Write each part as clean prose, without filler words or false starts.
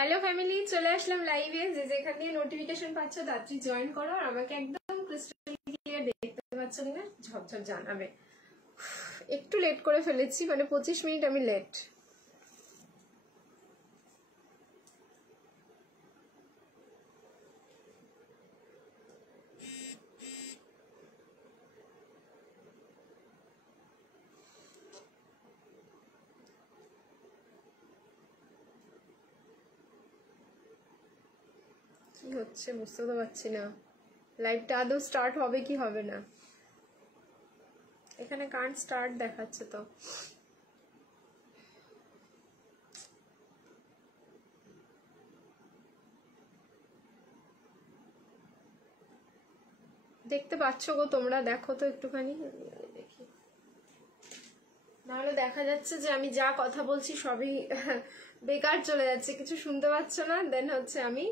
Hello family, চলে আসলাম লাইভে। যে যেখান দিয়ে নোটিফিকেশন পাচ্ছ তাড়াতাড়ি জয়েন করো। আর আমাকে একদম ক্রিস্টাল ক্লিয়ার দেখতে পাচ্ছ কিনা ঝপঝপ জানাবে। একটু লেট করে ফেলেছি, মানে 25 মিনিট আমি লেট। কি হচ্ছে বুঝতে তো পারছি না, লাইভটা আদৌ স্টার্ট হবে কি হবে না। এখানে কারেন্ট স্টার্ট দেখাচ্ছে তো। দেখতে পাচ্ছ গো তোমরা? দেখো তো একটুখানি, দেখি। নাহলে দেখা যাচ্ছে যে আমি যা কথা বলছি সবই বেকার চলে যাচ্ছে, কিছু শুনতে পাচ্ছ না। দেন হচ্ছে আমি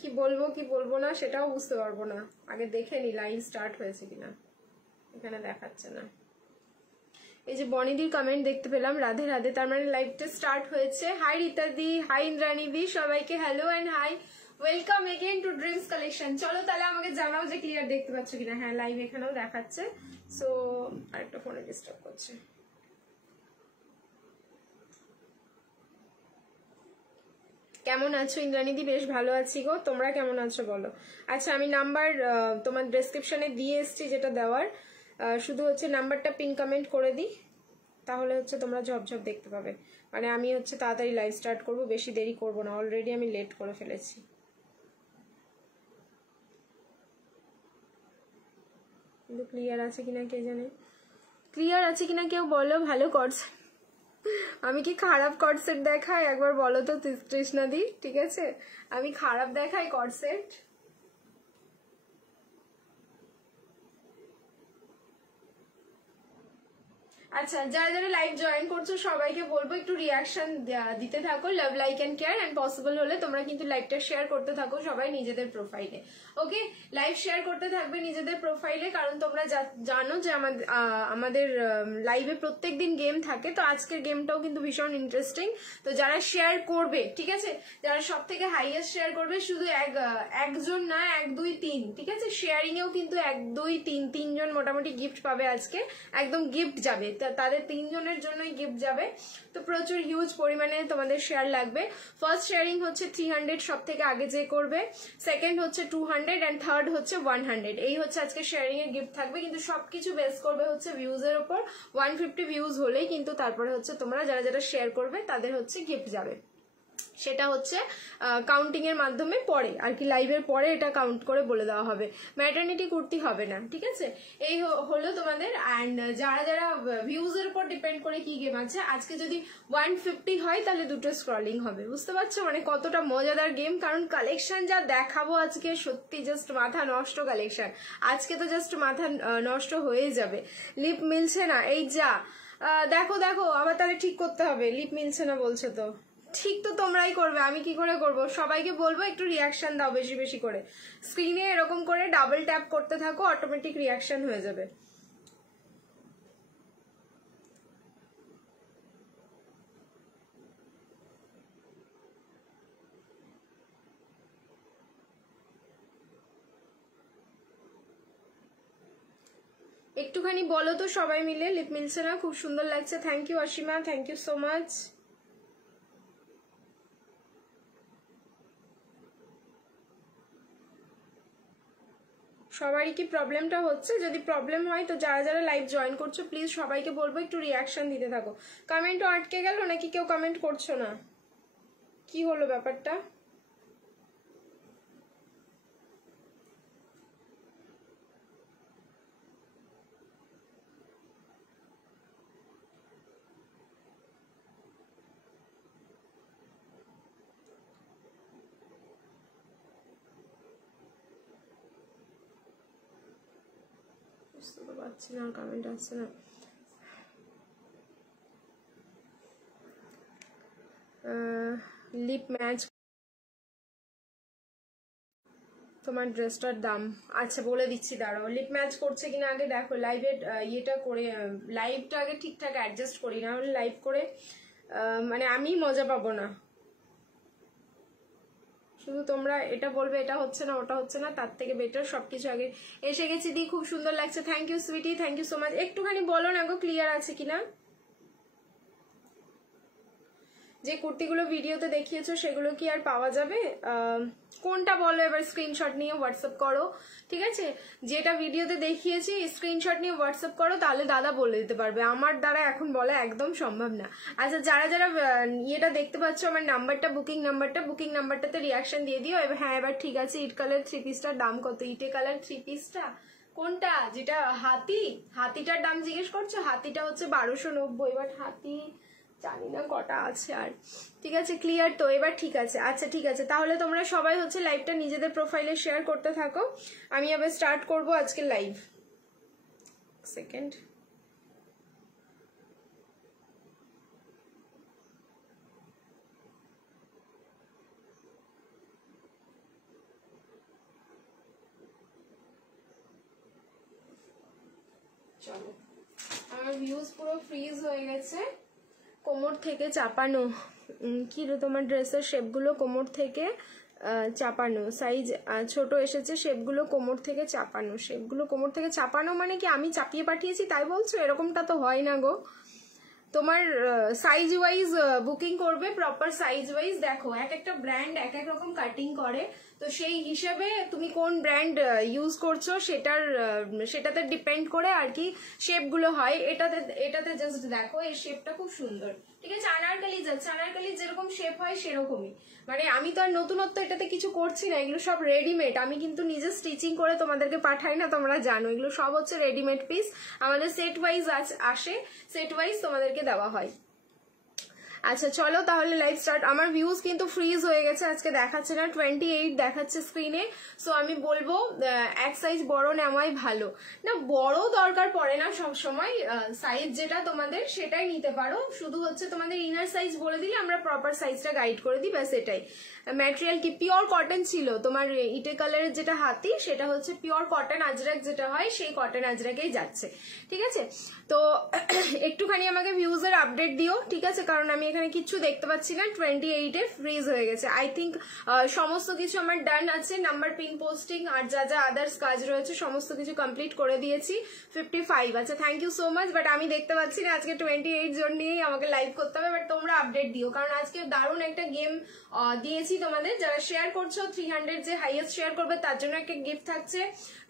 কি বলবো কি বলবো না সেটাও বুঝতে পারবো না। আগে দেখে নি লাইভ স্টার্ট হয়েছে কিনা, এখানে দেখাচ্ছে না। এই যে বনিদির কমেন্ট দেখতে পেলাম, রাধে রাধে, তার মানে লাইভটা স্টার্ট হয়েছে। হাই রীতাদি, হাই ইন্দ্রাণী দি, সবাইকে hello and hi, welcome again to Dreams Collection. চলো তাহলে আমাকে জানাও যে ক্লিয়ার দেখতে পাচ্ছ কিনা। হ্যাঁ, লাইভ এখানেও দেখাচ্ছে। সো আরেকটা ফোনে ডিস্টার্ব করছে। কেমন আছো ইন্দ্রাণীদি? বেশ ভালো আছি গো, তোমরা কেমন আছো বলো। আচ্ছা, আমি নাম্বার তোমার ডেসক্রিপশনে দিয়ে এসছি যেটা দেওয়ার, শুধু হচ্ছে নাম্বারটা পিন কমেন্ট করে দিই, তাহলে হচ্ছে তোমরা ঝপঝপ দেখতে পাবে। মানে আমি হচ্ছে তাড়াতাড়ি লাইভ স্টার্ট করব, বেশি দেরি করব না, অলরেডি আমি লেট করে ফেলেছি। কিন্তু ক্লিয়ার আছে কিনা কে জানে, ক্লিয়ার আছে কিনা কেউ বলো। ভালো করছে, আমি কি খারাপ কর্ডসেট দেখাই একবার বলো তো তৃষ্ণাদি? ঠিক আছে, আমি খারাপ দেখাই কর্ডসেট? আচ্ছা, যারা যারা লাইভ জয়েন করছো সবাইকে বলবো একটু রিয়াকশন দিতে থাকো, love like and care, and possible হলে তোমরা কিন্তু লাইভটা শেয়ার করতে থাকো সবাই নিজেদের প্রোফাইলে। ওকে, লাইভ শেয়ার করতে থাকবে নিজেদের প্রোফাইলে, কারণ তোমরা জানো যে আমাদের লাইভে প্রত্যেকদিন গেম থাকে। তো আজকের গেমটাও কিন্তু ভীষণ ইন্টারেস্টিং। তো যারা শেয়ার করবে, ঠিক আছে, যারা সব থেকে হাইয়েস্ট শেয়ার করবে, শুধু একজন না, 1 2 3, ঠিক আছে, শেয়ারিং এও কিন্তু 1 2 3 তিনজন মোটামুটি গিফট পাবে আজকে, একদম গিফট যাবে, তাদের 3 জনের জন্যই গিফট যাবে। তো প্রচুর হিউজ পরিমাণে তোমাদের শেয়ার লাগবে। ফার্স্ট শেয়ারিং হচ্ছে 300, সব থেকে আগে যে করবে, সেকেন্ড হচ্ছে 200, এন্ড থার্ড হচ্ছে 100। এই হচ্ছে আজকে শেয়ারিং এর গিফট থাকবে। কিন্তু সবকিছু বেস করবে হচ্ছে ভিউজ এর উপর। 150 ভিউজ হলেই কিন্তু তারপরে হচ্ছে তোমরা যারা যারা শেয়ার করবে তাদের হচ্ছে গিফট যাবে। সেটা হচ্ছে কাউন্টিং এর মাধ্যমে পরে আর কি, লাইভের পরে এটা কাউন্ট করে বলে দেওয়া হবে। ম্যাটারনিটি কুর্তি হবে না, ঠিক আছে। এই হলো তোমাদের। অ্যান্ড যারা যারা ভিউজ এর উপর ডিপেন্ড করে কি গেম আছে, আজকে যদি 150 হয় তাহলে 2টো স্ক্রলিং হবে। বুঝতে পারছো মানে কতটা মজাদার গেম? কারণ কালেকশন যা দেখাবো আজকে, সত্যি জাস্ট মাথা নষ্ট কালেকশন। আজকে তো জাস্ট মাথা নষ্ট হয়ে যাবে। লিপ মিলছে না, এই যা দেখো দেখো, আবার তাহলে ঠিক করতে হবে। লিপ মিলছে না বলছে তো, ঠিক তো তোমরাই করবে, আমি কি করে করব? সবাইকে বলবো একটু রিয়াকশন দাও বেশি বেশি করে। স্ক্রিনে এরকম করে ডাবল ট্যাপ করতে থাকো, অটোমেটিক রিয়াকশন হয়ে যাবে। একটুখানি বলো তো সবাই মিলে, লিপ মিলছে না, খুব সুন্দর লাগছে। Thank you Ashima, thank you so much. সবারই কি প্রবলেমটা হচ্ছে? যদি প্রবলেম হয় তো যারা যারা লাইভ জয়েন করছো প্লিজ সবাইকে বলবো একটু রিয়াকশন দিতে থাকো। কমেন্টও আটকে গেল নাকি? কেউ কমেন্ট করছো না, কি হলো ব্যাপারটা? বুঝতে তো পারছি না, কমেন্ট আসছে না। লিপ ম্যাচ তোমার ড্রেসটার দাম, আচ্ছা বলে দিচ্ছি, দাঁড়াও। লিপ ম্যাচ করছে কিনা আগে দেখো। লাইভের ইয়েটা করে, লাইভটা আগে ঠিকঠাক অ্যাডজাস্ট করি, না হলে লাইভ করে মানে আমি মজা পাবো না। শুধু তোমরা এটা বলবে এটা হচ্ছে না ওটা হচ্ছে না, তার থেকে বেটার সবকিছু আগে এসে গেছি দি, খুব সুন্দর লাগছে, thank you Sweety, thank you so much. একটুখানি বলো না গো ক্লিয়ার আছে কিনা। যে কুর্তিগুলো ভিডিওতে দেখিয়েছো সেগুলো কি আর পাওয়া যাবে? কোনটা বলো এবার, স্ক্রিনশট নিয়ে হোয়াটসঅ্যাপ করো, ঠিক আছে? যেটা ভিডিওতে দেখিয়েছি স্ক্রিনশট নিয়ে হোয়াটসঅ্যাপ করো, তাহলে দাদা বলে দিতে পারবে, আমার দ্বারা এখন বলা একদম সম্ভব না। আচ্ছা, যারা যারা ইয়েটা দেখতে পাচ্ছ আমার নাম্বারটা, বুকিং নাম্বারটাতে রিয়াকশন দিয়ে দিও। এবার হ্যাঁ, এবার ঠিক আছে। ইট কালার থ্রি পিসটার দাম কত? ইটে কালার থ্রি পিসটা কোনটা? যেটা হাতিটার দাম জিজ্ঞেস করছো? হাতিটা হচ্ছে 1290। এবার হাতি জানি না কটা আছে আর, ঠিক আছে? ক্লিয়ার তো এবার? ঠিক আছে, আচ্ছা ঠিক আছে, তাহলে তোমরা সবাই হচ্ছে লাইভটা নিজেদের প্রোফাইলে শেয়ার করতে থাকো। আমি আবার স্টার্ট করব আজকে লাইভ। সেকেন্ড, চলো। আমার ভিউজ পুরো ফ্রিজ হয়ে গেছে, কোমর থেকে চাপানো। কি রে, তোমার ড্রেসের শেপগুলো কোমর থেকে চাপানো, সাইজ ছোট এসেছে, শেপগুলো কোমর থেকে চাপানো। শেপগুলো কোমর থেকে চাপানো মানে কি আমি চাপিয়ে পাঠিয়েছি তাই বলছো? এরকমটা তো হয় না গো। তোমার সাইজ ওয়াইজ বুকিং করবে, প্রপার সাইজ ওয়াইজ। দেখো এক একটা ব্র্যান্ড এক এক রকম কাটিং করে, তো সেই হিসেবে তুমি কোন ব্র্যান্ড ইউজ করছো সেটাতে ডিপেন্ড করে আর কি শেপগুলো হয়। এটাতে জাস্ট দেখো এই শেপটা খুব সুন্দর, ঠিক আছে? আনারকালি যেরকম শেপ হয় সেরকমই, মানে আমি তো আর নতুনত্ব এটাতে কিছু করছি না, এগুলো সব রেডিমেড। আমি কিন্তু নিজে স্টিচিং করে তোমাদেরকে পাঠাই না, তোমরা জানো। এগুলো সব হচ্ছে রেডিমেড পিস, আমাদের সেট ওয়াইজ আসে, সেট ওয়াইজ তোমাদেরকে দেওয়া হয়। আচ্ছা চলো তাহলে লাইভ স্টার্ট। আমার ভিউজ কিন্তু ফ্রিজ হয়ে গেছে, আজকে দেখাচ্ছে না, 28 দেখাচ্ছে স্ক্রিনে। সো আমি বলবো এক সাইজ বড় নেওয়াই ভালো। না, বড় দরকার পড়ে না সব সময়, সাইজ যেটা তোমাদের সেটাই নিতে পারো। শুধু হচ্ছে তোমাদের ইনার সাইজ বলে দিলে আমরা প্রপার সাইজটা গাইড করে দিই, ব্যাস এটাই। ম্যাটেরিয়াল কি পিওর কটন ছিল তোমার? ইটে কালারের যেটা হাতি সেটা হচ্ছে পিওর কটন আজরাক, যেটা হয় সেই কটন আজরাকেই যাচ্ছে, ঠিক আছে? তো একটুখানি আমাকে ভিউজের আপডেট দিও, ঠিক আছে? কারণ আমি এখানে কিচ্ছু দেখতে পাচ্ছি না, 28-এ ফ্রিজ হয়ে গেছে। আই থিঙ্ক সমস্ত কিছু আমার ডান আছে, নাম্বার পিন পোস্টিং আর যা যা আদার্স কাজ রয়েছে সমস্ত কিছু কমপ্লিট করে দিয়েছি। 55 আচ্ছা, thank you so much. But আমি দেখতে পাচ্ছি না, আজকে 28 জন নিয়েই আমাকে লাইভ করতে হবে। বাট তোমরা আপডেট দিও, কারণ আজকে দারুণ একটা গেম দিয়েছি তোমাদের। যারা শেয়ার করছো 300 যে হাইয়েস্ট শেয়ার করবে তার জন্য একটা গিফট থাকছে,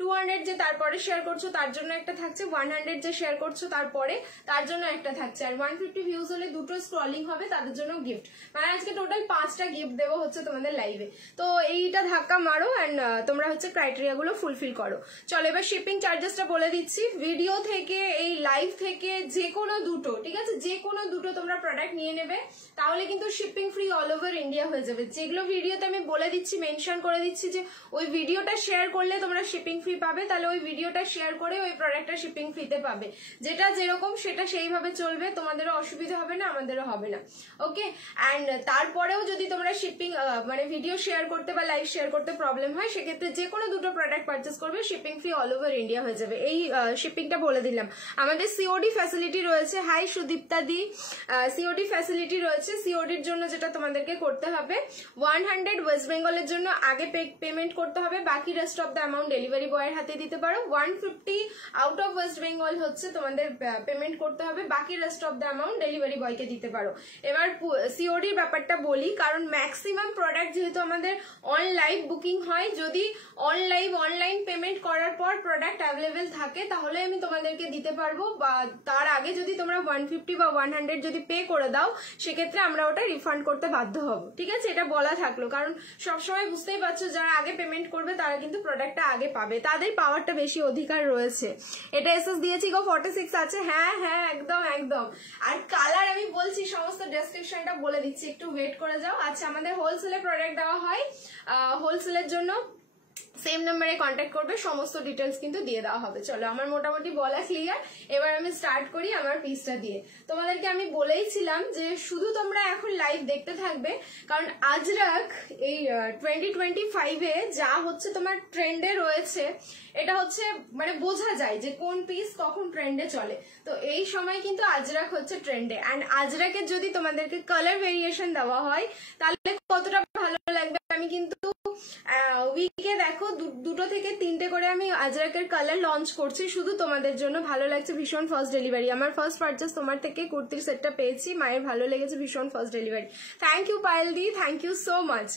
200 যে তারপরে শেয়ার করছো তার জন্য একটা থাকছে, 100 যে শেয়ার করছো তারপরে তার জন্য একটা থাকছে, আর 150 ভিউজ হলে দুটো স্ক্রলিং হবে তাদের জন্য গিফট। মানে আজকে টোটাল 5টা গিফট দেবো হচ্ছে তোমাদের লাইভে। তো এইটা ধাক্কা মারো অ্যান্ড তোমরা হচ্ছে ক্রাইটেরিয়া গুলো ফুলফিল করো। চলো এবার শিপিং চার্জেসটা বলে দিচ্ছি। ভিডিও থেকে এই লাইভ থেকে যে কোনো দুটো, ঠিক আছে, যে কোনো দুটো তোমরা প্রোডাক্ট নিয়ে নেবে, তাহলে কিন্তু shipping free all over India হয়ে যাবে। যেগুলো ভিডিওতে আমি বলে দিচ্ছি, মেনশন করে দিচ্ছি যে ওই ভিডিওটা শেয়ার করলে তোমরা শিপিং ফ্রি পাবে, তাহলে ওই ভিডিওটা শেয়ার করে ওই প্রোডাক্টটা শিপিং ফ্রিতে পাবে। যেটা যেরকম সেটা সেইভাবে চলবে, তোমাদেরও অসুবিধা হবে না, আমাদেরও হবে না। ওকে, অ্যান্ড তারপরেও যদি তোমরা শিপিং মানে ভিডিও শেয়ার করতে বা লাইভ শেয়ার করতে প্রবলেম হয়, সেক্ষেত্রে যে কোনো দুটো প্রোডাক্ট পারচেস করবে, shipping free all over India হয়ে যাবে। এই শিপিংটা বলে দিলাম। আমাদের সিওডি ফ্যাসিলিটি রয়েছে। হাই সুদীপ্তা দি, সিওডি ফ্যাসিলিটি রয়েছে। সিওডির জন্য যেটা তোমাদেরকে করতে হবে, 100 ওয়েস্ট বেঙ্গলের জন্য আগে পেমেন্ট করতে হবে, বাকি rest of the amount delivery বয়ের হাতে দিতে পারো। 150 আউট অফ ওয়েস্ট বেঙ্গল হচ্ছে তোমাদের পেমেন্ট করতে হবে, বাকি rest of the amount delivery বয়কে দিতে পারো। এবার সিওডির ব্যাপারটা বলি, কারণ ম্যাক্সিমাম প্রোডাক্ট যেহেতু আমাদের অনলাইন বুকিং হয়, যদি অনলাইন পেমেন্ট করার পর প্রোডাক্ট অ্যাভেলেবেল থাকে তাহলে আমি তোমাদেরকে দিতে পারবো, বা তার আগে যদি তোমরা 150 বা 100 যদি পে করে দাও সেক্ষেত্রে আমরা ওটা রিফান্ড করতে বাধ্য হব, ঠিক আছে? এটা বলা থাকলো, কারণ সবসময় বুঝতেই পারছো যারা আগে পেমেন্ট করবে তারা কিন্তু প্রোডাক্টটা আগে পাবে, তাদের পাওয়ারটা বেশি অধিকার রয়েছে। এটা এসএস দিয়েছি গো, 46 আছে। হ্যাঁ হ্যাঁ, একদম একদম। আর কালার আমি বলছি, সমস্ত ডেসক্রিপশনটা বলে দিচ্ছি, একটু ওয়েট করে যাও। আচ্ছা, আমাদের হোলসেলে প্রোডাক্ট দেওয়া হয়, হোলসেলের জন্য সেম নাম্বারে কন্ট্যাক্ট করবে, সমস্ত ডিটেলস কিন্তু দিয়ে দেওয়া হবে। চলো আমার মোটামুটি বলা ক্লিয়ার, এবার আমি স্টার্ট করি আমার পিসটা দিয়ে। তোমাদেরকে আমি বলেইছিলাম যে শুধু তোমরা এখন লাইভ দেখতে থাকবে, কারণ আজরাক এই 2025-এ যা হচ্ছে তোমার ট্রেন্ডে রয়েছে, এটা হচ্ছে মানে বোঝা যায় যে কোন পিস কখন ট্রেন্ডে চলে। তো এই সময় কিন্তু আজরাক হচ্ছে ট্রেন্ডে, অ্যান্ড আজরাকের যদি তোমাদেরকে কালার ভেরিয়েশন দেওয়া হয় তাহলে কতটা ভালো লাগবে। আমি কিন্তু উইকে দেখো 2 থেকে 3টে করে আমি আজরাকের কালার লঞ্চ করছি শুধু তোমাদের জন্য। ভালো লাগছে ভীষণ, ফার্স্ট ডেলিভারি, আমার ফার্স্ট পারচেস তোমার থেকে কুর্তির সেটটা পেয়েছি, মায়ের ভালো লেগেছে ভীষণ, first delivery. Thank you Payel di, thank you so much.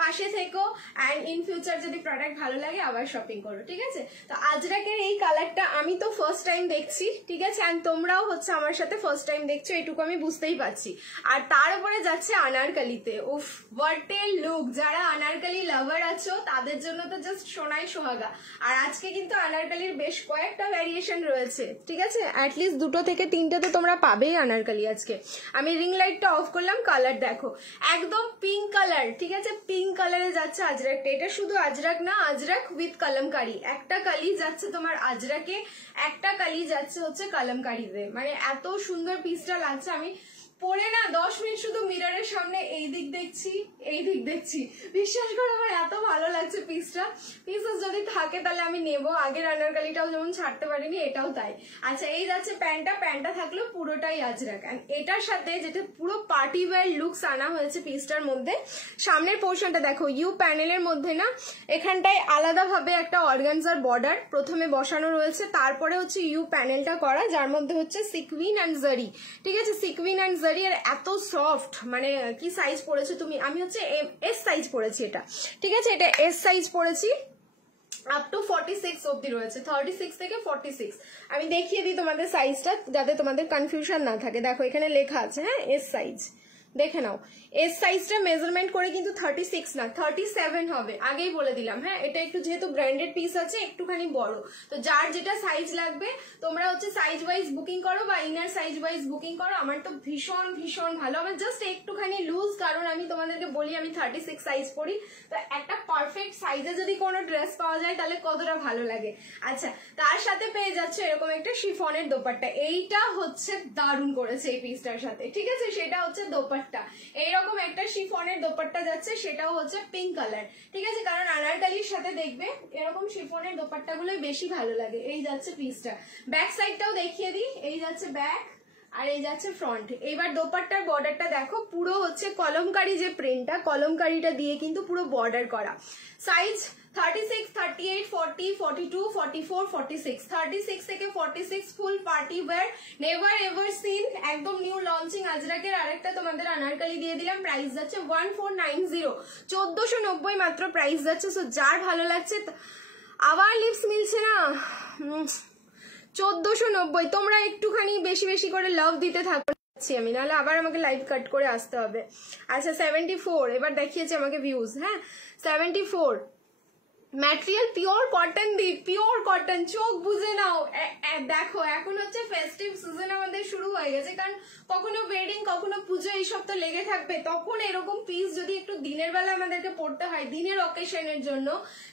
পাশে থেকো, অ্যান্ড ইন ফিউচার যদি প্রোডাক্ট ভালো লাগে আবার শপিং করো, ঠিক আছে? তো আজরাকের এই কালারটা আমি তো ফার্স্ট টাইম দেখছি, ঠিক আছে, অ্যান্ড তোমরাও হচ্ছে আমার সাথে ফার্স্ট টাইম দেখছো, এটুকু আমি বুঝতেই পারছি। আর তার উপরে যাচ্ছে আনারকালিতে, উফ হোয়াট এ লুক! যারা আনারকালি লাভার আছো তাদের জন্য তো জাস্ট সোনাই সোহাগা। আর আজকে কিন্তু আনারকালির বেশ কয়েকটা ভ্যারিয়েশন রয়েছে, ঠিক আছে, অ্যাটলিস্ট 2 থেকে 3টে তো তোমরা পাবেই আনারকালি আজকে। আমি রিং লাইটটা অফ করলাম, কালার দেখো একদম পিঙ্ক কালার, ঠিক আছে, পিঙ্ক কালারে যাচ্ছে আজরাকটা। এটা শুধু আজরাক না, আজরাক উইথ কলমকারি, একটা কালি যাচ্ছে তোমার আজরাকে, একটা কালি যাচ্ছে হচ্ছে কলমকারিতে। মানে এত সুন্দর পিসটা লাগছে, আমি পরে না 10 মিনিট শুধু মিররের সামনে এই দিক দেখছি এই দিক দেখছি, বিশ্বাস করে আমার এত ভালো লাগছে পিসটা। পিসেস যদি থাকে তাহলে আমি নেব, আগের আনারকালিটাও যেমন ছাড়তে পারিনি এটাও তাই। আচ্ছা এই যাচ্ছে প্যান্টটা, প্যান্টটা থাকলো পুরোটাই আজরাক, এটার সাথে যেটা পুরো পার্টি ওয়্যার লুকস আনা হয়েছে পিসটার মধ্যে। সামনের পোর্শনটা দেখো ইউ প্যানেলের মধ্যে না, এখানটায় আলাদাভাবে একটা অর্গানজার বর্ডার প্রথমে বসানো রয়েছে, তারপরে হচ্ছে ইউ প্যানেলটা করা, যার মধ্যে হচ্ছে সিকুইন অ্যান্ড জারি, ঠিক আছে, সিকুইন অ্যান্ড এত সফট। মানে কি সাইজ পড়েছো তুমি? আমি হচ্ছে এস সাইজ পড়েছি এটা, ঠিক আছে, এটা এস সাইজ পড়েছি, আপ টু 46 অব্দি রয়েছে, 36 থেকে 46। আমি দেখিয়ে দিই তোমাদের সাইজটা যাতে তোমাদের কনফিউশন না থাকে। দেখো এখানে লেখা আছে, হ্যাঁ, এস সাইজ, দেখে নাও। এস সাইজটা মেজারমেন্ট করে কিন্তু 36 না 37 হবে, আগেই বলে দিলাম। হ্যাঁ, এটা একটু যেহেতু ব্র্যান্ডেড পিস আছে একটুখানি বড়, তো যার যেটা সাইজ লাগবে তোমরা হচ্ছে সাইজ ওয়াইজ বুকিং করো বা ইনার সাইজ ওয়াইজ বুকিং করো। আমার তো ভীষণ ভীষণ ভালো, আমার জাস্ট একটুখানি লুজ, কারণ আমি তোমাদেরকে বলি আমি 36 সাইজ পরি, তো একটা পারফেক্ট সাইজে যদি কোনো ড্রেস পাওয়া যায় তাহলে কতটা ভালো লাগে। আচ্ছা, তার সাথে পেয়ে যাচ্ছে এরকম একটা শিফনের দোপাট্টা, এইটা হচ্ছে দারুণ করেছে এই পিসটার সাথে, ঠিক আছে, সেটা হচ্ছে দোপাট্টা। এইরকম একটা শিফনের দোপাট্টা যাচ্ছে, সেটাও হচ্ছে পিঙ্ক কালার, ঠিক আছে, কারণ আনারকালির সাথে দেখবে এরকম শিফনের দোপাট্টাগুলো বেশি ভালো লাগে। এই যাচ্ছে পিসটা, ব্যাক সাইডটাও দেখিয়ে দিই, এই যাচ্ছে ব্যাক আর এই যাচ্ছে ফ্রন্ট। এবার দোপাট্টার বর্ডারটা দেখো, পুরো হচ্ছে কলমকারি যে প্রিন্টটা, কলমকারিটা দিয়ে কিন্তু পুরো বর্ডার করা। সাইজ 36, 38, 40, 42, 44, 46, 36 থেকে 46 full party wear, never ever seen, একদম নিউ লঞ্চিং আজরাকের। আরেকটা তোমাদের আনারকালি দিয়ে দিলাম, প্রাইস যাচ্ছে 1490, 1490 মাত্র প্রাইস যাচ্ছে। সো যার ভালো লাগছে, আবার লিপস মিলছে না, 1490। তোমরা একটুখানি বেশি বেশি করে লাভ দিতে থাকো আমি, নাহলে আবার আমাকে লাইভ কাট করে আসতে হবে। আচ্ছা 74, এবার দেখিয়েছে আমাকে ভিউজ, হ্যাঁ 74, ম্যাটেরিয়াল পিওর কটন দি, পিওর কটন, চোখ বুঝে নাও। দেখো এখন হচ্ছে ফেস্টিভ সিজন আমাদের শুরু হয়ে গেছে, কারণ কখনো ওয়েডিং কখনো পুজো এইসব তো লেগে থাকবে, তখন এরকম পিস যদি একটু দিনের বেলা আমাদেরকে পড়তে হয় দিনের অকেশনের জন্য,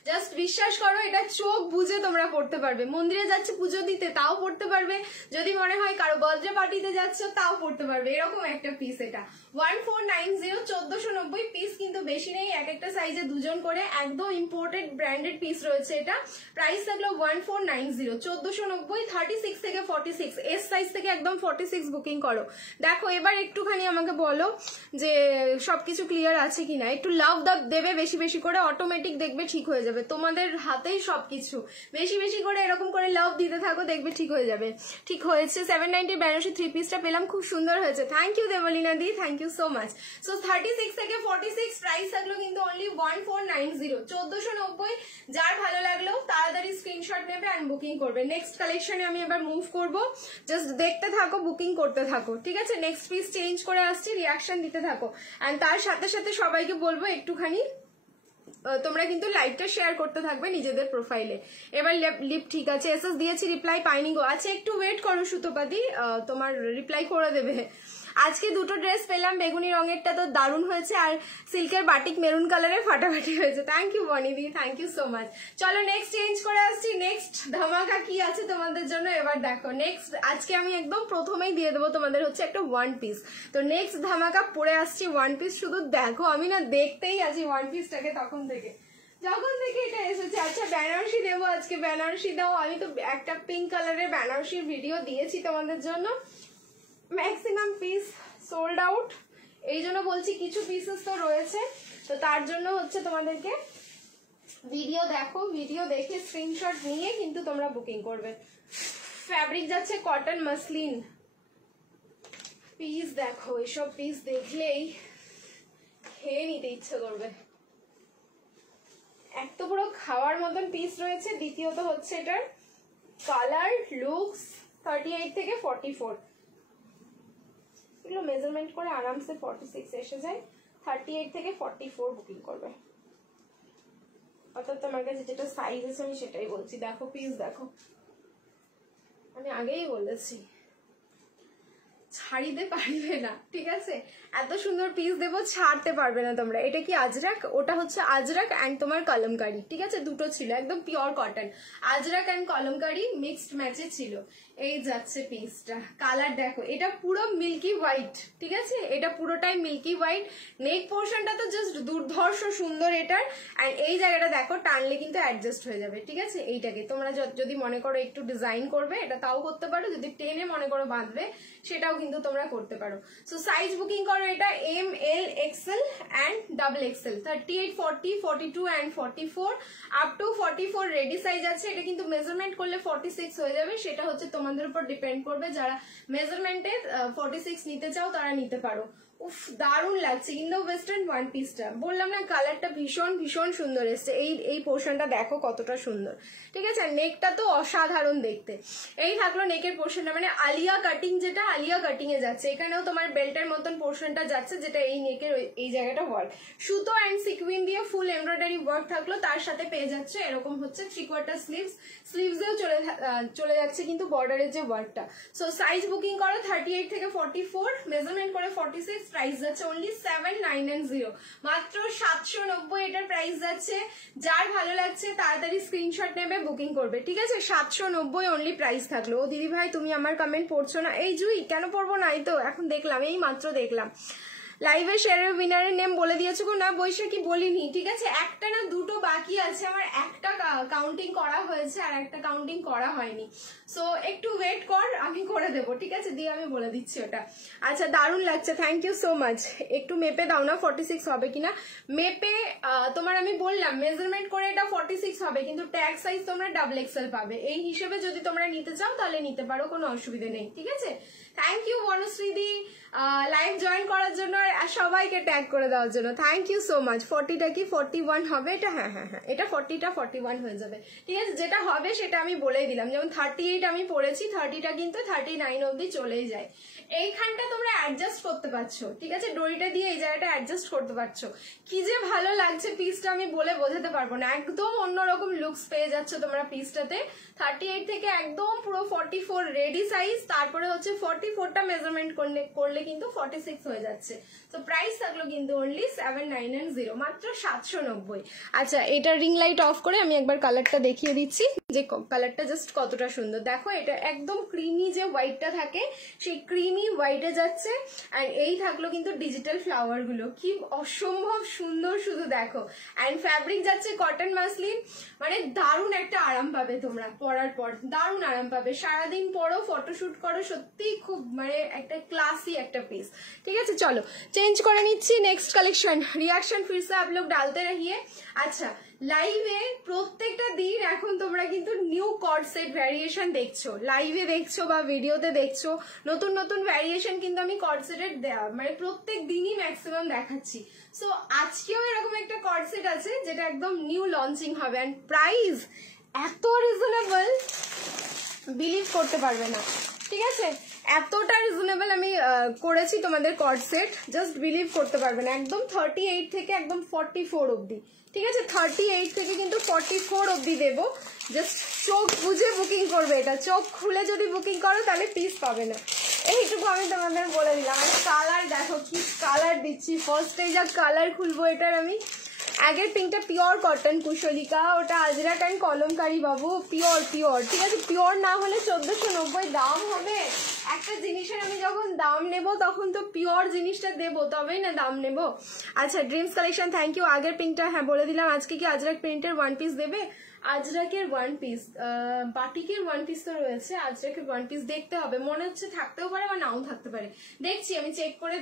জাস্ট বিশ্বাস করো এটা চোখ বুঝে তোমরা পড়তে পারবে। মন্দিরে যাচ্ছে পুজো দিতে তাও পড়তে পারবে, যদি মনে হয় কারো বার্থডে পার্টিতে যাচ্ছে তাও পড়তে পারবে, এরকম একটা পিস। এটা 1490, 1490 পিস কিন্তু বেশি নেই, এক একটা সাইজে দুজন করে, একদম ইম্পোর্টেড ব্র্যান্ডেড পিস রয়েছে। এটা প্রাইস থাকলো 1490, 1490, 36 থেকে 46, এস সাইজ থেকে একদম 46 বুকিং করো। দেখো এবার একটুখানি আমাকে বলো যে সবকিছু ক্লিয়ার আছে কিনা, একটু লাভ দাব দেবে বেশি বেশি করে, অটোমেটিক দেখবে ঠিক হয়ে যাবে, তোমাদের হাতেই সবকিছু। বেশি বেশি করে এরকম করে লাভ দিতে থাকো, দেখবে ঠিক হয়ে যাবে। ঠিক হয়েছে, 790 বেনারসি 3 পিসটা পেলাম, খুব সুন্দর হয়েছে, thank you Debolina di, thank you so much. So 36 থেকে 46 প্রাইস থাকলো কিন্তু অনলি 1490, 1490। যার ভালো লাগলো তাড়াতাড়ি স্ক্রিনশট নেবে এন্ড বুকিং করবে। নেক্সট কালেকশনে আমি এবার মুভ করব, জাস্ট দেখতে থাকো, বুকিং করতে থাকো, ঠিক আছে। নেক্সট পিস চেঞ্জ করে আসছি, রিয়াকশন দিতে থাকো, এন্ড তার সাথে সাথে সবাইকে বলবো একটুখানি তোমরা কিন্তু লাইভটা শেয়ার করতে থাকবে নিজেদের প্রোফাইলে। এবার লিপ ঠিক আছে, এসএস দিয়েছি, রিপ্লাই পাইনি গো। আচ্ছা একটু ওয়েট করো সুতোপাদি, তোমার রিপ্লাই করে দেবে। আজকে দুটো ড্রেস পেলাম, বেগুনি রঙেরটা তো দারুণ হয়েছে, আর সিল্কের বাটিক মেরুন কালারের ফাটাফাটি হয়েছে। থ্যাংক ইউ বনিদি, থ্যাংক ইউ সো মাচ। চলো নেক্সট চেঞ্জ করে আসছি, নেক্সট ধামাকা কি আছে তোমাদের জন্য এবার দেখো। নেক্সট আজকে আমি একদম প্রথমেই দিয়ে দেবো তোমাদের হচ্ছে একটা ওয়ান পিস। তো নেক্সট ধামাকা পরে আসছি ওয়ান পিস, শুধু দেখো আমি না দেখতেই আছি ওয়ান পিসটাকে যখন থেকে এটা এসেছে। আচ্ছা বেনারসি দেবো আজকে, বেনারসি দাও। আমি তো একটা পিঙ্ক কালারের বেনারসির ভিডিও দিয়েছি তোমাদের জন্য, ম্যাক্সিমাম পিস সোল্ড আউট, এই জন্য বলছি কিছু পিসেস তো রয়েছে, তো তার জন্য হচ্ছে তোমাদেরকে ভিডিও দেখো, ভিডিও দেখে স্ক্রিনশট নিয়ে কিন্তু তোমরা বুকিং করবে। ফ্যাব্রিক যাচ্ছে কটন মাসলিন, পিস দেখো, এসব পিস দেখলেই খেয়ে নিতে ইচ্ছে করবে। এক তো পুরো খাওয়ার মতন পিস রয়েছে, দ্বিতীয়ত হচ্ছে এটার কালার লুকস 38 থেকে 44, এগুলো মেজারমেন্ট করে আরামসে 46 এসে যায়। 38 থেকে 44 বুকিং করবে, অর্থাৎ তোমার কাছে যেটা সাইজ আছে আমি সেটাই বলছি। দেখো পিস দেখো, আমি আগেই বলেছি ছাড়িতে পারবে না, ঠিক আছে? এত সুন্দর পিস দেবো, ছাড়তে পারবে না তোমরা। এটা কি আজরাক, ওটা হচ্ছে আজরাক অ্যান্ড তোমার কলমকারি, ঠিক আছে? দুটো ছিল, একদম pure cotton, Ajrak and kalamkari mixed ম্যাচে ছিল। এই যাচ্ছে পিসটা, কালার দেখো, এটা পুরো মিল্কি হোয়াইট, ঠিক আছে? এটা পুরোটাই মিল্কি হোয়াইট। নেক পোর্শনটা তো জাস্ট দুর্ধর্ষ সুন্দর এটার, আর এই জায়গাটা দেখো টানলে কিন্তু অ্যাডজাস্ট হয়ে যাবে, ঠিক আছে? এইটাকে তোমরা যদি মনে করো একটু ডিজাইন করবে, এটা তাও করতে পারো, যদি টেনে মনে করো বাঁধবে সেটাও কিন্তু তোমরা করতে পারো। সো সাইজ বুকিং করো এটা M, L, XL and double XL, 38, 40, 42 অ্যান্ড 44 আপ টু 44 রেডি সাইজ আছে। এটা কিন্তু মেজারমেন্ট করলে 46 হয়ে যাবে, সেটা হচ্ছে তোমাদের উপর ডিপেন্ড করবে। যারা মেজারমেন্টে 46 নিতে চাও তারা নিতে পারো। উফ দারুণ লাগছে কিন্তু ওয়েস্টার্ন ওয়ান পিসটা, বললাম না কালারটা ভীষণ ভীষণ সুন্দর এসছে। এই পোর্শনটা দেখো কতটা সুন্দর, ঠিক আছে? নেকটা তো অসাধারণ দেখতে। এই থাকলো নেকের পোর্শনটা, মানে আলিয়া কাটিং, যেটা আলিয়া কাটিং এ যাচ্ছে। এখানেও তোমার বেল্টের মতন পোর্শনটা যাচ্ছে, যেটা এই নেকের এই জায়গাটা ওয়ার্ক, সুতো অ্যান্ড সিকুইন দিয়ে ফুল এমব্রয়ডারি ওয়ার্ক থাকলো। তার সাথে পেয়ে যাচ্ছে এরকম হচ্ছে 3/4 স্লিভসেও চলে যাচ্ছে কিন্তু বর্ডারের যে ওয়ার্কটা। সো সাইজ বুকিং করো 38 থেকে 44, মেজারমেন্ট করে 46, প্রাইস যাচ্ছে অনলি 790, মাত্র 790 এটার প্রাইস যাচ্ছে। যার ভালো লাগছে তাড়াতাড়ি স্ক্রিনশট নেবে, বুকিং করবে, ঠিক আছে? 790 অনলি প্রাইস থাকলো। ও দিদি ভাই তুমি আমার কমেন্ট পড়ছো না? এই জুই কেন পড়বো না? এই তো এখন দেখলাম, এই মাত্র দেখলাম লাইভে শেয়ারের উইনারের নেম বলে দিয়েছো গো। না বৈশাখী বলিনি, ঠিক আছে? একটা না দুটো বাকি আছে, আমার একটা কাউন্টিং করা হয়েছে আর একটা কাউন্টিং করা হয়নি। সো একটু ওয়েট কর, আমি করে দেবো, ঠিক আছে? দিয়ে আমি বলে দিচ্ছি ওটা। আচ্ছা দারুণ লাগছে, থ্যাংক ইউ সো মাচ। একটু মেপে দাও না 46 হবে কিনা। মেপে তোমার আমি বললাম মেজারমেন্ট করে এটা 46 হবে, কিন্তু ট্যাগ সাইজ তোমরা ডাবল এক্সেল পাবে। এই হিসেবে যদি তোমরা নিতে চাও তাহলে নিতে পারো, কোনো অসুবিধা নেই, ঠিক আছে? থ্যাংক ইউ বনশ্রীদি লাইভ জয়েন করার জন্য আর সবাইকে ট্যাগ করে দেওয়ার জন্য, থ্যাংক ইউ সো মাচ। 40টা কি 41 হবে এটা? হ্যাঁ হ্যাঁ হ্যাঁ, এটা 40টা 41 হয়ে যাবে, ঠিক আছে? যেটা হবে সেটা আমি বলেই দিলাম। যেমন 38 আমি পড়েছি, 30টা কিন্তু 39 অবধি চলেই যায়। এইখানটা তোমরা অ্যাডজাস্ট করতে পারছো, ঠিক আছে? ডরিটা দিয়ে এই জায়গাটা অ্যাডজাস্ট করতে পারছো। কি যে ভালো লাগছে পিসটা, আমি বলে বোঝাতে পারবো না। একদম অন্যরকম লুকস পেয়ে যাচ্ছ তোমরা পিসটাতে। 38 থেকে একদম পুরো 44 রেডি সাইজ, তারপরে হচ্ছে 44টা মেজারমেন্ট করলে কিন্তু 46 হয়ে যাচ্ছে। তো প্রাইস থাকলো কিন্তু অনলি 790, মাত্র 790। আচ্ছা এটা রিং লাইট অফ করে আমি একবার কালারটা দেখিয়ে দিচ্ছি, যে কালারটা জাস্ট কতটা সুন্দর। দেখো এটা একদম ক্রিমি যে হোয়াইটটা থাকে, সেই ক্রিমি হোয়াইটে যাচ্ছে। আর এই থাকলো কিন্তু ডিজিটাল ফ্লাওয়ার গুলো, কি অসম্ভব সুন্দর, শুধু দেখো। অ্যান্ড ফ্যাব্রিক যাচ্ছে কটন মাসলিন, মানে দারুণ একটা আরাম পাবে তোমরা পরার পর, দারুণ আরাম পাবে। সারাদিন পরো, ফটোশুট করো, সত্যি খুব মানে একটা ক্লাসি একটা পিস, ঠিক আছে? চলো চেঞ্জ করে নিচ্ছি, নেক্সট কালেকশন। রিয়াকশন ফির সে আপ লোগ ডালতে রহিয়ে। আচ্ছা লাইভে প্রত্যেকটা দিন এখন তোমরা কিন্তু নিউ কর্ড সেট ভ্যারিয়েশন দেখছো, লাইভে দেখছো বা ভিডিওতে দেখছো, নতুন নতুন ভ্যারিয়েশন কিন্তু আমি কর্ড সেটের মানে প্রত্যেক দিনই ম্যাক্সিমাম দেখাচ্ছি। সো আজকেও এরকম একটা কর্ড সেট আছে যেটা একদম নিউ লঞ্চিং হবে, অ্যান্ড প্রাইস এত রিজনেবল বিলিভ করতে পারবে না, ঠিক আছে? এতটা রিজনেবল আমি করেছি তোমাদের কর্ড সেট, জাস্ট বিলিভ করতে পারবে না। একদম 38 থেকে একদম 44 অবধি, ঠিক আছে? 38 থেকে কিন্তু 44 অবধি দেবো। জাস্ট চোখ বুঝে বুকিং করবে, এটা চোখ খুলে যদি বুকিং করো তাহলে পিস পাবে না, এইটুকু আমি তোমাদের আমি বলে দিলাম। আর কালার দেখো কি কালার দিচ্ছি, ফার্স্টে যা কালার খুলবো এটার আমি। আগের পিঙ্কটা পিওর কটন কুশলিকা, ওটা Ajrak and kalamkari Babu, pure pure, ঠিক আছে? পিওর না হলে 1490 দাম হবে। একটা জিনিসের আমি যখন দাম নেব তখন তো পিওর জিনিসটা দেবো, তবেই না দাম নেব। আচ্ছা, ড্রিমস কালেকশন, থ্যাংক ইউ। আগের পিঙ্কটা হ্যাঁ বলে দিলাম। আজকে কি আজরাক প্রিন্টের ওয়ান পিস দেবে? আজরাকের ওয়ান পিস, বাটিকের ওয়ান পিস তো রয়েছে, আজরাকের ওয়ান পিস দেখতে হবে, মনে হচ্ছে থাকতেও পারে বা নাও থাকতে পারে, দেখছি আমি চেক করে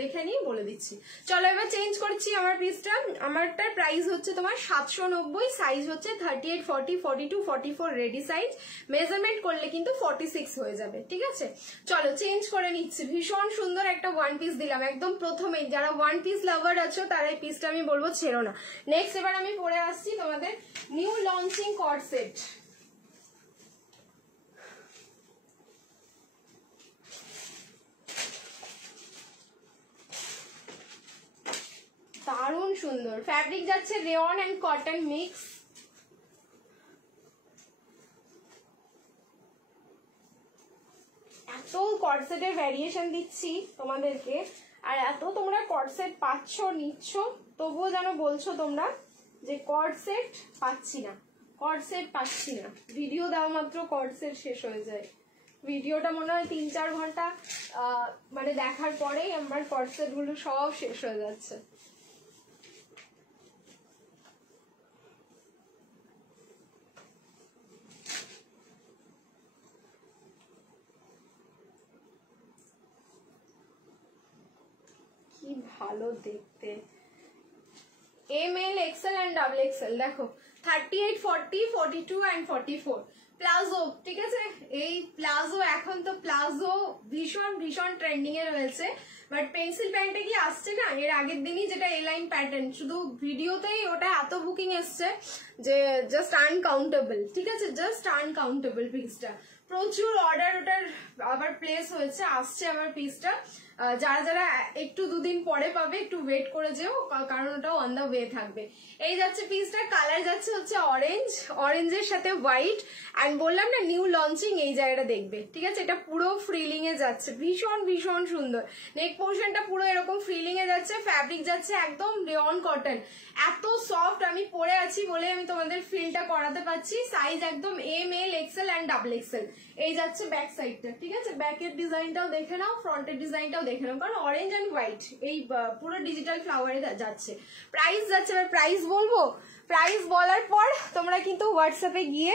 দেখে নিয়ে বলে দিচ্ছি। চলো এবার চেঞ্জ করছি আমার পিসটা। আমারটার প্রাইস হচ্ছে তোমার 790, সাইজ হচ্ছে 38, 40, 42, 44 রেডি সাইজ। মেজারমেন্ট করলে কিন্তু 46 হয়ে যাবে, ঠিক আছে? চলো চেঞ্জ করে নিচ্ছি। ভীষণ সুন্দর একটা ওয়ান পিস দিলাম একদম প্রথমেই। যারা ওয়ান পিস লাভার আছো তারা এই পিসটা আমি বলবো ছেড়ো না। নেক্সট এবার আমি পরে আসছি তোমাদের নিউ লঞ্চিং কর্ড সেট। দারুণ সুন্দর ফ্যাব্রিক যাচ্ছে, রেয়ন এন্ড কটন মিক্স। এত কর্ডসেটের ভ্যারিয়েশন দিচ্ছি তোমাদেরকে, আর এত তোমরা কর্ডসেট পাচ্ছ নিচ্ছ, তবুও যেন বলছো তোমরা যে কর্ডসেট পাচ্ছি না, কর্ডসেট পাচ্ছি না। ভিডিও দেওয়া মাত্র কর্ডসেট শেষ হয়ে যায়। ভিডিওটা মনে হয় 3-4 ঘন্টা মানে দেখার পরেই আমার কর্ডসেট গুলো সব শেষ হয়ে যাচ্ছে। কি ভালো দেখতে। M L, XL and double XL দেখো, 38, 40, 42 এন্ড 44 প্লাজো, ঠিক আছে? এই প্লাজো, এখন তো প্লাজো ভীষণ ভীষণ ট্রেন্ডিং এ রয়েছে। বাট পেন্সিল প্যান্টে কি আসছে না এর আগের দিনই, যেটা এ লাইন প্যাটার্ন, শুধু ভিডিওতেই ওটা এত বুকিং এসছে যে জাস্ট আনকাউন্টেবল, ঠিক আছে? Just uncountable. পিসটা প্রচুর অর্ডার ওটার আবার প্লেস হয়েছে, আসছে আমার পিসটা। যারা যারা একটু দুদিন পরে পাবে একটু ওয়েট করে যেও, কারণ ওটা অন দা ওয়ে থাকবে। এই যাচ্ছে পিসটা, কালার যাচ্ছে হচ্ছে অরেঞ্জ, অরেঞ্জের সাথে হোয়াইট, অ্যান্ড বললাম না নিউ লঞ্চিং, এই জায়গাটা দেখবে, ঠিক আছে? এটা পুরো ফ্রিলিং এ যাচ্ছে, ভীষণ ভীষণ সুন্দর। নেক পোর্শনটা পুরো এরকম ফ্রিলিং এ যাচ্ছে, ফ্যাব্রিক যাচ্ছে একদম রেয়ন কটন, এত সফট। আমি পরে আছি বলে আমি তোমাদের ফিলটা করাতে পারছি। সাইজ একদম M, L, XL and double XL. এই যাচ্ছে ব্যাক সাইডটা, ঠিক আছে? ব্যাকের ডিজাইনটাও দেখে নাও, ফ্রন্টের ডিজাইনটাও দেখে নাও, কারণ অরেঞ্জ অ্যান্ড হোয়াইট এই পুরো ডিজিটাল ফ্লাওয়ারে যাচ্ছে। প্রাইস যাচ্ছে, এবার প্রাইস বলবো। প্রাইস বলার পর তোমরা কিন্তু হোয়াটসঅ্যাপে গিয়ে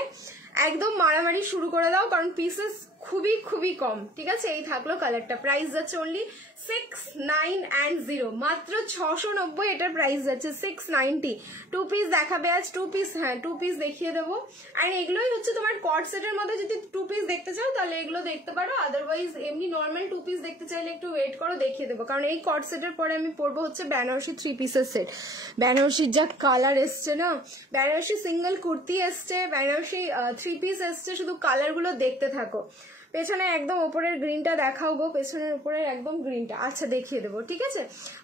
একদম মারামারি শুরু করে দাও, কারণ পিসেস খুবই খুবই কম, ঠিক আছে? এই থাকলো কালারটা। প্রাইস যাচ্ছে অনলি 690, মাত্র 690 এটার প্রাইস যাচ্ছে 690। 2 পিস দেখাবে আজ, 2 পিস, হ্যাঁ 2 পিস দেখিয়ে দেবো। আর এগুলোই হচ্ছে তোমার কর্ড সেটের মধ্যে, যদি 2 পিস দেখতে চাও তাহলে এগুলো দেখতে পারো, আদারওয়াইজ এমনি নর্মাল 2 পিস দেখতে চাইলে একটু ওয়েট করো, দেখিয়ে দেবো। কারণ এই কর্ড সেটের পরে আমি পরবো হচ্ছে বেনারসি 3 পিসের সেট। বেনারসির যা কালার এসছে না, বেনারসি সিঙ্গেল কুর্তি এসছে, বেনারসি 3 পিস এসছে, শুধু কালার গুলো দেখতে থাকো। পেছনে একদম উপরের গ্রিনটা দেখাও গো, পেছনের উপরের একদম গ্রিনটা, আচ্ছা দেখিয়ে দেবো, ঠিক আছে?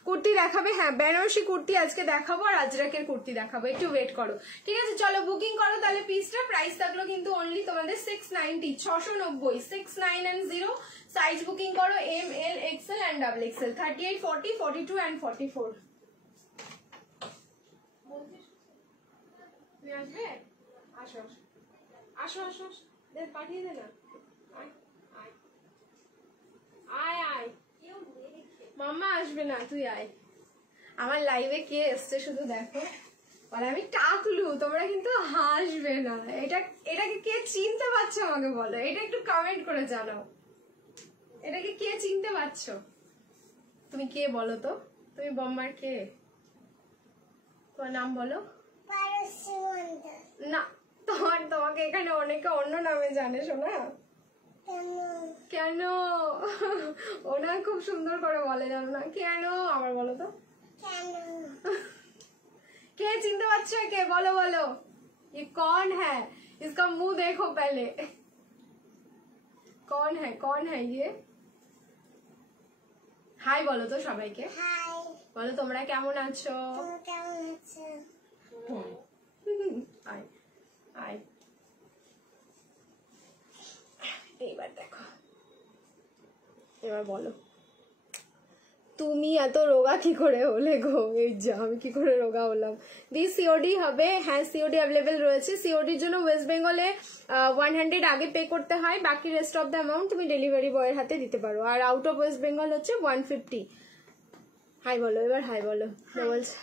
কুর্তি দেখাবে, হ্যাঁ বেনারসি কুর্তি আজকে দেখাবো, আর আজরাকের কুর্তি দেখাবো, একটু ওয়েট করো, ঠিক আছে? চলো বুকিং করো তাহলে পিসটা। প্রাইস থাকলো কিন্তু অনলি তোমাদের 690, 690, 690। সাইজ বুকিং করো M, L, XL and double XL, 38, 40, 42 অ্যান্ড 44। তুমি আসবে? আসো আসো আসো, পাঠিয়ে দে না। আয় আয়, মাম্মা আসবে না, তুই আয়। আমার লাইভে কে এসছে শুধু দেখো, আর আমি টাকলু, তোমরা কিন্তু হাসবে না। এটাকে কে চিনতে পারছো আমাকে বলো, এটা একটু কমেন্ট করে জানাও। এটাকে কে চিনতে পারছো? তুমি কে বলো তো? তুমি বম্মার কে? তোমার নাম বলো না। তোমাকে এখানে অনেকে অন্য নামে জানে শোনা। কেন? ওনা খুব সুন্দর করে বলে, জানো না কেন? আবার বলো তো, কে চিনতে পারছো? কে বলো বলো, ये कौन है? इसका मुंह देखो पहले, कौन है ये? হাই বলো তো সবাইকে, বলো তোমরা কেমন আছো? আয় আয়, এইবার দেখো, এবার বলো তুমি এত রোগা কি করে হলে গো? এই যা, আমি কি করে রোগা হলাম? দি সিওডি হবে? হ্যাঁ সিওডি অ্যাভেলেবেল রয়েছে। সিওডির জন্য ওয়েস্ট বেঙ্গলে 100 আগে পে করতে হয়, বাকি রেস্ট অফ দ্য অ্যামাউন্ট তুমি ডেলিভারি বয়ের হাতে দিতে পারো। আর আউট অফ ওয়েস্ট বেঙ্গল হচ্ছে 150। হাই বলো এবার, হাই বলো। বলছে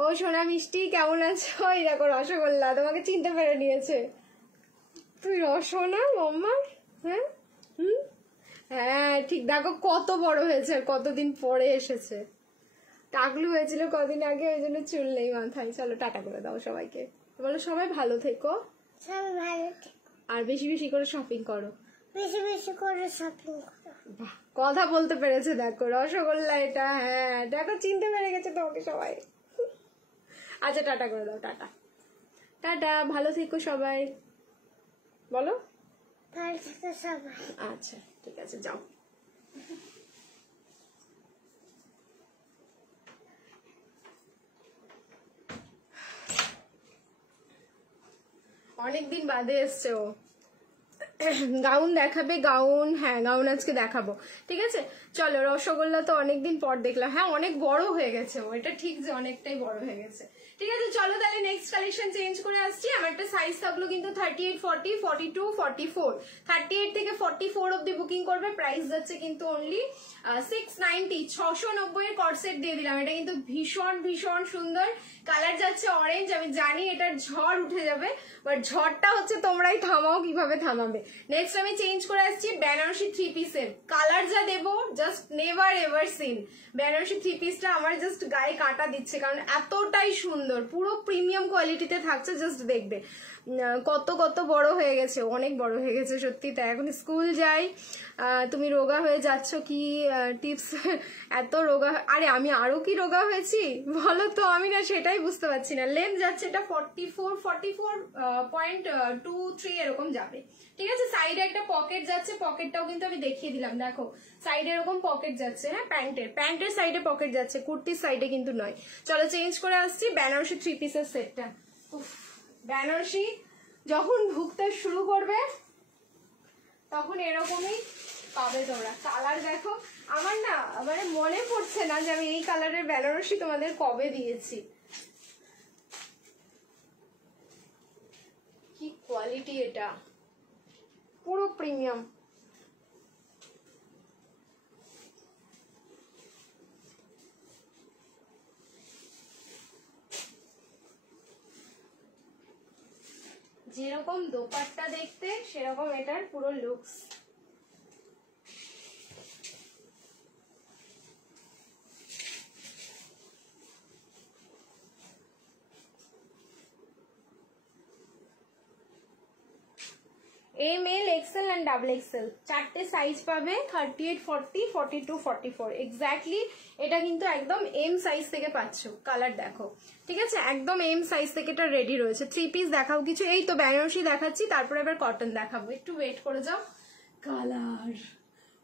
ও সোনা মিষ্টি কেমন আছো? ওই দেখো রসগোল্লা তোমাকে চিনতে পেরে নিয়েছে। তুই রসনা মাম্মা? হ্যাঁ হ্যাঁ ঠিক, দেখো কত বড় হয়েছে আর কতদিন পরে এসেছে। টাকলু হয়েছিল কদিন আগে, ওই জন্য চুল নেই মাথায়। চলো টাটা করে দাও সবাইকে, বলো সবাই ভালো থেকো, আর বেশি বেশি করে শপিং করো, বেশি বেশি করে শপিং করো। বাহ কথা বলতে পেরেছে দেখো, রসগোল্লা এটা। হ্যাঁ দেখো চিনতে পেরে গেছে তোমাকে সবাই। আচ্ছা টাটা করে দাও, টাটা টাটা, ভালো থেকো সবাই, বলো ভালো থেকো সবাই। আচ্ছা ঠিক আছে যাও। অনেকদিন বাদে এসছে ও। গাউন দেখাবে? গাউন, হ্যাঁ গাউন আজকে দেখাবো, ঠিক আছে। চলো রসগোল্লা তো অনেকদিন পর দেখলাম। হ্যাঁ অনেক বড় হয়ে গেছে ও, এটা ঠিক যে অনেকটাই বড় হয়ে গেছে। ঠিক আছে চলো তাহলে নেক্সট কালেকশন চেঞ্জ করে আসছি। আমার একটা সাইজ থাকলো কিন্তু 38, 40, 42, 44। 38 থেকে 44 অব্দি বুকিং করবে। প্রাইস যাচ্ছে কিন্তু অনলি 690, 690 এর কর্সেট দিয়ে দিলাম। এটা কিন্তু ভীষণ ভীষণ সুন্দর। কালার যাচ্ছে অরেঞ্জ, আমি জানি এটার ঝড় উঠে যাবে, বাট ঝড়টা হচ্ছে তোমরাই থামাও কিভাবে থামাবে। নেক্সট আমি চেঞ্জ করে আসছি বেনারসি 3 পিসের। কালার যা দেবো just never ever seen. Benarasi 3 পিসটা আমার জাস্ট গায়ে কাটা দিচ্ছে, কারণ এতটাই সুন্দর, পুরো প্রিমিয়াম কোয়ালিটিতে থাকছে। জাস্ট দেখবে কত কত বড় হয়ে গেছে, অনেক বড় হয়ে গেছে সত্যি। তাই এখন স্কুল যাই, তুমি রোগা হয়ে যাচ্ছ কি টিপস? এত রোগা, আরে আমি আরো কি রোগা হয়েছি বলো তো, আমি না সেটাই বুঝতে পারছি না। লেন্থ যাচ্ছে এটা 44, 44.23 এরকম যাবে, ঠিক আছে। সাইডে একটা পকেট যাচ্ছে, পকেটটাও কিন্তু আমি দেখিয়ে দিলাম, দেখো সাইডে এরকম পকেট যাচ্ছে। হ্যাঁ প্যান্টের সাইডে পকেট যাচ্ছে, কুর্তির সাইডে কিন্তু নয়। চলো চেঞ্জ করে আসছি বেনারসি 3 পিসের সেটটা। বেনারসি যখন ঢুকতে শুরু করবে তখন এরকমই পাবে তোমরা। কালার দেখো, আমার না মানে মনে পড়ছে না যে আমি এই কালারের বেনারসি তোমাদের কবে দিয়েছি। কি কোয়ালিটি, এটা পুরো প্রিমিয়াম। যেরকম দোপাট্টা দেখতে সেরকম এটার পুরো looks. M, L, XL and double XL চারটে সাইজ পাবে। 38, 40, 42, 44 এক্স্যাক্টলি। এটা কিন্তু একদম এম সাইজ থেকে পাচ্ছ। কালার দেখো, ঠিক আছে, একদম এম সাইজ থেকে এটা রেডি রয়েছে। 3 পিস দেখাও কিছু, এই তো বেনারসি দেখাচ্ছি, তারপরে এবার কটন দেখাবো, একটু ওয়েট করে যাও। কালার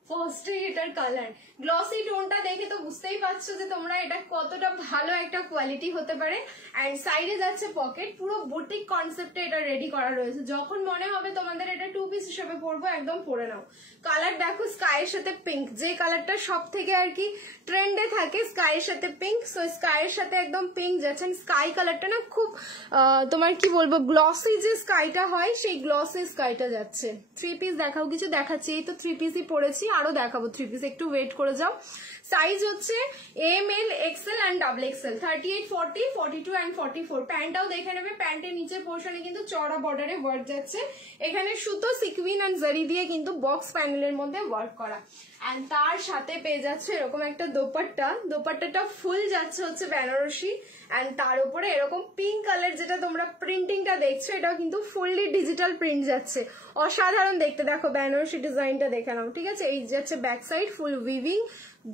ফার্স্টে এটার কালার গ্লসি টোনটা দেখে তো বুঝতেই পারছো যে তোমরা এটা কতটা ভালো একটা কোয়ালিটি হতে পারে। এন্ড সাইডে যাচ্ছে পকেট, পুরো বুটিক কনসেপ্টে এটা রেডি করা রয়েছে। যখন মনে হবে তোমাদের এটা 2 পিস হিসেবে পরবো, একদম পরে নাও। কালার দেখো স্কাইয়ের সাথে পিঙ্ক, যে কালারটা সব থেকে আর কি ট্রেন্ডে থাকে, স্কাইয়ের সাথে পিঙ্ক। সো স্কাইয়ের সাথে একদম পিঙ্ক যাচ্ছে। স্কাই কালারটা না খুব তোমার কি বলবো, গ্লসি যে স্কাইটা হয় সেই গ্লসি স্কাইটা যাচ্ছে। 3 পিস দেখাও কিছু, দেখাচ্ছি, এই তো 3 পিসই পরেছি, আরো দেখাবো 3 পিস, একটু ওয়েট করে যাও। সাইজ হচ্ছে M, L, XL and double XL. 38, 40, 42 and 44। প্যান্টটাও দেখে নেবে, প্যান্টের নিচের পোর্শনে কিন্তু চড়া বর্ডারে ওয়ার্ক যাচ্ছে। এখানে সুতো, সিকুইন এন্ড জারি দিয়ে কিন্তু বক্স প্যানেলের মধ্যে ওয়ার্ক করা। এন্ড তার সাথে পেয়ে যাচ্ছে এরকম একটা দোপাট্টা। দোপাট্টাটা ফুল যাচ্ছে হচ্ছে বেনারসি, এন্ড তার উপরে এরকম পিঙ্ক কালার, যেটা তোমরা প্রিন্টিংটা দেখছো এটাও কিন্তু ফুললি ডিজিটাল প্রিন্ট যাচ্ছে। অসাধারণ দেখতে, দেখো বেনারসি ডিজাইনটা দেখে নাও, ঠিক আছে। এই যাচ্ছে ব্যাক সাইড, ফুল উইভিং,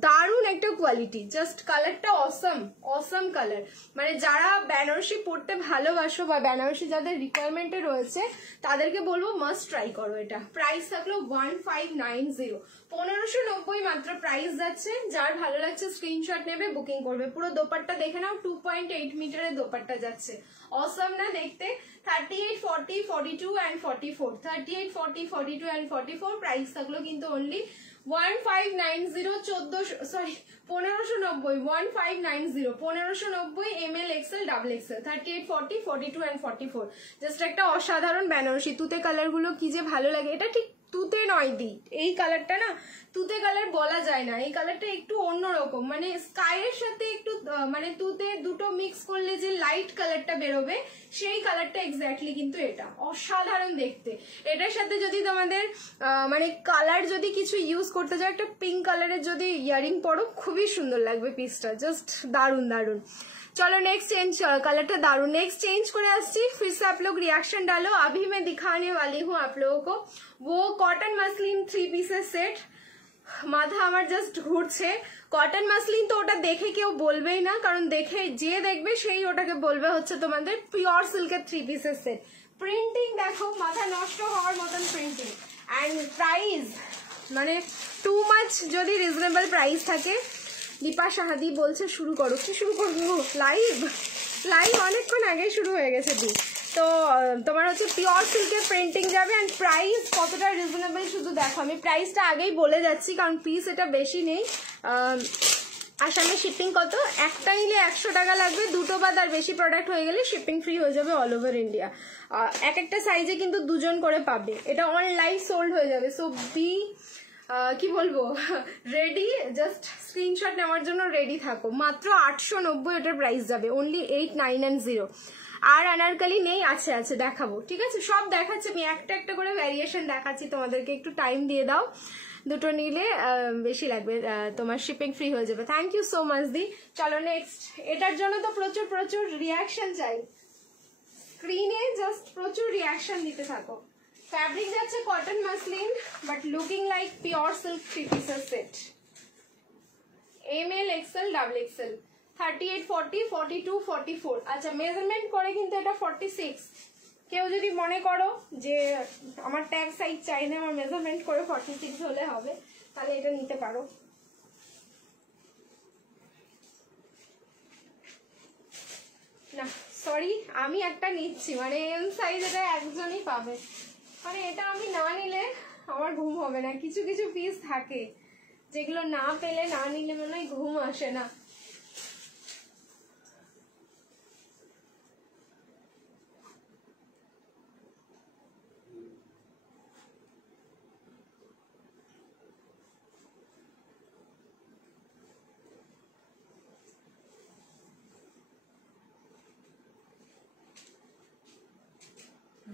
দারুণ একটা কোয়ালিটি। জাস্ট কালারটা অসম, অসম কালার। মানে যারা বেনারসি পড়তে ভালোবাসো বা বেনারসি যাদের রিকোয়ারমেন্টে রয়েছে তাদেরকে বলবো মাস্ট ট্রাই করো এটা। প্রাইস থাকলো 1590, 1590 মাত্র প্রাইস যাচ্ছে। যার ভালো লাগছে স্ক্রিনশট নেবে, বুকিং করবে। পুরো দোপাট্টা দেখে নাও, 2.8 মিটারের দোপাট্টা যাচ্ছে। অসম না দেখতে। 38, 40, 42 এন্ড 44। 38, 40, 42 এন্ড 44 প্রাইস থাকলো কিন্তু only 1590 1590 1590 ml XL double XL 38 40 42 and 44 just একটা অসাধারণ বেনারসি। তুতে কালার গুলো কি যে ভালো লাগে, এটা ঠিক তুতে নয় দি, এই কালারটা না তুতে কালার বলা যায় না, এই কালারটা একটু অন্যরকম, মানে স্কাইয়ের সাথে একটু মানে তুতে দুটো মিক্স করলে যে লাইট কালারটা বেরোবে সেই কালারটা এক্স্যাক্টলি কিন্তু এটা অসাধারণ দেখতে। এটার সাথে যদি তোমাদের মানে কালার যদি কিছু ইউজ করতে চাও, একটা পিঙ্ক কালারের যদি ইয়ারিং পরো খুবই সুন্দর লাগবে পিসটা, জাস্ট দারুন দারুন। चलो नेक्स्ट चेंज, कलर दारुण। नेक्स्ट चेंज करे आसছি, फिर से आप लोग रिएक्शन डालो। अभी मैं दिखाने वाली हूँ आप लोगों को वो कॉटन मसलिन 3 पीसेस सेट। মাথা আমার জাস্ট ঘুরছে। কটন মাসলিন তো ওটা দেখে কেউ বলবেই না, কারণ দেখে যে দেখবে সেই ওটাকে বলবে হচ্ছে তোমাদের পিওর সিল্কের 3 পিসেস সেট। প্রিন্টিং দেখো, মাথা নষ্ট হওয়ার মতন প্রিন্টিং। অ্যান্ড প্রাইস মানে টু মাচ যদি রিজনেবল প্রাইস থাকে। দীপা সাহাদি বলছে শুরু করো, কি শুরু করবো? লাইভ অনেকক্ষণ আগে শুরু হয়ে গেছে দি। তো তোমার হচ্ছে পিওর সিল্কের প্রিন্টিং যাবে। অ্যান্ড প্রাইস কতটা রিজনেবল শুধু দেখো, আমি প্রাইসটা আগেই বলে যাচ্ছি কারণ পিস এটা বেশি নেই। আসামে শিপিং কত? একটা নিলে 100 টাকা লাগবে, দুটো বা তার বেশি প্রোডাক্ট হয়ে গেলে শিপিং ফ্রি হয়ে যাবে অল ওভার ইন্ডিয়া। এক একটা সাইজে কিন্তু দুজন করে পাবে, এটা অনলাইন সোল্ড হয়ে যাবে। সো বি কি বলবো, রেডি, জাস্ট স্ক্রিনশট নেওয়ার জন্য রেডি থাকো। মাত্র 890 এটার প্রাইস যাবে, অনলি 8990। আর আনারকালি নেই, আছে আছে দেখাবো, ঠিক আছে সব দেখাচ্ছি আমি, একটা একটা করে ভ্যারিয়েশন দেখাচ্ছি তোমাদেরকে, একটু টাইম দিয়ে দাও। দুটো নিলে বেশি লাগবে, তোমার শিপিং ফ্রি হয়ে যাবে। থ্যাংক ইউ সো মাচ দি। চলো নেক্সট, এটার জন্য তো প্রচুর প্রচুর রিয়াকশন চাই, স্ক্রিনে জাস্ট প্রচুর রিয়াকশন দিতে থাকো। ফ্যাব্রিক যাচ্ছে cotton muslin but looking like pure silk 3 pieces set. ML XL double XL 38 40 42 44। আচ্ছা মেজারমেন্ট করে কিন্তু এটা 46। কেউ যদি মনে করো যে আমার ট্যাগ সাইজ চাই না, আমার মেজারমেন্ট করে 46 হলে হবে, তাহলে এটা নিতে পারো। না সরি, আমি একটা নিচ্ছি, মানে এম সাইজ এটা একজনই পাবে, মানে এটা আমি না নিলে আমার ঘুম হবে না। কিছু কিছু পিস থাকে যেগুলো না পেলে, না নিলে মনে হয় ঘুম আসে না।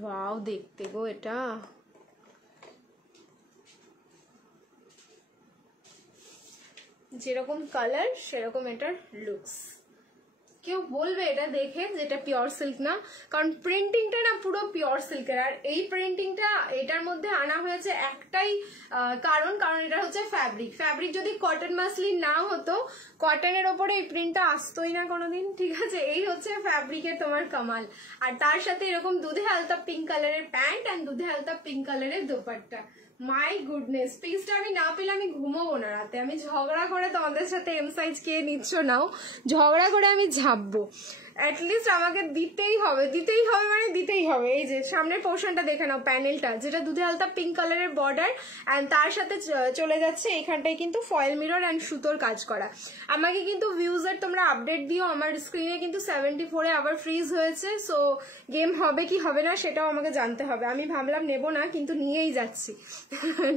ওয়াও দেখতে গো, এটা যেরকম কালার সেরকম এটার লুকস। কেউ বলবে এটা দেখে যেটা পিওর সিল্ক না, কারণ প্রিন্টিংটা না পুরো পিওর সিল্কের। আর এই প্রিন্টিংটা এটার মধ্যে আনা হয়েছে একটাই কারণ এটা হচ্ছে ফ্যাব্রিক যদি কটন মাসলিন না হতো, কটনের ওপরে এই প্রিন্টটা আসতোই না কোনোদিন, ঠিক আছে। এই হচ্ছে ফ্যাব্রিকের তোমার কামাল। আর তার সাথে এরকম দুধে হালকা পিঙ্ক কালারের প্যান্ট অ্যান্ড দুধে হালকা পিঙ্ক কালারের দোপাট্টা। মাই গুডনেস, পিসটা আমি না পেলে আমি ঘুমোবো না রাতে। আমি ঝগড়া করে তোমাদের সাথে এম সাইজ কে নিচ্ছ নাও, ঝগড়া করে আমি ঝাপবো। অ্যাটলিস্ট আমাকে দিতেই হবে মানে দিতেই হবে। এই যে সামনের পোর্শনটা দেখে নাও, প্যানেলটা যেটা দুধে হালকা পিঙ্ক কালারের বর্ডার অ্যান্ড তার সাথে চলে যাচ্ছে এখানটায় কিন্তু ফয়েল মিরর অ্যান্ড সুতোর কাজ করা। আমাকে কিন্তু ভিউজের তোমরা আপডেট দিও, আমার স্ক্রিনে কিন্তু 74-এ আবার ফ্রিজ হয়েছে। সো গেম হবে কি হবে না সেটাও আমাকে জানতে হবে। আমি ভাবলাম নেবো না, কিন্তু নিয়েই যাচ্ছি।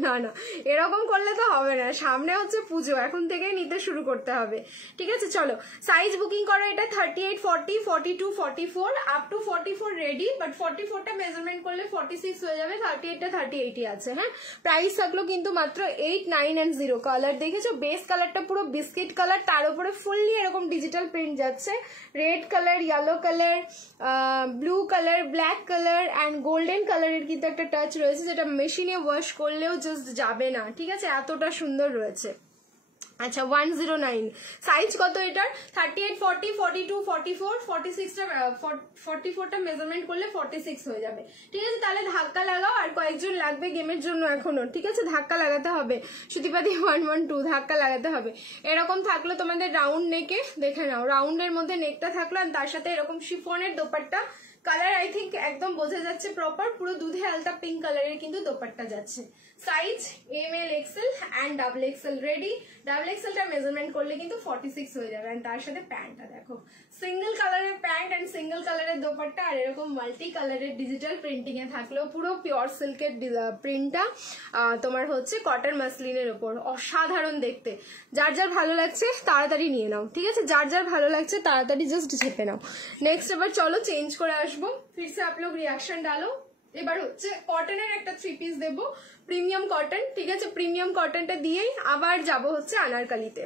না এরকম করলে তো হবে না, সামনে হচ্ছে পুজো, এখন থেকেই নিতে শুরু করতে হবে, ঠিক আছে। চলো সাইজ বুকিং করো। এটা 38 40 42 44 আপ টু 44 রেডি, বাট 44টা মেজারমেন্ট করলে 46 হয়ে যাবে। 38টা 38ই আছে। হ্যাঁ, প্রাইস থাকলো কিন্তু মাত্র 8990। কালার দেখেছো, বেস কালারটা পুরো বিস্কিট কালার, তার উপরে ফুললি এরকম ডিজিটাল প্রিন্ট যাচ্ছে। Red colour, yellow colour, blue colour, black colour and golden কালারের কিন্তু একটা টাচ রয়েছে, যেটা মেশিনে ওয়াশ করলেও জাস্ট যাবে না, ঠিক আছে, এতটা সুন্দর রয়েছে। আচ্ছা 109 সাইজ কত এটার? 38 40 42 44 46টা 44টা মেজারমেন্ট করলে 46 হয়ে যাবে, ঠিক আছে। তাহলে ধাক্কা লাগাও, আর কয়েকজন লাগবে গেমের জন্য এখনো, ঠিক আছে। ধাক্কা লাগাতে হবে, সুদীপাদি 112 ধাক্কা লাগাতে হবে। এরকম থাকলো তোমাদের রাউন্ড নেকে, দেখে নাও রাউন্ডের মধ্যে নেকটা থাকলো, আর তার সাথে এরকম শিফনের দোপাট্টা। কালার আই থিঙ্ক একদম বোঝা যাচ্ছে প্রপার, পুরো দুধে আলতা পিঙ্ক কালারের কিন্তু দোপাট্টা যাচ্ছে। Size M L XL and double XL ready. Double এক্সেলটা মেজারমেন্ট করলে কিন্তু 46 হয়ে যাবে। অ্যান্ড তার সাথে প্যান্টটা দেখো, সিঙ্গেল কালারের প্যান্ট অ্যান্ড সিঙ্গেল কালারের দোপাট্টা, আর এরকম মাল্টি কালারের ডিজিটাল প্রিন্টিং এ থাকলেও পুরো পিওর সিল্কের প্রিন্টটা তোমার হচ্ছে কটন মাসলিনের উপর, অসাধারণ দেখতে। যার যার ভালো লাগছে তাড়াতাড়ি নিয়ে নাও, ঠিক আছে? যার যার ভালো লাগছে তাড়াতাড়ি জাস্ট ঝেপে নাও। নেক্সট এবার চলো চেঞ্জ করে আসবো, ফিরসে আপ লোগ রিয়াকশন ডালো। এবার হচ্ছে কটনের একটা 3 পিস দেবো, প্রিমিয়াম কটন, ঠিক আছে? প্রিমিয়াম কটনটা দিয়েই আবার যাব হচ্ছে আনারকালিতে।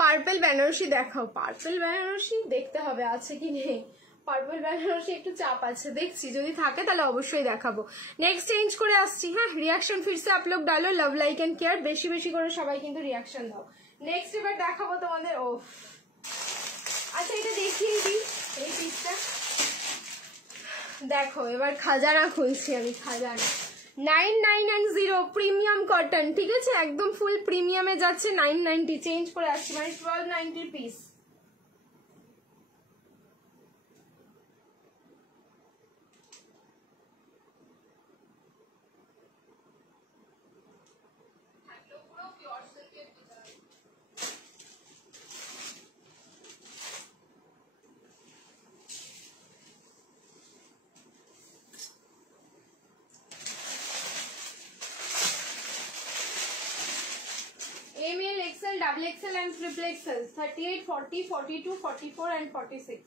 পার্পল বেনারসি দেখাও। পার্পল বেনারসি দেখতে হবে আছে কি নেই। পার্পল বেনারসি একটু চাপ আছে, দেখছি যদি থাকে তাহলে অবশ্যই দেখাবো। নেক্সট চেঞ্জ করে আসছি। হ্যাঁ, রিয়াকশন ফিরসে আপ লোগ ডালো, লাভ লাইক এন্ড কেয়ার, বেশি বেশি করে সবাই কিন্তু রিয়াকশন দাও। নেক্সট এবার দেখাবো তোমাদের, ও আচ্ছা এটা দেখিয়ে দিই এই পিসটা। দেখো এবার খাজানা খুলছি আমি, খাজানা 9990 প্রিমিয়াম কটন, ঠিক আছে? একদম ফুল প্রিমিয়ামে যাচ্ছে 990, চেঞ্জ করে আসছি, মানে 1290 piece. ML, XL, double XL and triple XL, 38, 40, 42, 44 and 46.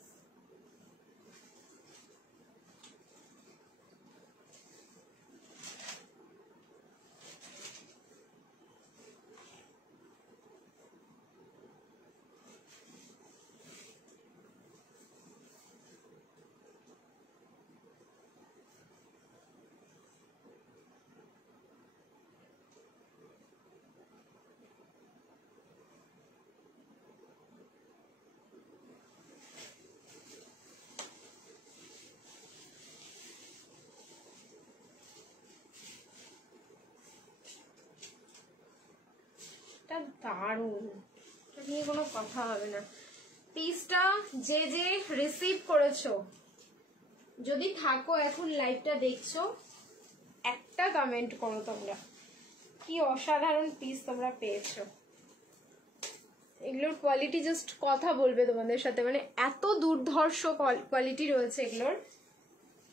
দারুণ, নিয়ে কোনো কথা হবে না। পিসটা যে যে রিসিভ করেছো, যদি থাকো এখন লাইভটা দেখছো, একটা কমেন্ট করো তোমরা, কি অসাধারণ পিস তোমরা পেয়েছো। এগুলোর কোয়ালিটি জাস্ট কথা বলবে তোমাদের সাথে, মানে এত দুর্ধর্ষ কোয়ালিটি রয়েছে এগুলোর,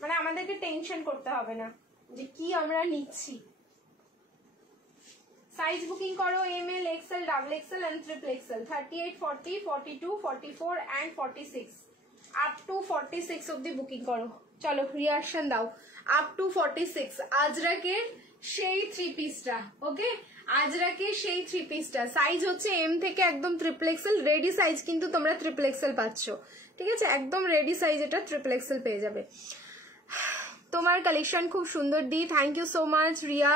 মানে আমাদেরকে টেনশন করতে হবে না যে কি আমরা নিচ্ছি। সাইজ বুকিং করো ML, XL, double XL and triple XL, 38, 40, 42, 44 and 46, up to 46 অব্দি বুকিং করো। চলো রিয়াকশন দাও। আপ টু 46 আজরাকের সেই 3 পিসটা, ওকে? আজরাকের সেই 3 পিসটা সাইজ হচ্ছে M থেকে একদম ট্রিপল XL, রেডি সাইজ কিন্তু তোমরা ট্রিপল XL পাচ্ছ, ঠিক আছে? একদম রেডি সাইজ এটা ট্রিপল XL পেয়ে যাবে। তোমার কালেকশন খুব সুন্দর দি, thank you so much Riya.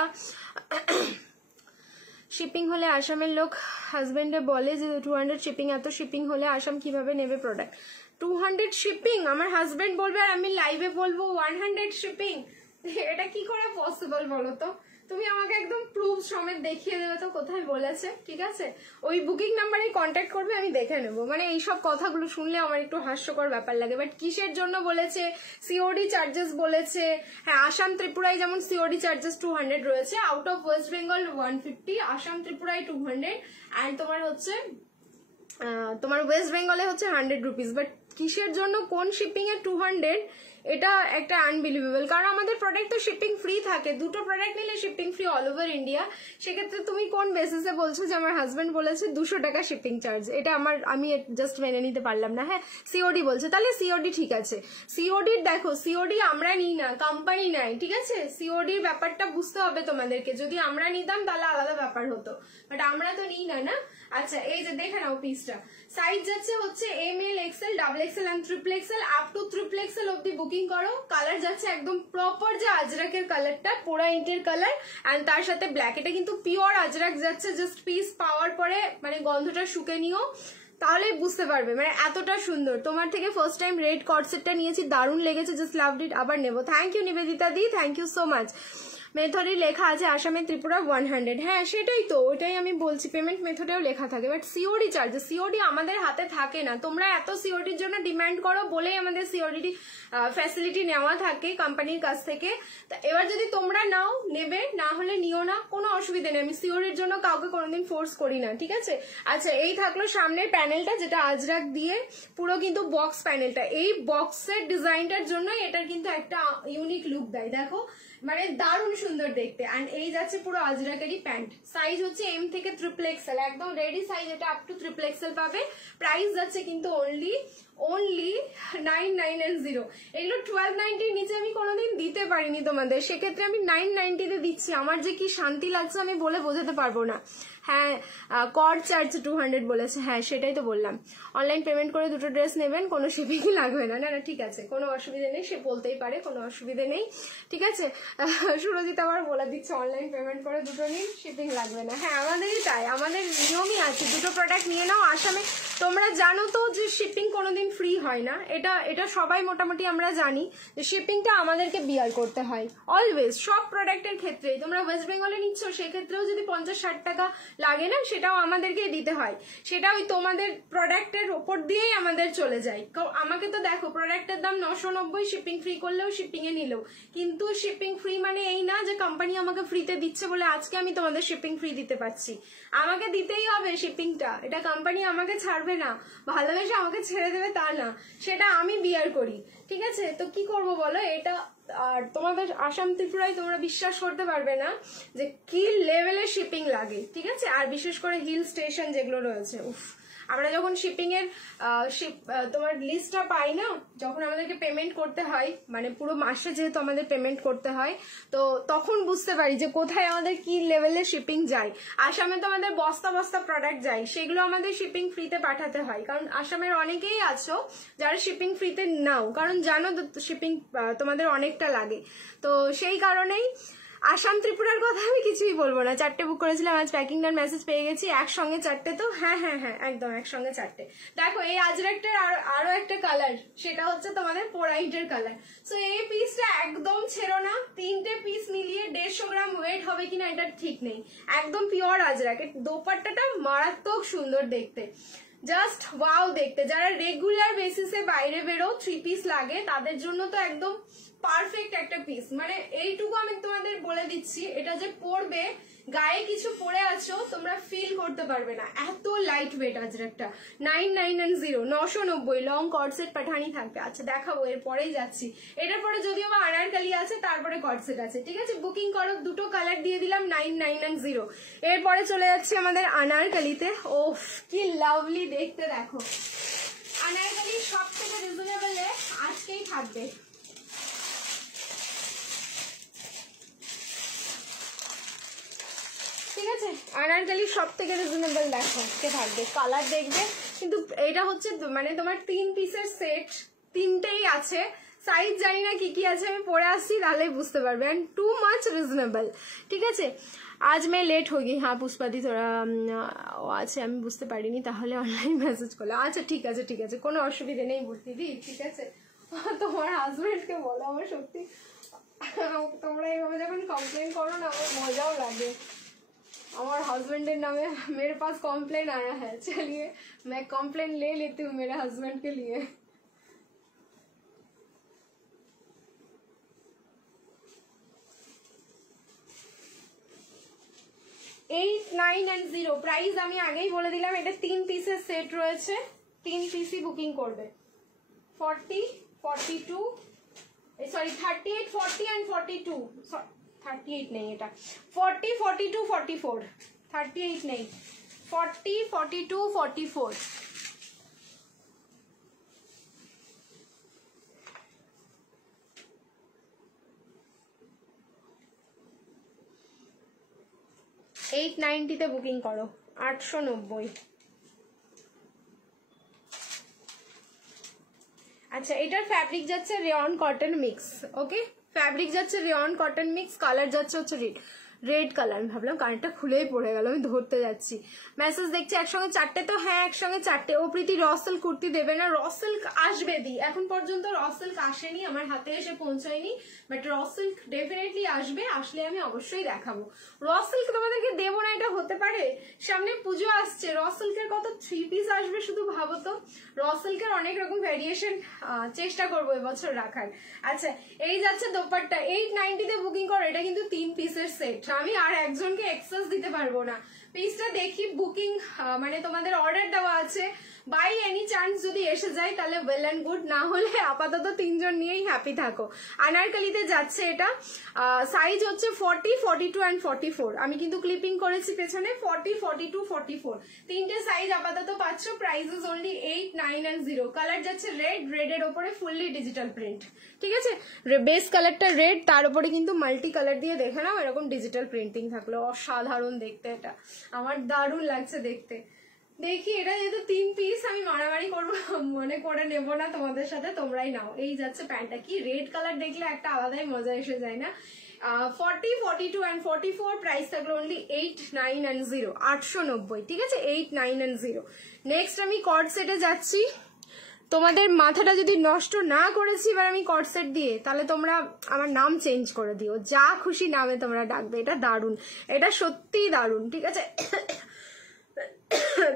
Shipping হলে আসামের লোক হাজবেন্ডে বলে যে 200 শিপিং, এত শিপিং হলে আসাম কিভাবে নেবে প্রোডাক্ট? 200 শিপিং আমার হাজবেন্ড বলবে আর আমি লাইভে বলবো 100 শিপিং, এটা কি করে পসিবল বলো তো? তুমি আমাকে একদম প্রুফ সমেত দেখিয়ে দেবে তো কোথায় বলেছে, ঠিক আছে? ওই বুকিং নাম্বারে কন্ট্যাক্ট করবে, আমি দেখে নেব। মানে এইসব কথাগুলো শুনলে আমার একটু হাস্যকর ব্যাপার লাগে, বাট কিসের জন্য বলেছে? সিওডি চার্জেস বলেছে। হ্যাঁ, আসাম ত্রিপুরায় যেমন সিওডি চার্জেস 200 রয়েছে, out of West Bengal 150, Assam ত্রিপুরায় 200 অ্যান্ড তোমার হচ্ছে তোমার ওয়েস্ট বেঙ্গলে হচ্ছে 100 রুপিস। বাট কিসের জন্য, কোন শিপিং এ 200, এটা একটা আনবিলিভেবল। কারণ আমাদের প্রোডাক্ট তো শিপিং ফ্রি থাকে, দুটো প্রোডাক্ট নিলে shipping free all over India. সেক্ষেত্রে তুমি কোন বেসিসে বলছো যে আমার হাজবেন্ড বলেছে 200 টাকা শিপিং চার্জ? এটা আমি জাস্ট মেনে নিতে পারলাম না। হ্যাঁ, সিওডি বলছে, তাহলে সিওডি ঠিক আছে। সিওডির দেখো, সিওডি আমরা নিই না, কোম্পানি নেয়, ঠিক আছে? সিওডির ব্যাপারটা বুঝতে হবে তোমাদেরকে। যদি আমরা নিতাম তাহলে আলাদা ব্যাপার হতো, বাট আমরা তো নিই না, না? আচ্ছা, এই যে দেখে নাও পিসটা। সাইজ যাচ্ছে হচ্ছে ML, XL, double XL and triple XL, up to triple XL অব্দি বুকিং করো। কালার যাচ্ছে একদম প্রপার যে আজরাকের কালারটা, পোড়া ইটের কালার এন্ড তার সাথে ব্ল্যাক। এটা কিন্তু পিওর আজরাক যাচ্ছে। জাস্ট পিস পাওয়ার পরে মানে গন্ধটা শুকে নিও, তাহলে বুঝতে পারবে, মানে এতটা সুন্দর। তোমার থেকে ফার্স্ট টাইম রেড কর্ড সেটটা নিয়েছি, দারুণ লেগেছে, জাস্ট লাভড ইট, আবার নেবো। Thank you Nibedita di, thank you so much. মেথডে লেখা আছে আসামে ত্রিপুরা 100। হ্যাঁ সেটাই তো, ওটাই আমি বলছি, পেমেন্ট মেথডেও লেখা থাকে, বাট সিওডি চার্জ, সিওডি আমাদের হাতে থাকে না। তোমরা এত সিওডির জন্য ডিমান্ড করো বলেই আমাদের সিওডি ফ্যাসিলিটি নেওয়া থাকে কোম্পানির কাছ থেকে। তা এবার যদি তোমরা নাও, নেবে, না হলে নিও না, কোনো অসুবিধা নেই। আমি সিওডির জন্য কাউকে কোনোদিন ফোর্স করি না, ঠিক আছে। আচ্ছা এই থাকলো সামনের প্যানেলটা, যেটা আজরাক দিয়ে পুরো কিন্তু বক্স প্যানেলটা। এই বক্সের ডিজাইনটার জন্য এটার কিন্তু একটা ইউনিক লুক দেয়, দেখো মানে দারুণ সুন্দর দেখতে। এন্ড এই যাচ্ছে পুরো আজরাকেরই প্যান্ট, সাইজ হচ্ছে এম থেকে XXL, একদম রেডি সাইজ, এটা আপ টু XXL পাবে। প্রাইস যাচ্ছে কিন্তু অনলি 990। এগুলো 1290 নিচে আমি কোনোদিন দিতে পারিনি তোমাদের, সেক্ষেত্রে আমি 990 দিচ্ছি। আমার যে কি শান্তি লাগছে আমি বলে বোঝাতে পারবো না। হ্যাঁ কর চার্জ 200 বলেছে, হ্যাঁ সেটাই তো বললাম। অনলাইন পেমেন্ট করে দুটো ড্রেস নেবেন, কোনো শিপিং লাগবে না। না না ঠিক আছে, কোনো অসুবিধা নেই, সে বলতেই পারে, কোনো অসুবিধা নেই, ঠিক আছে। সুরজিৎ আবার বলে দিচ্ছে অনলাইন পেমেন্ট করে দুটো নিন, শিপিং লাগবে না। হ্যাঁ আমাদেরই তাই, আমাদের নিয়মই আছে, দুটো প্রোডাক্ট নিয়ে নাও। আসামে তোমরা জানো তো যে শিপিং কোনোদিন ফ্রি হয় না, এটা সবাই মোটামুটি আমরা জানি যে শিপিংটা আমাদেরকে বিয়ার করতে হয় অলওয়েজ, সব প্রোডাক্টের ক্ষেত্রেই। তোমরা ওয়েস্ট বেঙ্গলে নিচ্ছ, সেক্ষেত্রেও যদি 50-60 টাকা লাগে না, সেটাও আমাদেরকেই দিতে হয়, সেটা ওই তোমাদের প্রোডাক্টের ওপর দিয়েই আমাদের চলে যায়। আমাকে তো দেখো প্রোডাক্টের দাম 990, শিপিং ফ্রি করলেও, শিপিং এ নিলেও, কিন্তু শিপিং ফ্রি মানে এই না যে কোম্পানি আমাকে ফ্রিতে দিচ্ছে বলে আজকে আমি তোমাদের শিপিং ফ্রি দিতে পারছি। আমাকে দিতেই হবে শিপিংটা, এটা কোম্পানি আমাকে ছাড়বে না, ভালোবেসে আমাকে ছেড়ে দেবে তা না, সেটা আমি বিয়ার করি, ঠিক আছে। তো কি করব বলো এটা। আর তোমাদের আসাম ত্রিপুরায় তোমরা বিশ্বাস করতে পারবে না যে কি লেভেলের শিপিং লাগে, ঠিক আছে। আর বিশেষ করে হিল স্টেশন যেগুলো রয়েছে, উফ, আমরা যখন শিপিং এর তোমার লিস্টটা পাই না, যখন আমাদেরকে পেমেন্ট করতে হয়, মানে পুরো মাসে যেহেতু আমাদের পেমেন্ট করতে হয়, তো তখন বুঝতে পারি যে কোথায় আমাদের কি লেভেলের শিপিং যায়। আসামে তো আমাদের বস্তা বস্তা প্রোডাক্ট যায়, সেগুলো আমাদের শিপিং ফ্রিতে পাঠাতে হয়, কারণ আসামের অনেকেই আছো যারা শিপিং ফ্রিতে নাও, কারণ জানো শিপিং তোমাদের অনেকটা লাগে। তো সেই কারণেই আসাম ত্রিপুরার কথা আমি কিছুই বলবো না। 4টে বুক করেছিলাম, আজ প্যাকিং ডান মেসেজ পেয়ে গেছি, একসঙ্গে 4টে তো। হ্যাঁ হ্যাঁ হ্যাঁ একদম একসঙ্গে 4টে। দেখো এই আজরাকটার আরো একটা কালার, সেটা হচ্ছে তোমাদের পোরাইটের কালার। সো এই পিসটা একদম ছেড়ো না, 3টে পিস মিলিয়ে 150 গ্রাম ওয়েট হবে কিনা এটা ঠিক নেই, একদম পিওর আজরাক। দোপাট্টাটা মারাত্মক সুন্দর দেখতে, জাস্ট ওয়াও দেখতে। যারা রেগুলার বেসিসে বাইরে বেরো 3 পিস লাগে, তাদের জন্য তো একদম পারফেক্ট একটা পিস। মানে এইটুকু আমি তোমাদের বলে দিচ্ছি, এটা যে পরবে, গায়ে কিছু পরে আছো তোমরা ফিল করতে পারবে না, এত লাইট ওয়েট আজরাকটা। 990 990 লং কর্ডসেট পাঠানি থাকবে। আচ্ছা দেখাবো, এরপরেই যাচ্ছি। এটার পরে যদিও বা আনারকালি আছে, তারপরে কর্ডসেট আছে, ঠিক আছে। বুকিং করো, দুটো কালার দিয়ে দিলাম 990। এরপরে চলে যাচ্ছে আমাদের আনারকালিতে। ওফ কি লাভলি দেখতে, দেখো আনারকালি সব থেকে রিজনেবলে আজকেই থাকবে। ঠিক আছে, আনারকালি সব থেকে রিজনেবল দেখো কে থাকবে, কালার দেখবে। কিন্তু এটা হচ্ছে মানে তোমার 3 পিসের সেট, 3টেই আছে, সাইজ জানি না কি কি আছে, আমি পরে আসছি তাহলেই বুঝতে পারবে। এন্ড টু মাচ রিজনেবল, ঠিক আছে। আজ मैं लेट हो गई, हाँ पुष्पादी थोड़ा আছে, আমি বুঝতে পারিনি, তাহলে অনলাইন মেসেজ করলে। আচ্ছা ঠিক আছে ঠিক আছে, কোনো অসুবিধা নেই দিদি, ঠিক আছে। তোমার হাজবেন্ডকে বলো, আমার সত্যি তোমরা এইভাবে যখন কমপ্লেন করো না, আমার মজাও লাগে। আমার हस्बैंड नामे मेरे पास कॉम्प्लेन आया है, चलिए मैं कॉम्प्लेन ले लेती हूँ मेरे हस्बैंड के लिए। $890 প্রাইস আমি আগেই বলে দিলাম। এটা 3 পিসের সেট রয়েছে, 3 পিসই বুকিং করবে। 40 42 সরি 38 40 এন্ড 42 38 নেই, এটা 40 42 44 38 নেই, 40 42 44। $890 তে বুকিং করো, 890। আচ্ছা এটার ফ্যাব্রিক যাচ্ছে রেয়ন কটন মিক্স, ওকে, ফ্যাব্রিক যাচ্ছে রেয়ন কটন মিক্স, কালার যাচ্ছে হচ্ছে রেড। Red colour. আমি ভাবলাম কানেরটা খুলেই পড়ে গেল, আমি ধরতে যাচ্ছি। মেসেজ দেখছি একসঙ্গে 4টে, তো হ্যাঁ একসঙ্গে 4টে। ও প্রীতি র সিল্ক কুর্তি দেবে না? র সিল্ক আসবে দি, এখন পর্যন্ত র সিল্ক আসেনি, আমার হাতে এসে পৌঁছায়নি, বাট র সিল্ক ডেফিনেটলি আসবে, আসলে আমি অবশ্যই দেখাবো। র সিল্ক তোমাদেরকে দেবো না এটা হতে পারে? সামনে পুজো আসছে, র সিল্কের কত 3 পিস আসবে শুধু ভাবো তো। র সিল্কের অনেক রকম ভ্যারিয়েশন চেষ্টা করবো এবছর রাখার। আচ্ছা এই যাচ্ছে দোপাট্টা, 890 বুকিং করো, এটা কিন্তু 3 পিসের সেট, আমি আর একজনকে এক্সেস দিতে পারবো না। পিসটা দেখি বুকিং মানে তোমাদের অর্ডার দেওয়া আছে, বাই এনি চান্স যদি এসে যায় তাহলে ওয়েল অ্যান্ড গুড, না হলে আপাতত 3 জন নিয়েই হ্যাপি থাকো। আনারকালিতে যাচ্ছে এটা, সাইজ হচ্ছে 40, 42 অ্যান্ড 44। আমি কিন্তু ক্লিপিং করেছি পেছনে 40, 42, 44, 3টে সাইজ আপাতত পাচ্ছ। Prices only 8, 9 and 0। কালার যাচ্ছে রেড, রেডের ওপরে ফুললি ডিজিটাল প্রিন্ট, ঠিক আছে? বেস কালারটা রেড, তার উপরে কিন্তু মাল্টি কালার দিয়ে দেখে নাও এরকম ডিজিটাল প্রিন্টিং থাকলো, অসাধারণ দেখতে, এটা আমার দারুণ লাগছে দেখতে। দেখি এটা যেহেতু 3 পিস, আমি মারামারি করবো মনে করে নেবো না তোমাদের সাথে, তোমরাই নাও। এই যাচ্ছে প্যান্টটা, কি রেড কালার দেখলে একটা আলাদাই মজা এসে যায় না? 40, 42 and 44, প্রাইস থাকলো অনলি 8, 9 and 0, 890, ঠিক আছে? 8, 9 and 0। নেক্সট আমি কর্ড সেটে যাচ্ছি। তোমাদের মাথাটা যদি নষ্ট না করেছি এবার আমি কর্ড সেট দিয়ে, তাহলে তোমরা আমার নাম চেঞ্জ করে দিও, যা খুশি নামে তোমরা ডাকবে। এটা দারুণ, এটা সত্যিই দারুণ, ঠিক আছে?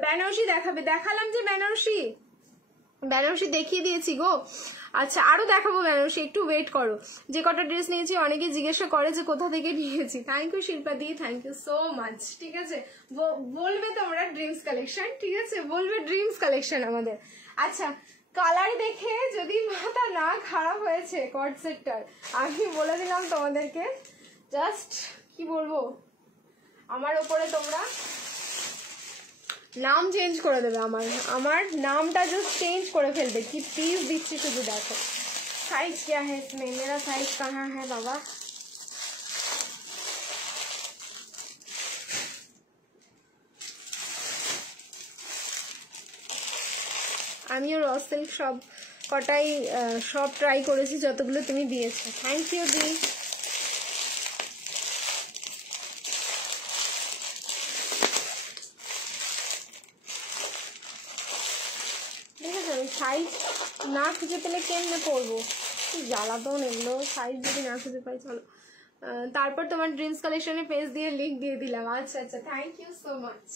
বেনারসি দেখাবে, দেখালাম যে বেনারসি, বেনারসি দেখিয়ে দিয়েছি গো। আচ্ছা আরো দেখাবো বেনারসি, একটু ওয়েট করো। যে কটা ড্রেস নিয়েছি অনেকে জিজ্ঞাসা করে যে কোথা থেকে নিয়েছি। Thank you Shilpa di, thank you so much, ঠিক আছে? বলবে তোমরা ড্রিমস কালেকশন, ঠিক আছে? বলবে ড্রিমস কালেকশন আমাদের। আচ্ছা কালার দেখে যদি মাথা না খারাপ হয়েছে কর্ড সেটটার, আমি বলে দিলাম তোমাদেরকে, জাস্ট কি বলবো, আমার ওপরে তোমরা নাম চেঞ্জ করে দেবে, আমার নামটা জাস্ট চেঞ্জ করে ফেলবে। কি পিস দিচ্ছি শুধু দেখো। साइज क्या है इसमें, मेरा साइज कहाँ है बाबा? আমিও র সিল্ক সব কটাই সব ট্রাই করেছি যতগুলো তুমি দিয়েছো। Thank you the. সাইজ না খুঁজে পেলে কেমনে পরবো, কি জ্বালাতন এগুলো, সাইজ যদি না খুঁজে পাই। চলো তারপর তোমার ড্রিমস কালেকশনে পেজ দিয়ে লিঙ্ক দিয়ে দিলাম। আচ্ছা আচ্ছা, থ্যাংক ইউ সো মাচ।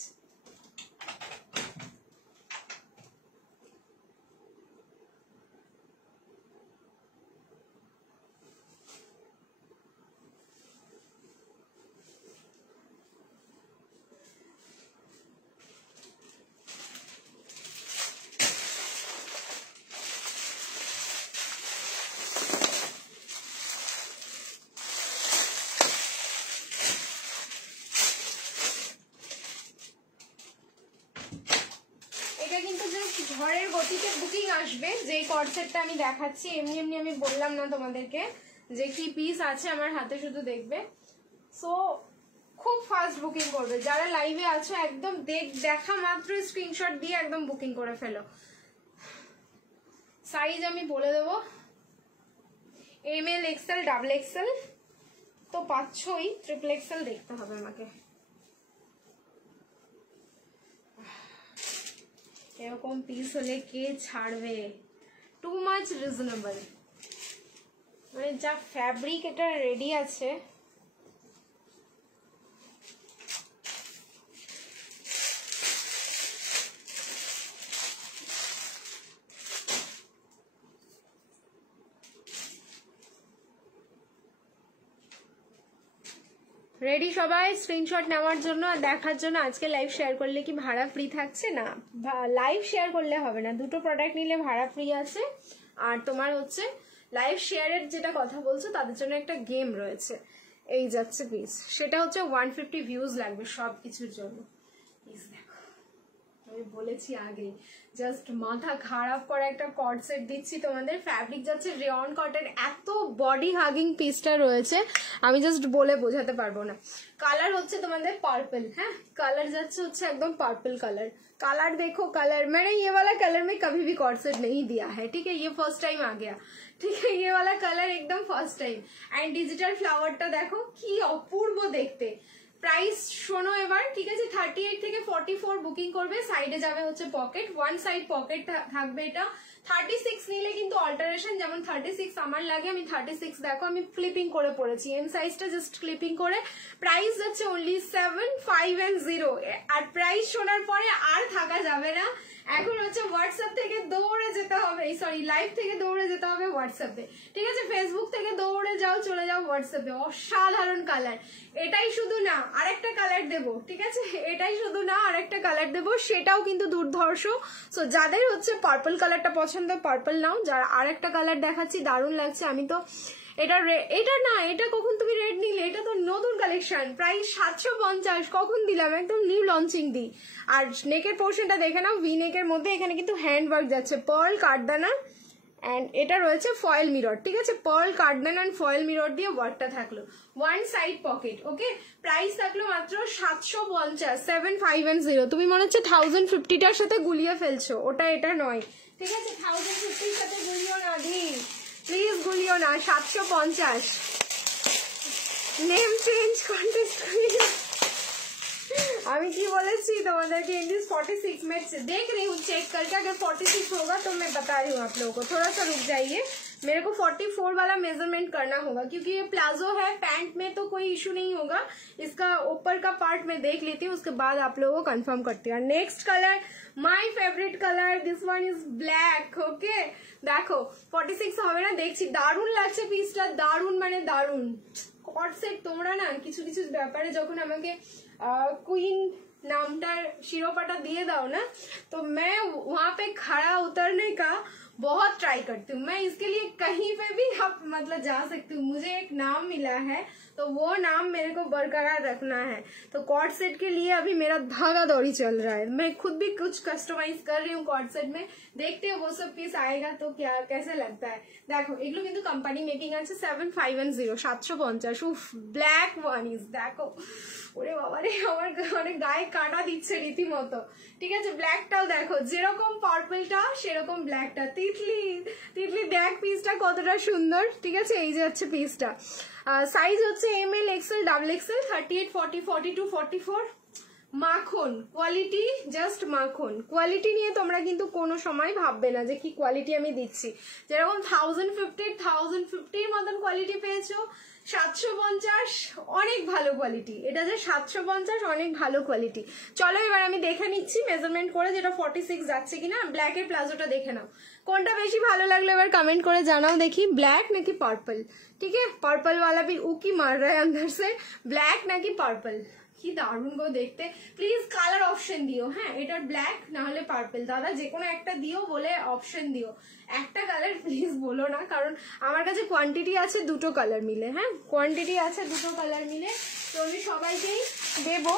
ঝড়ের গতিতে বুকিং আসবে, যে কর্ড সেটটা আমি দেখাচ্ছি। এমনি এমনি আমি বললাম না তোমাদেরকে যে কি পিস আছে আমার হাতে, শুধু দেখবে। সো খুব ফাস্ট বুকিং করবে, যারা লাইভে আছো একদম দেখা মাত্র স্ক্রিনশট দিয়ে একদম বুকিং করে ফেলো। সাইজ আমি বলে দেবো, ML, XL, XXL তো পাচ্ছই, XXL দেখতে হবে আমাকে। এরকম পিস হলে কে ছাড়বে? টু মাচ রিজনেবল, মানে যা ফ্যাব্রিক এটা রেডি আছে। রেডি সবাই স্ক্রিনশট নেওয়ার জন্য আর দেখার জন্য। আজকে লাইভ শেয়ার করলে কি ভাড়া ফ্রি থাকছে? না, লাইভ শেয়ার করলে হবে না, দুটো প্রোডাক্ট নিলে ভাড়া ফ্রি আছে। আর তোমার হচ্ছে লাইভ শেয়ারের যেটা কথা বলছো তাদের জন্য একটা গেম রয়েছে। এই যাচ্ছে পিস, সেটা হচ্ছে 150 ভিউজ লাগবে সব কিছুর জন্য। পিস দেখো, আমি বলেছি আগে, জাস্ট মাথা খারাপ করা একটা কর্ড সেট দিচ্ছি তোমাদের। ফ্যাব্রিক যাচ্ছে রেয়ন কটন, এত বডি হাগিং পিসটা রয়েছে আমি জাস্ট বলে বোঝাতে পারবো না। কালার হচ্ছে তোমাদের পার্পল, হ্যাঁ কালার যাচ্ছে হচ্ছে एकदम पर्पल कलर। कलर देखो, कलर मैंने ये वाला कलर में कभी भी कॉर्ड सेट नहीं दिया है, ठीक है, ये फर्स्ट टाइम आ गया, ठीक है, ये वाला कलर एकदम फर्स्ट टाइम। एंड डिजिटल फ्लावरটা দেখো কি অপূর্ব দেখতে। প্রাইস শোনো এবার, ঠিক আছে, 38 থেকে 44 বুকিং করবে, সাইডে যাবে হচ্ছে পকেট, ওয়ান সাইড পকেট থাকবে। এটা 36 নিলে কিন্তু অল্টারেশন, যেমন 36 আমার লাগে, আমি 36 দেখো আমি ক্লিপিং করে পড়েছি, এম সাইজটা জাস্ট ক্লিপিং করে। প্রাইস যাচ্ছে অনলি 750। আর প্রাইস শোনার পরে আর থাকা যাবে না, এখন হচ্ছে হোয়াটসঅ্যাপ থেকে দৌড়ে যেতে হবে, সরি লাইভ থেকে দৌড়ে যেতে হবে হোয়াটসঅ্যাপে, ঠিক আছে, ফেসবুক থেকে দৌড়ে যাও, চলে যাও হোয়াটসঅ্যাপে। অসাধারণ কালার, এটাই শুধু না আরেকটা কালার দেবো, ঠিক আছে, এটাই শুধু না আরেকটা কালার দেবো, সেটাও কিন্তু দুর্ধর্ষ। সো যাদের হচ্ছে পার্পল কালারটা পছন্দ পার্পল নাও, যারা আরেকটা কালার দেখাচ্ছি দারুণ লাগছে। আমি তো এটা না, এটা কখন তুমি রেড নিলে, এটা তো নতুন কালেকশন, প্রাইস 750, কখন দিলাম, একদম নিউ লঞ্চিং দিই। আর নেকের পোর্শনটা দেখে নাও, ভি নেকের মধ্যে এখানে কিন্তু হ্যান্ড ওয়ার্ক যাচ্ছে, পার্ল কাঠদানা এন্ড এটা রয়েছে ফয়েল মিরর, ঠিক আছে, পার্ল কাঠদানা এন্ড ফয়েল মিরর দিয়ে ওয়ার্কটা থাকলো, ওয়ান সাইড পকেট, ওকে। প্রাইস থাকলো মাত্র 750, 750। তুমি মনে হচ্ছে 1050টার সাথে গুলিয়ে ফেলছো, ওটা এটা নয়, ঠিক আছে, 1050-র সাথে গুলিও না দি, প্লিজ গুলিও না, 750। नेम चेंज कॉन्टेस्ट अभी की बोले तुम्हारे इंग्लिश 46 में देख रही हूँ चेक करके, अगर 46 होगा तो मैं बता रही हूँ आप लोगों को, थोड़ा सा रुक जाइए, मेरे को 44 वाला मेजरमेंट करना होगा, क्योंकि ये प्लाजो है, पैंट में तो कोई इशू नहीं होगा, इसका ऊपर का पार्ट मैं देख लेती हूँ, उसके बाद आप लोगों को कंफर्म करती हूँ। Next colour my favourite colour, this one is black, okay. देखो 46 হবে না, দেখছি দারুণ লাগছে পিসটা, দারুণ মানে দারুণ। কর্ড সেট তোমরা না কিছু কিছু ব্যাপারে যখন আমাকে क्वीन नामटार शिरोपाटा दिए दाओ ना, तो मैं वहां पे खड़ा उतरने का बहुत ट्राई करती हूँ। मैं इसके लिए कहीं पे भी आप मतलब जा सकती हूँ, मुझे एक नाम मिला है तो वो नाम मेरे को बरकरार रखना है। तो कॉर्ड सेट के लिए अभी मेरा धागा दौड़ी चल रहा है, मैं खुद भी कुछ कस्टमाइज कर रही हूँ कॉर्ड सेट में, देखते हैं वो सब पीस आएगा तो क्या कैसे लगता है। देखो एगुलो किन्तु कंपनी मेकिंग আছে 750, 750। उफ ब्लैक वन इज, देखो ওরে বাবা রে, আমার অনেক গায়ে কাটা দিচ্ছে রীতিমতো, ঠিক আছে। ব্ল্যাকটাও দেখো, যেরকম পার্পলটা সেরকম ব্ল্যাকটা, তিতলি তিতলি দেখ পিসটা কতটা সুন্দর, ঠিক আছে। এই যে হচ্ছে পিসটা, সাইজ হচ্ছে ML XL XXL 38 40 42 44। মাখন কোয়ালিটি, জাস্ট মাখন কোয়ালিটি নিয়ে তোমরা কিন্তু কোনো সময় ভাববে না যে কি কোয়ালিটি আমি দিচ্ছি, যেরকম 1050 মতন কোয়ালিটি পেয়েছো, 750 অনেক ভালো কোয়ালিটি, এটা যে 750 অনেক ভালো কোয়ালিটি। চলো এবার আমি দেখে নিচ্ছি মেজারমেন্ট করে যেটা 46 যাচ্ছে কিনা। ব্ল্যাকের প্লাজোটা দেখে নাও, কোনটা বেশি ভালো লাগলো এবার कमेंट করে জানাও দেখি, ব্ল্যাক নাকি পার্পল, ठीक है। पर्पल वाला भी उकी मार रहा है अंदर से, ब्लैक नाकि पर्पल, কি দারুণ গো দেখতে। প্লিজ কালার অপশন দিও, হ্যাঁ এটার ব্ল্যাক না হলে পার্পল, দাদা যে কোনো একটা দিও, বলে অপশন দিও, একটা কালার প্লিজ বলো না, কারণ আমার কাছে কোয়ান্টিটি আছে দুটো কালার মিলে, হ্যাঁ কোয়ান্টিটি আছে দুটো কালার मिले, तो আমি সবাইকেই দেবো,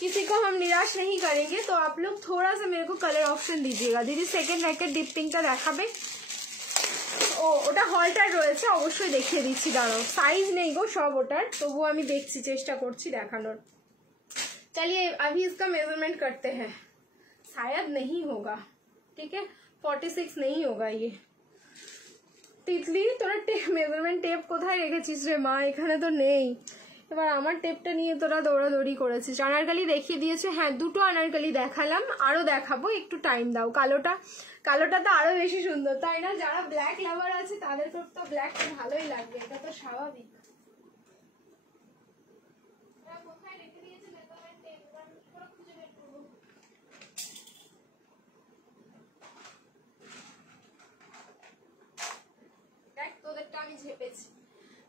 किसी को हम निराश नहीं करेंगे। तो आप लोग थोड़ा सा मेरे को कलर ऑप्शन दीजिएगा। दीदी सेकेंड रैकेट ডিপ পিঙ্কটা দেখাবে, ও ওটা হলটার রয়েছে, অবশ্যই দেখিয়ে দিচ্ছি, দাঁড়াও সাইজ নেই গো সব ওটার, তবুও আমি দেখছি, চেষ্টা করছি দেখানোর। चलिए अभी इसका मेजरमेंट करते हैं, शायद नहीं होगा, ठीक है 46 नहीं होगा ये। তিতলি তোরা মেজারমেন্ট টেপ কোথায় রেখেছিস রে মা, এখানে তো নেই। এবার আমার টেপটা নিয়ে তোরা দৌড়াদৌড়ি করেছিস। আনারকলি দেখিয়ে দিয়েছে, হ্যাঁ দুটো আনারকলি দেখালাম, আরো দেখাবো, একটু টাইম দাও। কালোটা তো আরো বেশি সুন্দর, তাই না? যারা ব্ল্যাক লাভার আছে তাদের তো ব্ল্যাকটা ভালোই লাগবে, এটা তো স্বাভাবিক।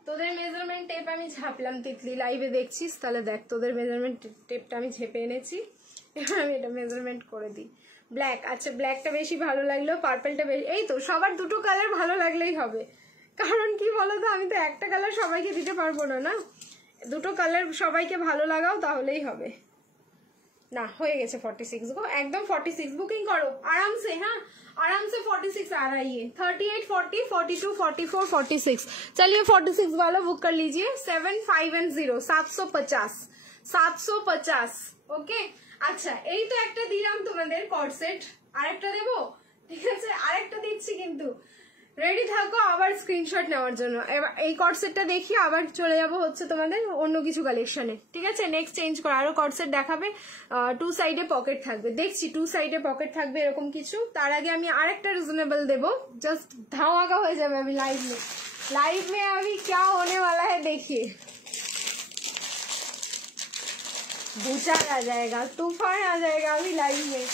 তোদের মেজারমেন্ট টেপ আমি ঝাপলাম, তিতলি লাইভে দেখছিস তাহলে দেখ, তোদের মেজারমেন্ট টেপটা আমি ঝেপে এনেছি, এবার আমি এটা মেজারমেন্ট করে দিই। ব্ল্যাক, আচ্ছা ব্ল্যাকটা বেশি ভালো লাগলো, পার্পলটা বেশি, এই তো সবার দুটো কালার ভালো লাগলেই হবে, কারণ কি বলতো আমি তো একটা কালার সবাইকে দিতে পারবো না, না দুটো কালার সবাইকে ভালো লাগাও তাহলেই হবে। না হয়ে গেছে 46 গো, একদম 46 বুকিং করো আরামসে। হ্যাঁ आराम से 46 आ रहा है ये 38, 40, 42, 44, 46। चलिए 46 वाला बुक कर लीजिए 7, 5 and 0 750 ওকে। আচ্ছা এই তো একটা দিলাম তোমাদের কর্ড সেট, আরেকটা দেবো ঠিক আছে, আরেকটা দিচ্ছি কিন্তু রেডি থাকো আবার স্ক্রিনশট নেওয়ার জন্য। এবার এই কর্ড সেটটা দেখি আবার চলে যাব হচ্ছে তোমাদের অন্য কিছু কালেকশনে, ঠিক আছে। নেক্সট চেঞ্জ করো, আরো কর্ড সেট দেখাবে, 2 সাইডে পকেট থাকবে, দেখছি 2 সাইডে পকেট থাকবে এরকম কিছু। তার আগে আমি আরেকটা রিজনেবল দেবো, জাস্ট ধামাকা হয়ে যাবে। আমি लाइव में अभी क्या होने वाला है देखिए, भूचाल आ जाएगा, तूफान आ जाएगा अभी लाइव में।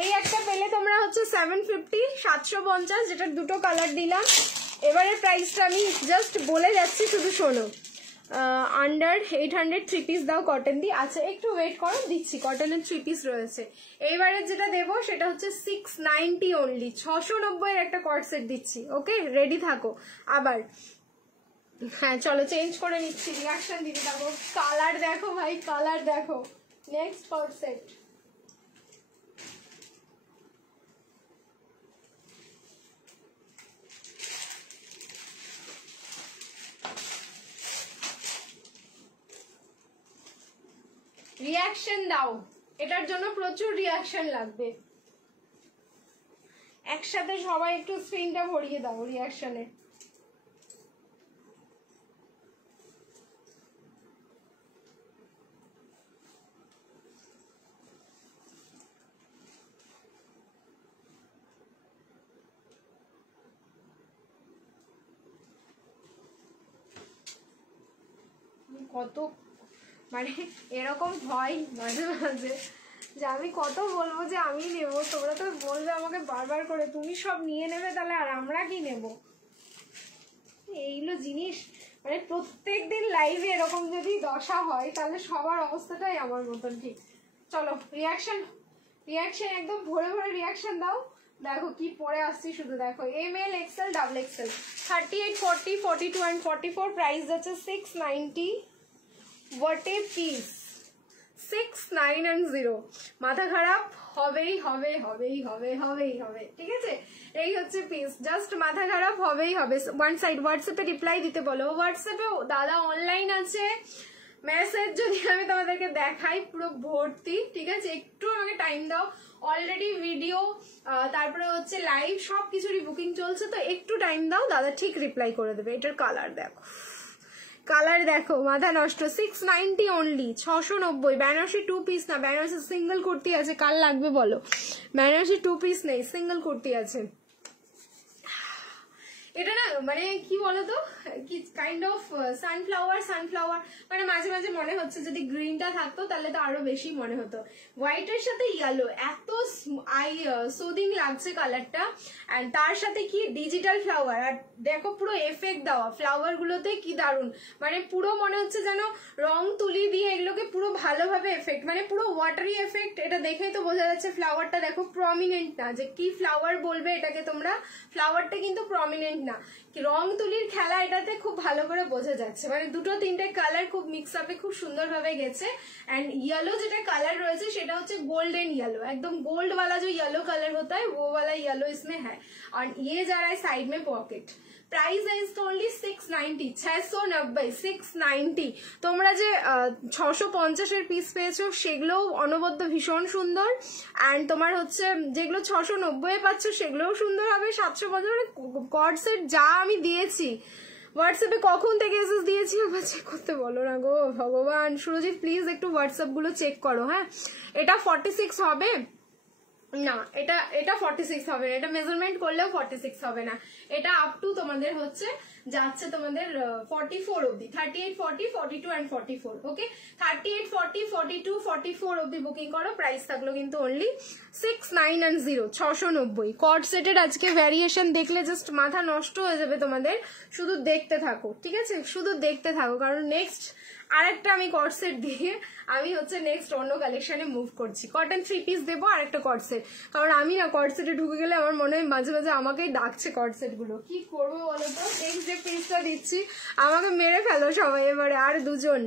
এই একটা পেলে তোমরা হচ্ছে 750 750, যেটা দুটো কালার দিলাম। এবারে প্রাইসটা আমি জাস্ট বলে যাচ্ছি, শুধু শোনো। আন্ডার 800 3 পিস দাও কটন দি। আচ্ছা একটু ওয়েট করো, দিচ্ছি কটনের 3 পিস রয়েছে। এইবারে যেটা দেবো সেটা হচ্ছে 690 অনলি, 690 এর একটা কর্ড সেট দিচ্ছি। ওকে রেডি থাকো আবার। হ্যাঁ চলো চেঞ্জ করে নিচ্ছি, রিয়াকশন দিতে থাকো। কালার দেখো ভাই, কালার দেখো। নেক্সট কর্ড সেট রিয়াকশন দাও, এটার জন্য প্রচুর রিয়াকশন লাগবে। একসাথে সবাই একটু স্ক্রিনটা ভরিয়ে দাও রিয়াকশনে। কত মানে এরকম হয় মাঝে মাঝে যে আমি কত বলবো যে আমি নেবো, তোমরা তো বলবে আমাকে বারবার করে তুমি সব নিয়ে নেবে, তাহলে আর আমরা কি নেব? এইগুলো জিনিস মানে প্রত্যেকদিন লাইভে এরকম যদি দশা হয় তাহলে সবার অবস্থাটাই আমার মতন। ঠিক চলো রিয়াকশন একদম ভরে ভরে রিয়াকশন দাও। দেখো কি পরে আসছি শুধু দেখো, ML XL double XL 38, 40, 42 and 44। Price যাচ্ছে 690। What a piece, 6, 9 and 0। মাথা খারাপ হবেই হবে, ঠিক আছে। এই হচ্ছে পিস, জাস্ট মাথা খারাপ হবেই হবে। ওয়ান সাইড হোয়াটসঅ্যাপে রিপ্লাই দিতে বলো, হোয়াটসঅ্যাপে দাদা অনলাইন আছে। মেসেজ যদি আমি তোমাদেরকে দেখাই পুরো ভর্তি, ঠিক আছে। একটু আমাকে টাইম দাও, অলরেডি ভিডিও তারপরে হচ্ছে লাইভ সব কিছুরই বুকিং চলছে, তো একটু টাইম দাও, দাদা ঠিক রিপ্লাই করে দেবে। এটার কালার দেখো, কালার দেখো, মাথা নষ্ট। 690 অনলি, 690। বেনারসি 2 পিস না, বেনারসি সিঙ্গেল কুর্তি আছে, কাল লাগবে বলো। বেনারসি 2 পিস নেই, সিঙ্গেল কুর্তি আছে। এটা না মানে কি বলতো, কি কাইন্ড অফ সানফ্লাওয়ার মানে মাঝে মাঝে মনে হচ্ছে যদি গ্রিনটা থাকতো তাহলে তো আরো বেশি মনে হতো। হোয়াইটের সাথে ইয়েলো এত সুদিং লাগছে কালারটা, এন্ড তার সাথে কি ডিজিটাল ফ্লাওয়ার, আর দেখো পুরো এফেক্ট দেওয়া ফ্লাওয়ার গুলোতে, কি দারুন। মানে পুরো মনে হচ্ছে যেন রং তুলি দিয়ে এগুলোকে পুরো ভালোভাবে এফেক্ট, মানে পুরো ওয়াটারি এফেক্ট। এটা দেখেই তো বোঝা যাচ্ছে ফ্লাওয়ারটা দেখো প্রমিনেন্ট না, যে কি ফ্লাওয়ার বলবে এটাকে তোমরা, ফ্লাওয়ারটা কিন্তু প্রমিনেন্ট না। রং তুলির খেলা এটাতে খুব ভালো করে বোঝা যাচ্ছে, মানে দুটো তিনটে কালার খুব মিক্স আপে খুব সুন্দরভাবে গেছে। एंड येलो যেটা কালার রয়েছে সেটা হচ্ছে গোল্ডেন येलो, एकदम गोल्ड वाला जो येलो कलर होता है वो वाला येलो इसमें है। और ये जा रहा है साइड में पॉकेट। प्राइस है इसका ओनली 690, 690, 690। তোমরা যে 650 এর পিস পেয়েছো সেগুলো অনবদ্য ভীষণ সুন্দর, এন্ড তোমার হচ্ছে যেগুলো 690 এ পাচ্ছ সেগুলোও সুন্দর হবে। 750 মানে কর্ড সেট যা আমি দিয়েছি হোয়াটসঅ্যাপে কখন থেকে এসএস দিয়েছি আবার চেক করতে বলো না গো ভগবান। সুরজিৎ প্লিজ একটু হোয়াটসঅ্যাপ গুলো চেক করো। হ্যাঁ এটা 46 হবে না, এটা 46 হবে না, এটা মেজারমেন্ট করলেও 46 হবে না। এটা আপ টু তোমাদের হচ্ছে যাচ্ছে তোমাদের 44 অবধি, 38, 40, 42 and 44। ওকে 38, 40, 42, 44 অবধি বুকিং করো। প্রাইস থাকলো কিন্তু অনলি 6, 9 and 0, 690। কর্ড সেটের আজকে ভ্যারিয়েশন দেখলে জাস্ট মাথা নষ্ট হয়ে যাবে তোমাদের, শুধু দেখতে থাকো, ঠিক আছে, শুধু দেখতে থাকো, কারণ নেক্সট আর একটা আমি কট সেট দিয়ে আমি হচ্ছে নেক্সট অন্য কালেকশনে মুভ করছি। কটন 3 পিস দেবো আর একটা কট সেট, কারণ আমি না কট সেটে ঢুকে গেলে আমার মনে হয় মাঝে মাঝে আমাকেই ডাকছে কট সেট গুলো। কি করবো বলো তো, নেক্সট যে পিসটা দিচ্ছি আমাকে মেরে ফেলো সবাই এবারে। আর 2 জন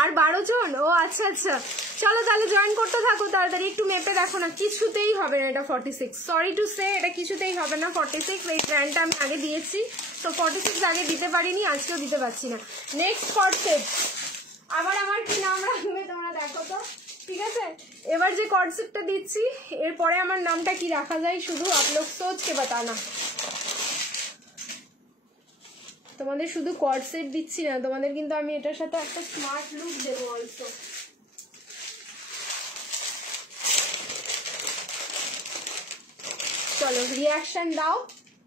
আর 12 জন, ও আচ্ছা আচ্ছা, চলো তাহলে জয়েন করতে থাকো তাড়াতাড়ি। একটু মেপে দেখো না, কিছুতেই হবে না এটা 46, সরি টু সে, এটা কিছুতেই হবে না 46। এই ব্র্যান্ডটা আমি আগে দিয়েছি, তো 46 আগে দিতে পারিনি, আজকেও দিতে পারছি না। নেক্সট কট সেট, আবার আমার কি নাম রাখবে তোমরা দেখো তো, ঠিক আছে? এবার যে কট সেটটা দিচ্ছি এরপরে আমার নামটা কি রাখা যায় শুধু आप लोग सोच के बताना। তোমাদের শুধু কট সেট দিচ্ছি না, তোমাদের কিন্তু আমি এটার সাথে একটা স্মার্ট লুক দেবো অলসো। চলো রিয়াকশন দাও,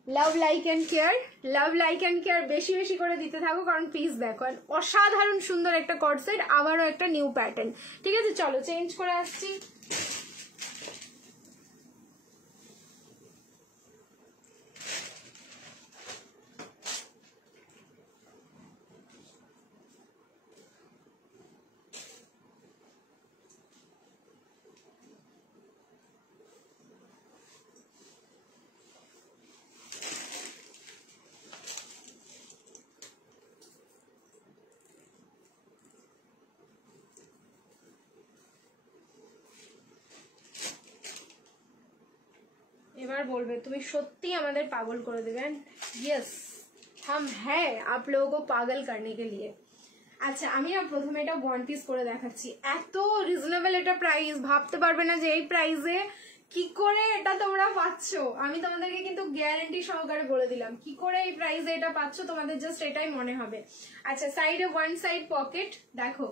love like and care, love like and care বেশি বেশি করে দিতে থাকো, কারণ পিস দেখো অসাধারণ সুন্দর একটা কট সেট, আবারও একটা নিউ প্যাটার্ন। ঠিক আছে, চলো চেঞ্জ করে আসছি। এবার বলবে তুমি সত্যি আমাদের পাগল করে দেবেন। ইয়েস हम हैं आप लोगों को पागल करने के लिए। আচ্ছা আমি না প্রথমে এটা 1 পিস করে দেখাচ্ছি। এত রিজনেবল এটা প্রাইস, ভাবতে পারবে না যে এই প্রাইসে কি করে এটা তোমরা পাচ্ছ। আমি তোমাদেরকে কিন্তু গ্যারান্টি সহকারে বলে দিলাম কি করে এই প্রাইসে এটা পাচ্ছ, তোমাদের জাস্ট এটাই মনে হবে। আচ্ছা সাইডে 1 সাইড পকেট দেখো,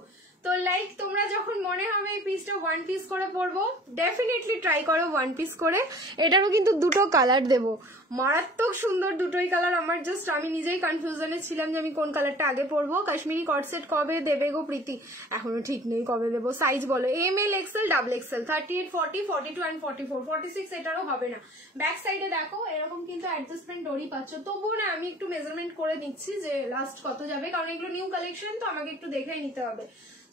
তো লাইক তোমরা যখন মনে হবে এই পিসটা 1 পিস করে পরবো, ডেফিনেটলি ট্রাই করো 1 পিস করে। এটারও কিন্তু 2টো কালার দেবো, মারাত্মক সুন্দর 2টোই কালার। আমার জাস্ট আমি নিজেই কনফিউশনে ছিলাম যে আমি কোন কালারটা আগে পরবো। কাশ্মীরি কট সেট কবে দেবে গো প্রীতি? এখনো ঠিক নেই কবে দেবো। সাইজ বলো ML XL double XL 38 40 42 and 44 46 এটারও হবে না। ব্যাক সাইডে দেখো এরকম কিন্তু অ্যাডজাস্টমেন্ট ডরি পাচ্ছ, তবুও না আমি একটু মেজারমেন্ট করে নিচ্ছি যে লাস্ট কত যাবে, কারণ এগুলো নিউ কালেকশন তো আমাকে একটু দেখেই নিতে হবে।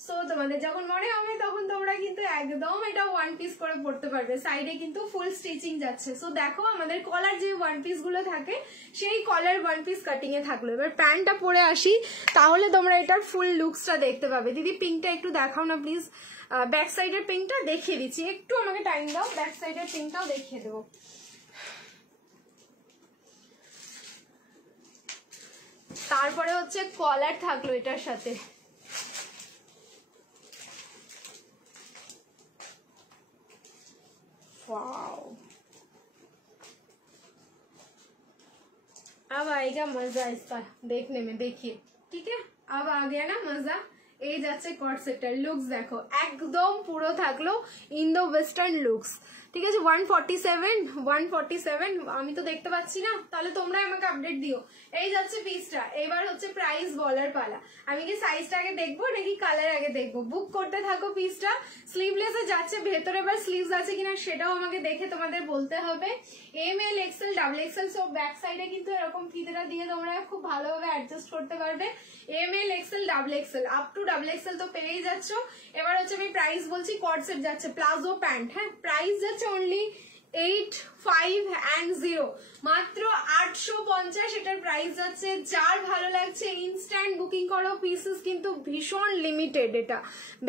সো তোমাদের যখন মনে হবে তখন তোমরা কিন্তু একদম এটা 1 পিস করে পড়তে পারবে। সাইডে কিন্তু ফুল স্টিচিং যাচ্ছে। সো দেখো আমাদের কলার যে 1 পিস গুলো থাকে সেই কলার 1 পিস কাটিং এ থাকলো। এবার প্যান্টটা পরে আসি, তাহলে তোমরা এটার ফুল লুকসটা দেখতে পাবে। দিদি পিঙ্কটা একটু দেখাও না প্লিজ, ব্যাক সাইডের পিঙ্কটা দেখিয়ে দিচ্ছি, একটু আমাকে টাইম দাও, ব্যাক সাইডের পিঙ্কটাও দেখিয়ে দেবো। তারপরে হচ্ছে কলার থাকলো এটার সাথে, वाओ अब आएगा मजा इसका देखने में, देखिए ठीक है अब आ गया ना मजा। এই যাচ্ছে কট সেটার লুকস দেখো, একদম পুরো থাকলো ইন্দো ওয়েস্টার্ন লুকস। ঠিক আছে 147 আমি তো দেখতে পাচ্ছি না, তাহলে তোমরা আমাকে আপডেট দিও। এই যাচ্ছে পিসটা। এবার হচ্ছে প্রাইস বলার পালা। আমি কি সাইজটা আগে দেখবো নাকি কালার আগে দেখবো? বুক করতে থাকো পিসটা। স্লিভলেসে যাচ্ছে, ভেতরে এবার স্লিভস আছে কিনা সেটাও আমাকে দেখে তোমাদের বলতে হবে। ML XL ডাবল XL সব ব্যাক সাইডে কিন্তু এরকম ফিতেটা দিয়ে তোমরা খুব ভালোভাবে অ্যাডজাস্ট করতে পারবে। ML XL double XL up to double XL তো পেয়েই যাচ্ছ। এবার হচ্ছে আমি প্রাইস বলছি, কট সেট যাচ্ছে প্লাজো প্যান্ট, হ্যাঁ প্রাইস যাচ্ছে অনলি 8, 5 and 0, মাত্র 850 এটার প্রাইস যাচ্ছে। যার ভালো লাগছে ইনস্ট্যান্ট বুকিং করো, পিসেস কিন্তু ভীষণ লিমিটেড, এটা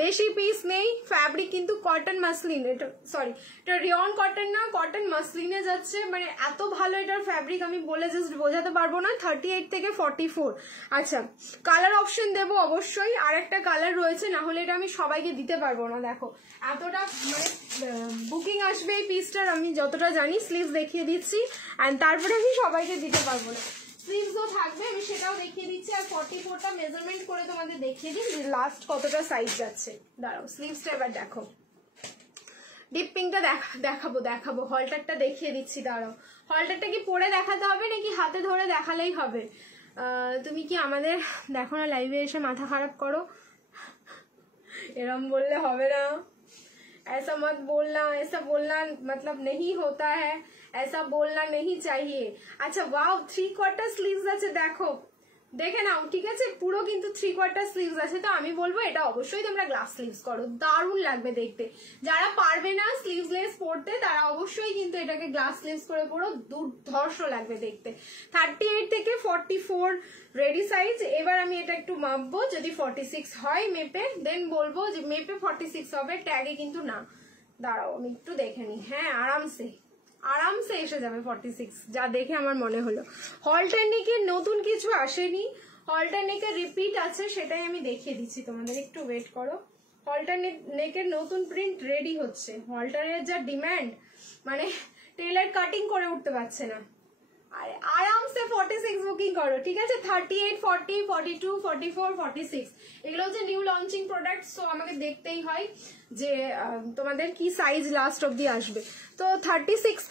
বেশি পিস নেই। ফ্যাব্রিক কিন্তু কটন মাসলিন, এটা সরি এটা রিয়ন কটন না, কটন মাসলিনে যাচ্ছে। মানে এত ভালো এটার ফ্যাব্রিক আমি বলে জাস্ট বোঝাতে পারবো না। 38 থেকে 44। আচ্ছা কালার অপশন দেবো অবশ্যই, আর একটা কালার রয়েছে, না হলে এটা আমি সবাইকে দিতে পারবো না। দেখো এতটা মানে বুকিং আসবে এই পিসটার, আমি যতটা জানি। স্লিভস দেখিয়ে দিচ্ছি এন্ড তারপরে আমি সবাইকে দিতে পারবো না। স্লিভসও থাকবে, আমি সেটাও দেখিয়ে দিচ্ছি। আর 44টা মেজারমেন্ট করে তোমাদের দেখিয়ে দিই লাস্ট কতটা সাইজ যাচ্ছে। দাঁড়াও স্লিভসটা এবার দেখো, ডিপ পিঙ্কটা দেখাবো হলটারটা দেখিয়ে দিচ্ছি। দাঁড়াও হলটারটা কি পরে দেখাতে হবে নাকি হাতে ধরে দেখালেই হবে? তুমি কি আমাদের দেখো না লাইভে এসে মাথা খারাপ করো, এরম বললে হবে না। ऐसा मत बोलना, ऐसा बोलना मतलब नहीं होता है, ऐसा बोलना नहीं चाहिए। अच्छा वाओ 3/4 স্লিভস আছে দেখো, দেখে নাও, ঠিক আছে? পুরো কিন্তু 3/4 স্লিভস আছে। তো আমি বলবো এটা অবশ্যই তোমরা গ্লাস স্লিভস করো, দারুণ লাগবে দেখতে। যারা পারবে না স্লিভসলেস পরতে তারা অবশ্যই কিন্তু এটাকে গ্লাস স্লিভস করে পরো, দুর্ধর্ষ লাগবে দেখতে। 38 থেকে 44 রেডি সাইজ। এবার আমি এটা একটু মাপবো, যদি 46 হয় মেপে দেন বলবো যে মেপে 46 হবে, ট্যাগে কিন্তু না। দাঁড়াও আমি একটু দেখে নিই। হ্যাঁ, আরামসে এসে যাবে 46, যা দেখে আমার মনে হলো। হলটার নেকের নতুন কিছু আসেনি, হলটার নেকের রিপিট আছে, সেটাই আমি দেখিয়ে দিচ্ছি তোমাদের, একটু ওয়েট করো। হলটার নেকের নতুন প্রিন্ট রেডি হচ্ছে। হলটারের যা ডিম্যান্ড, মানে টেলার কাটিং করে উঠতে পারছে না। আর আরামসে 46 বুকিং করো, ঠিক আছে? 38, 40, 42, 44, 46 এগুলো হচ্ছে নিউ লঞ্চিং প্রোডাক্ট। সো আমাকে দেখতেই হয় যে তোমাদের কি সাইজ লাস্ট অব্দি আসবে। তো 38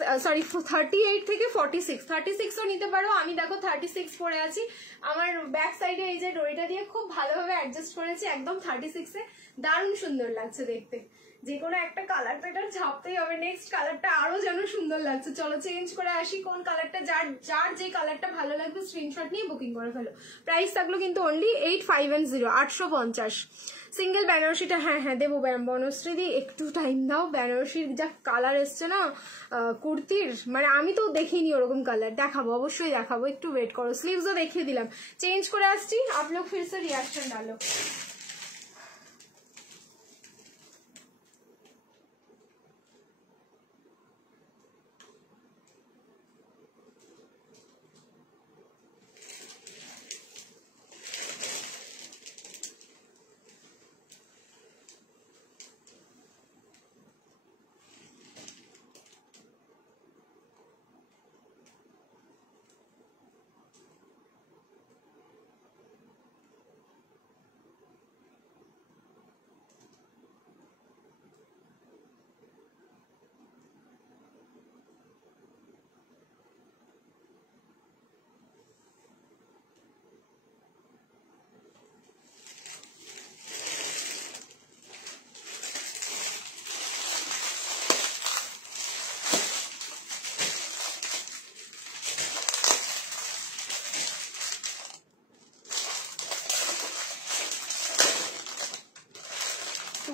থেকে 46ও নিতে পারো। আমি দেখো 36 পরে আছি, আমার ব্যাক সাইডে এই যে ডরিটা দিয়ে খুব ভালোভাবে অ্যাডজাস্ট করেছি একদম 36-এ। দারুণ সুন্দর লাগছে দেখতে। যে কোনো একটা কালার তো এটা ঝাপতেই হবে। নেক্সট কালারটা আরো যেন সুন্দর লাগছে। চলো চেঞ্জ করে আসি কোন কালারটা, যার যে কালারটা ভালো লাগবে স্ক্রিনশট নিয়ে বুকিং করে ফেলো। প্রাইস থাকলো কিন্তু অনলি 850, 850। সিঙ্গেল বেনারসিটা হ্যাঁ দেবো বনশ্রী দি, একটু টাইম দাও। বেনারসির যা কালার এসছে না কুর্তির, মানে আমি তো দেখিনি ওরকম কালার। দেখাবো, অবশ্যই দেখাবো, একটু ওয়েট করো। স্লিভসও দেখিয়ে দিলাম। চেঞ্জ করে আসছি, आप लोग फिर से रिएक्शन डालो।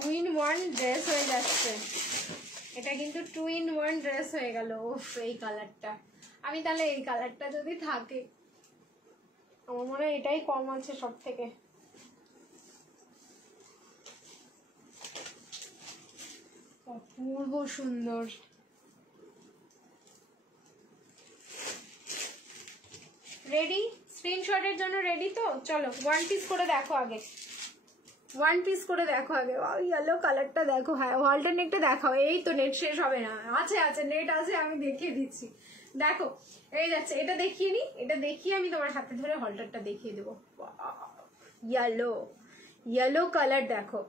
টু ইন ওয়ান ড্রেস হয়ে যাচ্ছে এটা, কিন্তু 2 in 1 ড্রেস হয়ে গেল। উফ, এই কালারটা, আমি তাহলে এই কালারটা যদি থাকে, আমার মনে হয় এটাই কম আছে সব থেকে। অপূর্ব সুন্দর। রেডি? স্ক্রিনশটের জন্য রেডি তো? চলো 1 পিস করে দেখো আগে, 1 পিস করে দেখো আগে। ইয়েলো কালারটা দেখো। হ্যাঁ, হলটার নেকটা দেখাও। এই তো নেট শেষ হবে না, আছে নেট আছে, আমি দেখিয়ে দিচ্ছি। দেখো এই যাচ্ছে, এটা দেখিয়ে নি, এটা দেখিয়ে আমি তোমার হাতে ধরে হলটারটা দেখিয়ে দেবো। ইয়েলো কালার দেখো।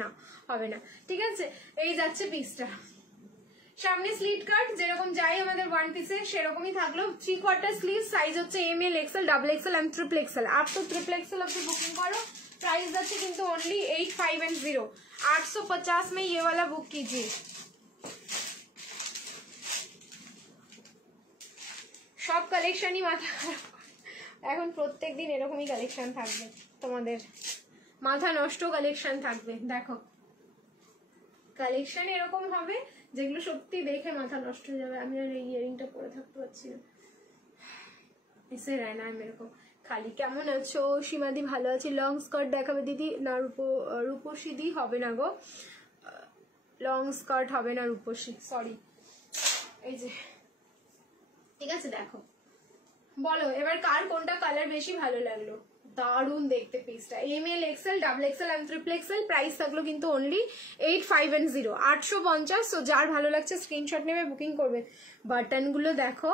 না হবে না, ঠিক আছে? এই যাচ্ছে পিসটা, সামনে স্লিট কাট যেরকম যাই আমাদের 1 পিসে সেরকমই থাকলো। 3/4 স্লিভ, সাইজ হচ্ছে ML, XL, XXL and XXL। आप तो XXL অবধি বুকিং করো। प्राइस যাচ্ছে কিন্তু ओनली 850। 850 में ये वाला बुक कीजिए। সব কালেকশনই মাথা খারাপ, এখন প্রত্যেকদিন এরকমই কালেকশন থাকবে তোমাদের, মাথা নষ্ট কালেকশন থাকবে। দেখো কালেকশন এরকম হবে যেগুলো সত্যি দেখে মাথা নষ্ট হয়ে যাবে। আমি আর এই ইয়ারিংটা পরে থাকতে পারছি না, এসে রায়না এরকম খালি। কেমন আছো সীমাদি? ভালো আছি। লং স্কার্ট দেখাবে দিদি? না রূপসী দি হবে না গো, লং স্কার্ট হবে না রূপসী, সরি। এই যে ঠিক আছে, দেখো বলো এবার কার কোনটা কালার বেশি ভালো লাগলো। দারুণ দেখতে পিসটা। ML, XL, XXL and XXL। Price থাকলো কিন্তু অনলি 850, 850। তো যার ভালো লাগছে স্ক্রিনশট নেবে, বুকিং করবে। বাটনগুলো দেখো,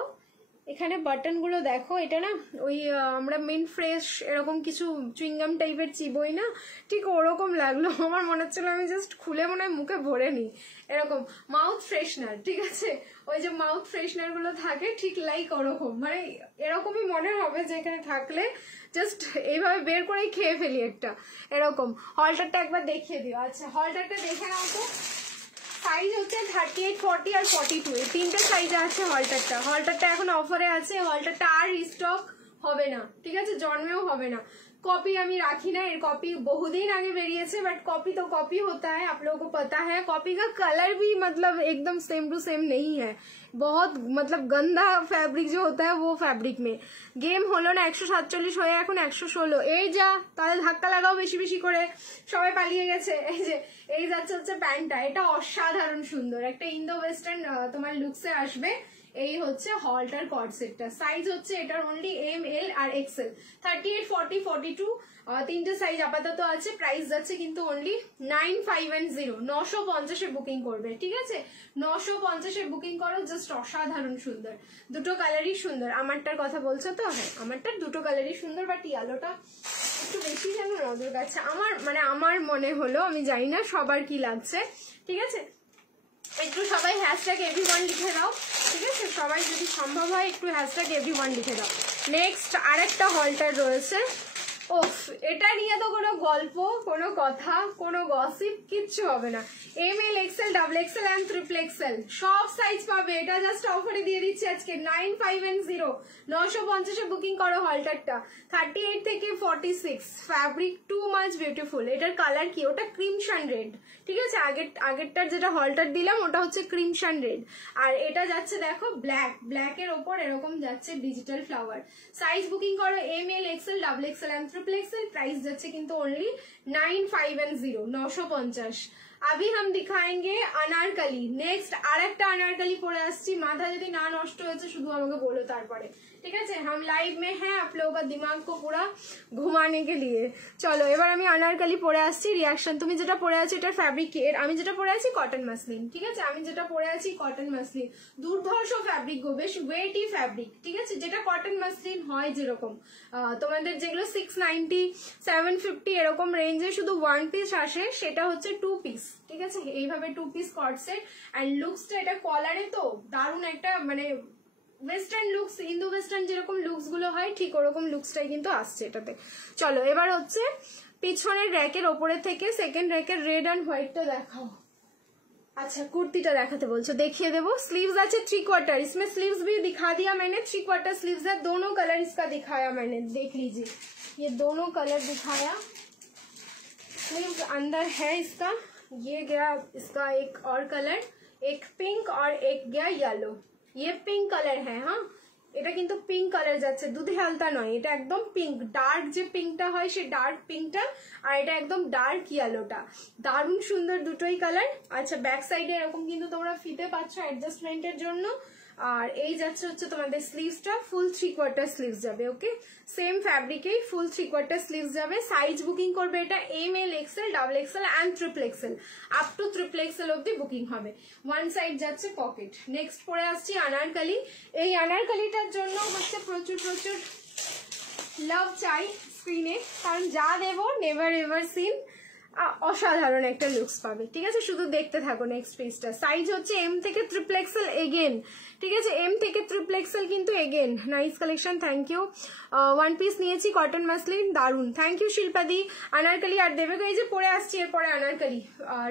এখানে বাটনগুলো দেখো, এটা না ওই আমরা মিন্ট ফ্রেশ এরকম কিছু চুইংগাম টাইপের চিবোই না, ঠিক ওরকম লাগলো। আমার মনে হচ্ছিল আমি জাস্ট খুলে মনে হয় মুখে ভরে নিই, এরকম মাউথ ফ্রেশনার, ঠিক আছে? ওই যে মাউথ ফ্রেশনার গুলো থাকে ঠিক লাইক ওরকম, মানে এরকমই মনে হবে যে এখানে থাকলে জাস্ট এইভাবে বের করেই খেয়ে ফেলি একটা, এরকম। হলটারটা একবার দেখিয়ে দিও। আচ্ছা হলটারটা দেখে নাও তো। সাইজ হচ্ছে 38, 40 আর 42, এই তিনটে সাইজে আছে হলটারটা। হলটারটা এখন অফারে আছে, হলটারটা আর রিস্টক হবে না, ঠিক আছে, জন্মেও হবে না। कॉपी আমি রাখি না, এর कॉपी বহুদিন আগে বেরিয়েছে, बट कॉपी तो कॉपी होता है, आप लोगों को पता है। कॉपी का कलर भी मतलब एकदम सेम टू सेम नहीं है, बहुत मतलब गंदा फैब्रिक जो होता है वो फैब्रिक में। गेम হলো না 147 হয়ে এখন 116। এই যা, তাহলে ধাক্কা লাগাও বেশি বেশি করে, সবাই পালিয়ে গেছে। এই যে এই যাচ্ছে হচ্ছে প্যান্টটা, এটা অসাধারণ সুন্দর একটা ইন্দো ওয়েস্টার্ন তোমার লুকসে আসবে। এই হচ্ছে হলটার কর্ড সেটটা, সাইজ হচ্ছে এটার অনলি এম এল আর এক্সেল, 38, 40, 42 তিনটে সাইজ আপাতত আছে। প্রাইস যাচ্ছে কিন্তু অনলি 9,510, 950 এ বুকিং করবে, ঠিক আছে, 950 এ বুকিং করো। জাস্ট অসাধারণ সুন্দর, দুটো কালারই সুন্দর। আমারটার কথা বলছো তো? হ্যাঁ, আমারটার দুটো কালারই সুন্দর, বাট ইয়ালোটা একটু বেশি যেন নজর কাছে আমার, মানে আমার মনে হলো, আমি জানি না সবার কি লাগছে, ঠিক আছে। একটু সবাই হ্যাশট্যাগ এভরিওয়ান লিখে দাও, ঠিক আছে, সবাই যদি সম্ভব হয় একটু হ্যাশট্যাগ এভরিওয়ান লিখে দাও। নেক্সট আরেকটা হলটার রয়েছে, ওফ, এটা নিয়ে তো কোনো গল্প, কোনো কথা, কোনো গসিপ কিচ্ছু হবে না। M L XL, double XL and triple XL সব সাইজ পাবে। এটা জাস্ট অফারে দিয়ে দিচ্ছি আজকে 9,510, 950 এ বুকিং করো হলটারটা। 38 থেকে 46, ফ্যাব্রিক টু মাচ বিউটিফুল। এটার কালার কি? ওটা ক্রিমশন রেড, ঠিক আছে, আগেরটার যেটা হলটার দিলাম ওটা হচ্ছে ক্রিমশন রেড, আর এটা যাচ্ছে দেখো ব্ল্যাক, ব্ল্যাকের ওপর এরকম যাচ্ছে ডিজিটাল ফ্লাওয়ার। সাইজ বুকিং করো M L XL, double XL and triple XL. Price যাচ্ছে কিন্তু অনলি 9,510, 950। अभी हम दिखाएंगे अनारकली। नेक्स्ट আরেকটা अनारकली পরে আসছি, মাথা যদি না নষ্ট হয়েছে শুধু আমাকে বলো তারপরে, ঠিক আছে। हम लाइव में हैं आप लोगों का दिमाग को पूरा घुमाने के लिए। চলো এবার আমি अनारकली পরে আসছি। রিয়াকশন, তুমি যেটা পরে আছো এটার ফ্যাব্রিক কি? আমি যেটা পরে আছি কটন মাসলিন, ঠিক আছে, আমি যেটা পরে আছি কটন মাসলিন। দুর্ধর্ষ ফ্যাব্রিক গো, বেশ ওয়েটি ফ্যাব্রিক, ঠিক আছে, যেটা কটন মাসলিন হয় যেরকম তোমাদের যেগুলো 690, 750 এরকম রেঞ্জে শুধু ওয়ান পিস আসে, সেটা হচ্ছে টু পিস, ঠিক আছে, এইভাবে two piece co-ord set. And লুকসটা এটা কলারে তো দারুণ একটা মানে ওয়েস্টার্ন লুকস, ইন্দো ওয়েস্টার্ন যেরকম লুকস গুলো হয় ঠিক ওরকম লুকসটাই কিন্তু আসছে এটাতে। চলো এবার হচ্ছে পিছনের র্যাকের ওপরে থেকে সেকেন্ড র্যাকের রেড অ্যান্ড হোয়াইটটা দেখাও। अच्छा कुर्तीটা দেখাতে বলছো, দেখিয়ে দেবো। स्लीव्स আছে 3 क्वार्टर, इसमें स्लीव्स भी दिखा दिया मैंने, 3 क्वार्टर स्लीव्स है, दोनों कलर इसका दिखाया मैंने, देख लीजिए ये दोनों कलर दिखाया। स्लीव्स अंदर है इसका, ये गया इसका एक और कलर, एक पिंक और एक गया येलो। ये पिंक कलर है, हाँ এটা কিন্তু পিঙ্ক কালার যাচ্ছে, দুধে হালতা নয়, এটা একদম পিঙ্ক, ডার্ক যে পিঙ্কটা হয় সেই ডার্ক পিঙ্কটা, আর এটা একদম ডার্ক ইয়েলোটা, দারুণ সুন্দর দুটোই কালার। আচ্ছা ব্যাক সাইডে এরকম কিন্তু তোমরা ফিতে পাচ্ছ অ্যাডজাস্টমেন্টের জন্য। আর এই যাচ্ছে হচ্ছে তোমাদের স্লিভসটা, ফুল 3 কোয়ার্টার স্লিভস যাবে, ওকে, সেম ফ্যাব্রিকেই ফুল 3 কোয়ার্টার স্লিভস যাবে। সাইজ বুকিং করবে এটা M L XL, double XL and triple XL, up to triple XL অব্দি বুকিং হবে। ওয়ান সাইড যাচ্ছে পকেট। নেক্সট পরে আসছি আনারকলি। এই আনারকলিটার জন্য হচ্ছে প্রচুর প্রচুর লাভ চাই স্ক্রিনে, কারণ যা দেবো নেভার এভার সিন, অসাধারণ একটা লুকস পাবে, ঠিক আছে, শুধু দেখতে থাকো নেক্সট পেজটা। সাইজ হচ্ছে এম থেকে ট্রিপল এক্সেল এগেন, ঠিক আছে, এম থেকে ট্রিপল এক্সেল কিন্তু again. Nice collection, thank you. One piece নিয়েছি কটন মাসলিন, দারুন, থ্যাংক ইউ শিল্পাদি। আনারকলি আর দেবে এই যে পরে আসছি এরপরে আনারকলি।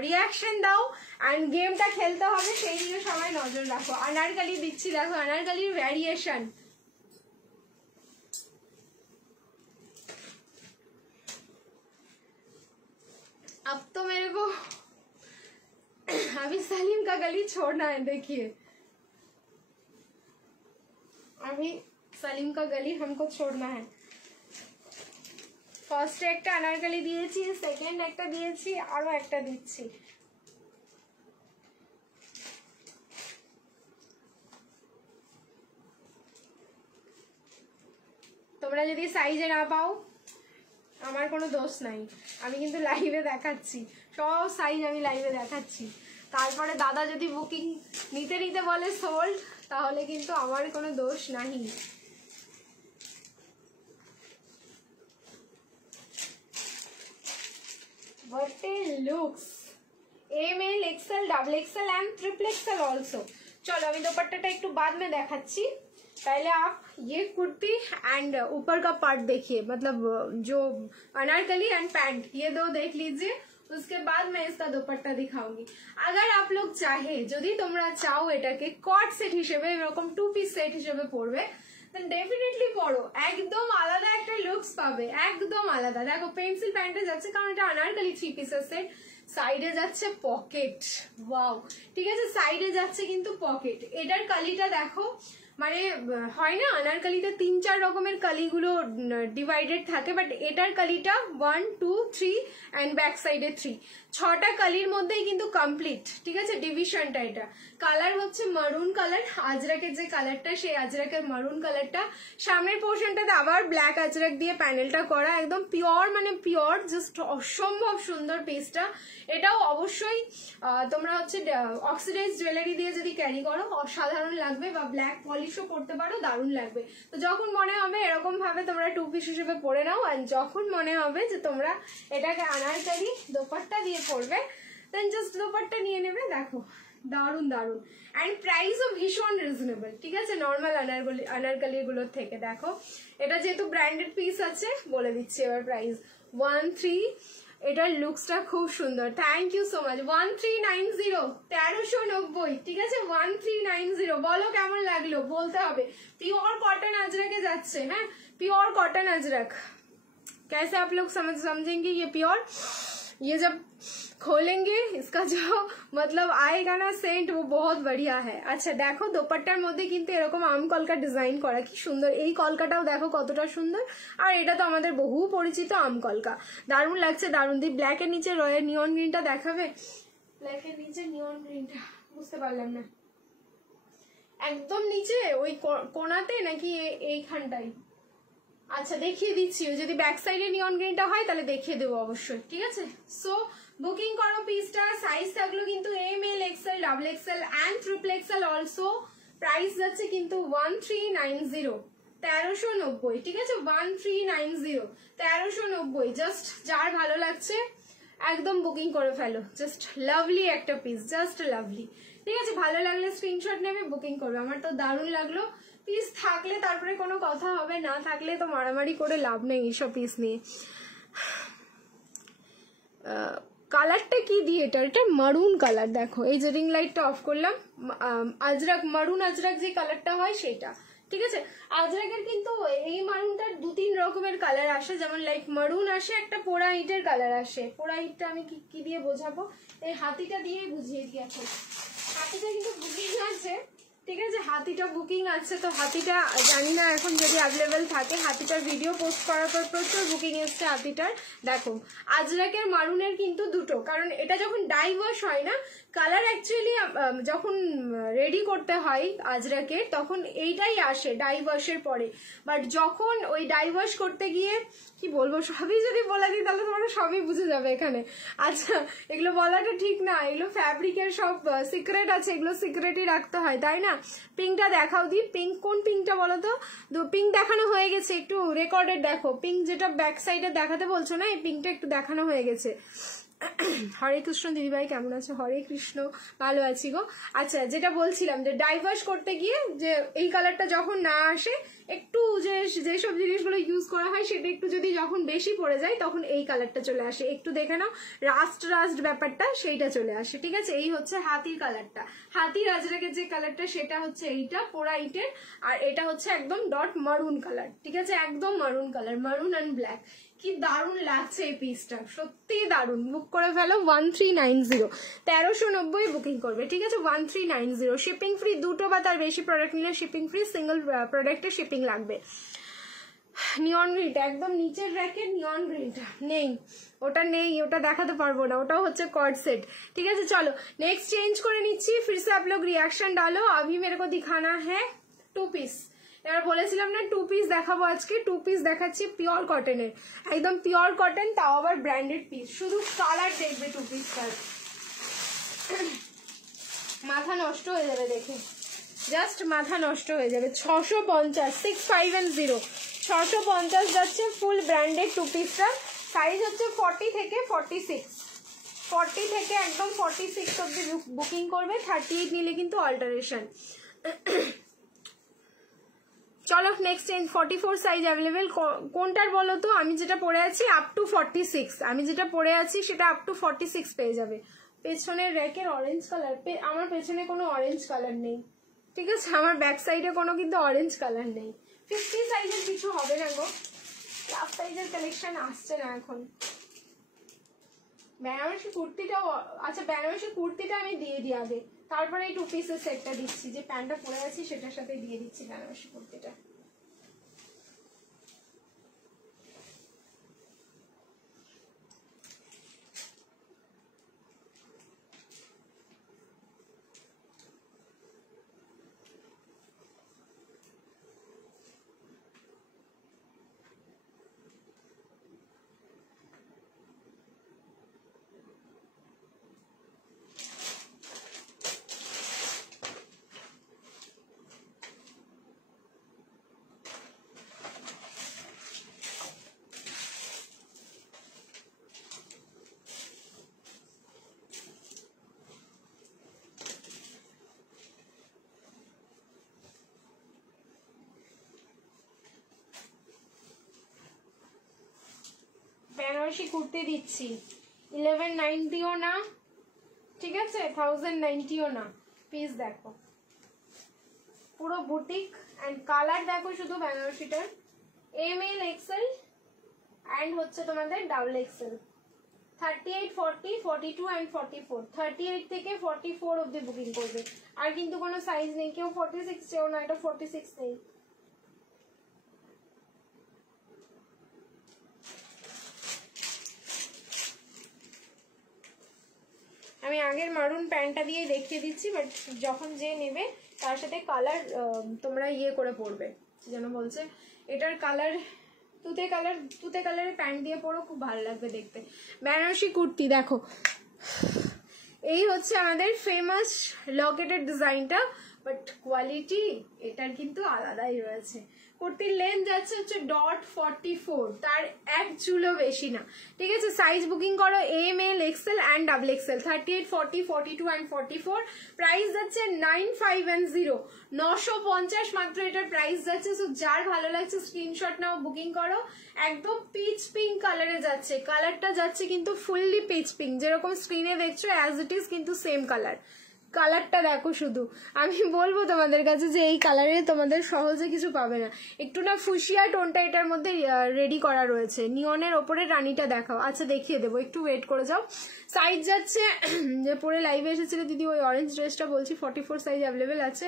রিয়াকশন দাও অ্যান্ড গেমটা খেলতে হবে, সেই দিকে সবাই নজর রাখো। আনারকলি দিচ্ছি, দেখো আনারকলির ভ্যারিয়েশন, अब तो मेरे को अभी सलीम का गली छोड़ना है, देखिए अभी सलीम का गली हमको छोड़ना है। ফার্স্ট একটা আনারকলি দিয়েছি, সেকেন্ড একটা দিয়েছি, আরো একটা দিচ্ছি। তোমরা যদি সাইজে না পাও আমার কোনো দোষ নাই, আমি কিন্তু লাইভে দেখাচ্ছি, সব সাইজ আমি লাইভে দেখাচ্ছি। তারপরে দাদা যদি বুকিং নিতে নিতে বলে সোল্ড, তাহলে কিন্তু আমার কোনো দোষ নাই। What a looks, M L XL, double XL and triple XL also. चलो अभी दुपट्टाटा একটু बाद में দেখাচ্ছি। पहले आप ये कुर्ती एंड ऊपर का पार्ट देखिए, मतलब जो अनारकली एंड पैंट, ये दो देख लीजिए, उसके बाद मैं इसका दुपट्टा दिखाऊंगी। अगर आप लोग चाहे, যদি তোমরা চাও এটাকে কট সেট হিসেবে এরকম টু পিস সেট হিসেবে পরবে, ডেফিনেটলি পরো, একদম আলাদা একটা লুকস পাবে, একদম আলাদা। দেখো পেন্সিল প্যান্টে যাচ্ছে কারণ এটা আনারকলি 3 পিসের সেট, সাইডে যাচ্ছে পকেট, ওয়াও ঠিক আছে, সাইডে যাচ্ছে কিন্তু পকেট। এটার কালিটা দেখো, মানে হয় না আনারকলিতে 3-4 রকমের কালিগুলো ডিভাইডেড থাকে, বাট এটার কালিটা 1 2 3 অ্যান্ড ব্যাক সাইডে 3, 6টা কালির মধ্যেই কিন্তু কমপ্লিট, ঠিক আছে ডিভিশনটা। এটা কালার হচ্ছে মারুন কালার, আজরাকের যে কালারটা সেই আজরাকের মারুন কালারটা, সামনের পোর্শনটাতে আবার ব্ল্যাক আজরাক দিয়ে প্যানেলটা করা, একদম পিওর, মানে পিওর, জাস্ট অসম্ভব সুন্দর পিসটা। এটাও অবশ্যই তোমরা হচ্ছে অক্সিডাইজ জুয়েলারি দিয়ে যদি ক্যারি করো অসাধারণ লাগবে, বা ব্ল্যাক পলিশও করতে পারো, দারুণ লাগবে। তো যখন মনে হবে এরকম ভাবে তোমরা 2 পিস হিসেবে পরে নাও, আর যখন মনে হবে যে তোমরা এটাকে আনারকলি দোপাট্টা দিয়ে পরবে, দেন জাস্ট দোপাট্টা নিয়ে নেবে। দেখো দারুণ দারুণ, অ্যান্ড প্রাইসও ভীষণ রিজনেবল, ঠিক আছে নর্মাল আনারকলি গুলোর থেকে। দেখো এটা যেহেতু ব্র্যান্ডেড পিস আছে বলে দিচ্ছি এবার প্রাইস 13। এটার লুকসটা খুব সুন্দর, থ্যাংক ইউ সো মাচ। 1390, 1390, ঠিক আছে 1390। বলো কেমন লাগলো, বলতে হবে। পিওর कॉटन अजरक যাচ্ছে, হ্যাঁ পিওর कॉटन अजरक। कैसे आप लोग समझेंगे ये प्योर, ये जब खोलेंगे इसका जो मतलब आएगा ना सेंट, वो बहुत बढ़िया है। আচ্ছা দেখো দোপাট্টার মধ্যে কিন্তু এরকম আম কলকা ডিজাইন করা, কি সুন্দর। এই কলকাটাও দেখো কতটা সুন্দর, আর এটা তো আমাদের বহু পরিচিত আম কলকা, দারুণ লাগছে দারুণ। দি ব্ল্যাকের নিচে রয়্যাল নিয়ন গ্রিনটা দেখাবে, ব্ল্যাকের নিচে নিয়ন গ্রিনটা বুঝতে পারলাম না, একদম নিচে ওই কোণাতে নাকি এইখানটাই? আচ্ছা দেখিয়ে দিচ্ছি, যদি ব্যাক সাইডে নিয়ন গ্রিনটা হয় তাহলে দেখিয়ে দেবো অবশ্যই, ঠিক আছে। সো বুকিং করো পিসটা, সাইজ থাকলো কিন্তু M L XL double XL and triple XL also. Price যাচ্ছে কিন্তু 1390, 1390, ঠিক আছে 1390, 1390। জাস্ট যার ভালো লাগছে একদম বুকিং করে ফেলো, জাস্ট লাভলি একটা পিস, জাস্ট লাভলি, ঠিক আছে। ভালো লাগলে স্ক্রিনশট নেবে, বুকিং করবে। আমার তো দারুণ লাগলো, পিস থাকলে তারপরে কোনো কথা হবে, না থাকলে তো মারামারি করে লাভ নেই এইসব পিস নিয়ে। কালারটা কি দিয়ে, এটা মারুন কালার। দেখো এই যে রিং লাইটটা অফ করলাম, আজরাক মারুন আজরাক যে কালারটা হয় সেটা, ঠিক আছে। আজরাকের কিন্তু এই মারুনটার 2-3 রকমের কালার আসে, যেমন লাইক মারুন আসে, একটা পোড়া ইটের কালার আসে। পোড়া ইটটা আমি কি দিয়ে বোঝাবো, এই হাতিটা দিয়ে বুঝিয়ে দিই। এখন হাতিটা কিন্তু বুকিং আছে, ঠিক আছে হাতিটা বুকিং আছে, তো হাতিটা জানি না এখন যদি অ্যাভেলেবেল থাকে। হাতিটার ভিডিও পোস্ট করার পর প্রচুর বুকিং এসছে হাতিটার। দেখো আজরাকের মারুনের কিন্তু দুটো, কারণ এটা যখন ডাই ওয়াশ হয় না, কালার অ্যাকচুয়ালি যখন রেডি করতে হয় আজরাকের তখন এইটাই আসে ডাই ওয়াশের পরে, বাট যখন ওই ডাই ওয়াশ করতে গিয়ে কি বলবো, সবই যদি বলে দিই তাহলে তোমরা সবই বুঝে যাবে এখানে। আচ্ছা এগুলো বলাটা ঠিক না, এগুলো ফ্যাব্রিকের সব সিক্রেট আছে, এগুলো সিক্রেটই রাখতে হয়, তাই না। পিঙ্কটা দেখাও দি, পিঙ্ক কোন পিঙ্কটা বলো তো? পিঙ্ক দেখানো হয়ে গেছে, একটু রেকর্ডেড দেখো। পিঙ্ক যেটা ব্যাক সাইডে দেখাতে বলছো না, এই পিঙ্কটা একটু দেখানো হয়ে গেছে। হরে কৃষ্ণ দিদিভাই কেমন আছে? হরে কৃষ্ণ, ভালো আছি গো। আচ্ছা যেটা বলছিলাম যে ডাইভার্স করতে গিয়ে যে এই কালারটা যখন না আসে, একটু যেসব জিনিসগুলো ইউজ করা হয় সেটা একটু যদি যখন বেশি পড়ে যায় তখন এই কালারটা চলে আসে। একটু দেখে নাও রাস্ট ব্যাপারটা সেইটা চলে আসে, ঠিক আছে। এই হচ্ছে হাতির কালারটা, হাতির আজরাকের যে কালারটা সেটা হচ্ছে এইটা পোড়া ইটের, আর এটা হচ্ছে একদম ডট মারুন কালার, ঠিক আছে একদম মারুন কালার, মারুন অ্যান্ড ব্ল্যাক। কি দারুণ লাগছে এই পিসটা, সত্যি দারুণ। বুক করে ফেলো 1390, 1390 বুকিং করবে, ঠিক আছে 1390। শিপিং ফ্রি, দুটো বা তার বেশি প্রোডাক্ট নিলে শিপিং ফ্রি, সিঙ্গেল প্রোডাক্টে শিপিং লাগবে। নিয়ন গ্রিনটা একদম নিচের র্যাকের নিয়ন গ্রিনটা নেই, ওটা নেই, ওটা দেখাতে পারবো না, ওটাও হচ্ছে কর্ড সেট, ঠিক আছে। চলো নেক্সট চেঞ্জ করে নিচ্ছি, फिर से आप लोग रिएक्शन डालो। अभी मेरे को दिखाना है 2 পিস। এবার বলেছিলাম না 2 পিস দেখাবো আজকে, 2 পিস দেখাচ্ছি পিওর কটনের, একদম পিওর কটন, তাও আবার ব্র্যান্ডেড পিস। শুধু কালার দেখবে 2 পিসটার, মাথা নষ্ট হয়ে যাবে দেখে, জাস্ট মাথা নষ্ট হয়ে যাবে। 650, 6510, 650 যাচ্ছে ফুল ব্র্যান্ডেড 2 পিসটা। সাইজ হচ্ছে 40 থেকে 46, 40 থেকে একদম 46 অব্দি বুকিং করবে। 38 নিলে কিন্তু অল্টারেশন। চলো নেক্সট চেঞ্জ, 44 সাইজ অ্যাভেলেবেল। কোনটার বলো তো? আমি যেটা পরে আছি আপ টু 46, আমি যেটা পরে আছি সেটা আপ টু 46 পেয়ে যাবে। পেছনের র্যাকের অরেঞ্জ কালার, আমার পেছনে কোনো অরেঞ্জ কালার নেই, ঠিক আছে আমার ব্যাক সাইডে কোনো কিন্তু অরেঞ্জ কালার নেই, 50 সাইজের কিছু হবে না গো, প্লাস সাইজের কালেকশন আসছে না এখন। বেনারসি কুর্তিটাও, আচ্ছা বেনারসি কুর্তিটা আমি দিয়ে দিই আগে, তারপরে এই 2 পিসের সেটটা দিচ্ছি, যে প্যান্টটা পরে আছি সেটার সাথে দিয়ে দিচ্ছি বেনারসি কুর্তিটা। বেনারসি কুর্তি দিচ্ছি 1190ও না, ঠিক আছে 1090ও না। পিস দেখো পুরো বুটিক, এন্ড কালার দেখো শুধু বেনারসিটার, ML XL এন্ড হচ্ছে তোমাদের ডাবল XL, 38 40 42 এন্ড 44, 38 থেকে 44 অবধি বুকিং করবে। আর কিন্তু কোনো সাইজ নেই, কেউ 46 চেও না, এটা 46 নেই। আমি আগের মারুন প্যান্টটা দিয়ে দেখিয়ে দিচ্ছি, বাট যখন যে নেবে তার সাথে কালার তোমরা ইয়ে করে পরবে, যেন বলছে এটার কালার তুতে কালারের প্যান্ট দিয়ে পরো, খুব ভালো লাগবে দেখতে। বেনারসি কুর্তি দেখো, এই হচ্ছে আমাদের ফেমাস লকেটের ডিজাইনটা, বাট কোয়ালিটি এটার কিন্তু আলাদাই রয়েছে। কুর্তির লেন্থ যাচ্ছে হচ্ছে .44, তার এক চুলও বেশি না, ঠিক আছে। সাইজ বুকিং করো ML XL and double XL, 38 40 42 and 44। Price যাচ্ছে 9510, 950 মাত্র এটার প্রাইস যাচ্ছে। সো যার ভালো লাগছে স্ক্রিনশট নাও, বুকিং করো। একদম পিচ পিঙ্ক কালারে যাচ্ছে, কালারটা যাচ্ছে কিন্তু ফুললি পিচ পিঙ্ক, যেরকম স্ক্রিনে দেখছো অ্যাজ ইট ইজ কিন্তু সেম কালার। কালারটা দেখো শুধু, আমি বলবো তোমাদের কাছে যে এই কালারে তোমাদের সহজে কিছু পাবে না, একটু না ফুসিয়া টোনটা এটার মধ্যে রেডি করা রয়েছে। নিয়নের ওপরে রানীটা দেখাও, আচ্ছা দেখিয়ে দেবো, একটু ওয়েট করে যাও। সাইজ যাচ্ছে, যে পরে লাইভে এসেছিল দিদি ওই অরেঞ্জ ড্রেসটা বলছি, 44 সাইজ অ্যাভেলেবেল আছে।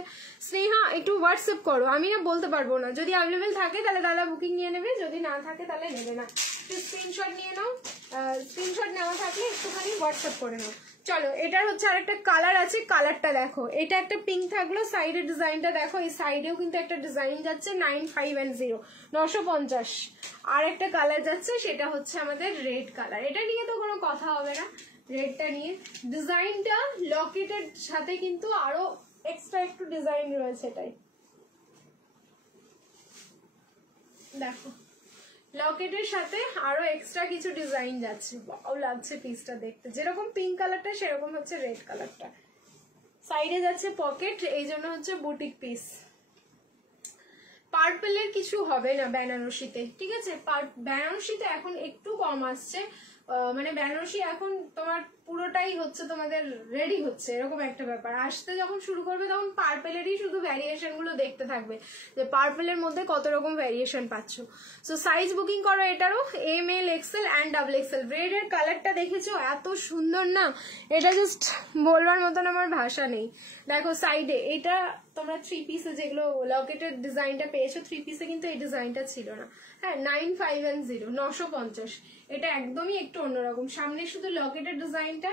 স্নেহা একটু হোয়াটসঅ্যাপ করো, আমি না বলতে পারবো না, যদি অ্যাভেলেবেল থাকে তাহলে দাদা বুকিং নিয়ে নেবে, যদি না থাকে তাহলে নেবে না। একটু স্ক্রিনশট নিয়ে নাও, স্ক্রিনশট নেওয়া থাকলে একটুখানি হোয়াটসঅ্যাপ করে নাও। চলো, এটার হচ্ছে আরেকটা কালার আছে, কালারটা দেখো, এটা একটা পিঙ্ক থাকলো, সাইডের ডিজাইনটা দেখো, এই সাইডেও কিন্তু একটা ডিজাইন যাচ্ছে 9510, 950। আর একটা কালার যাচ্ছে, সেটা হচ্ছে আমাদের রেড কালার, এটা নিয়ে তো কোনো কথা হবে না, রেডটা নিয়ে। ডিজাইনটা লকেটের সাথে কিন্তু আরো এক্সট্রা একটু ডিজাইন রয়েছে, এটাই দেখো, লকেটের সাথে আরো এক্সট্রা কিছু ডিজাইন যাচ্ছে, ভালো লাগছে পিসটা দেখতে। যেরকম পিঙ্ক কালারটা সেরকম হচ্ছে রেড কালারটা, সাইডে যাচ্ছে পকেট, এই জন্য হচ্ছে বুটিক পিস। পার্পেলের কিছু হবে না বেনারসিতে, ঠিক আছে। বেনারসিতে এখন একটু কম আসছে, মানে বেনারসি এখন তোমার পুরোটাই হচ্ছে তোমাদের রেডি হচ্ছে, এরকম একটা ব্যাপার। আসতে যখন শুরু করবে তখন পার্পেলেরই শুধু ভ্যারিয়েশন গুলো দেখতে থাকবে, যে পার্পেলের মধ্যে কত রকম ভ্যারিয়েশন পাচ্ছ। সো সাইজ বুকিং করো এটারও ML XL and double XL। Red এর কালারটা দেখেছো এত সুন্দর না, এটা জাস্ট বলবার মতন আমার ভাষা নেই। দেখো সাইডে এটা তোমরা 3 পিসে যেগুলো লকেটের ডিজাইনটা পেয়েছো, 3 পিসে কিন্তু এই ডিজাইনটা ছিল না। হ্যাঁ 9510, 950। এটা একদমই একটু অন্যরকম, সামনে শুধু লকেটের ডিজাইনটা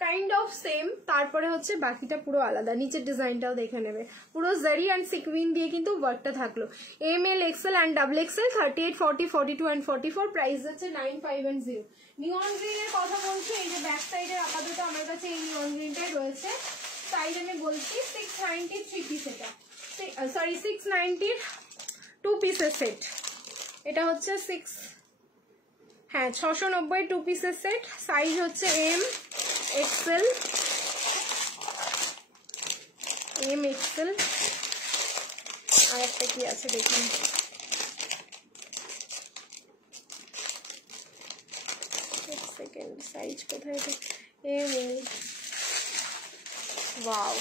কাইন্ড অফ সেম, তারপরে হচ্ছে বাকিটা পুরো আলাদা। নিচের ডিজাইনটাও দেখে নেবে, পুরো জারি অ্যান্ড সিকুইন দিয়ে কিন্তু ওয়ার্কটা থাকলো। ML XL and double XL, 38 40 42 and 44। Price হচ্ছে 9510। নিয়ন গ্রিনের কথা বলছি, এই যে ব্যাক সাইডের আপাতত আমার কাছে এই নিয়ন গ্রিনটাই রয়েছে। সাইজ আমি বলছি 690 3 পিস, এটা সরি 690 2 পিসের সেট। এটা হচ্ছে 690 2 পিসের সেট। সাইজ হচ্ছে M XL, আর একটা কি আছে দেখুন, সেকেন্ড সাইজ কোথায়, wow,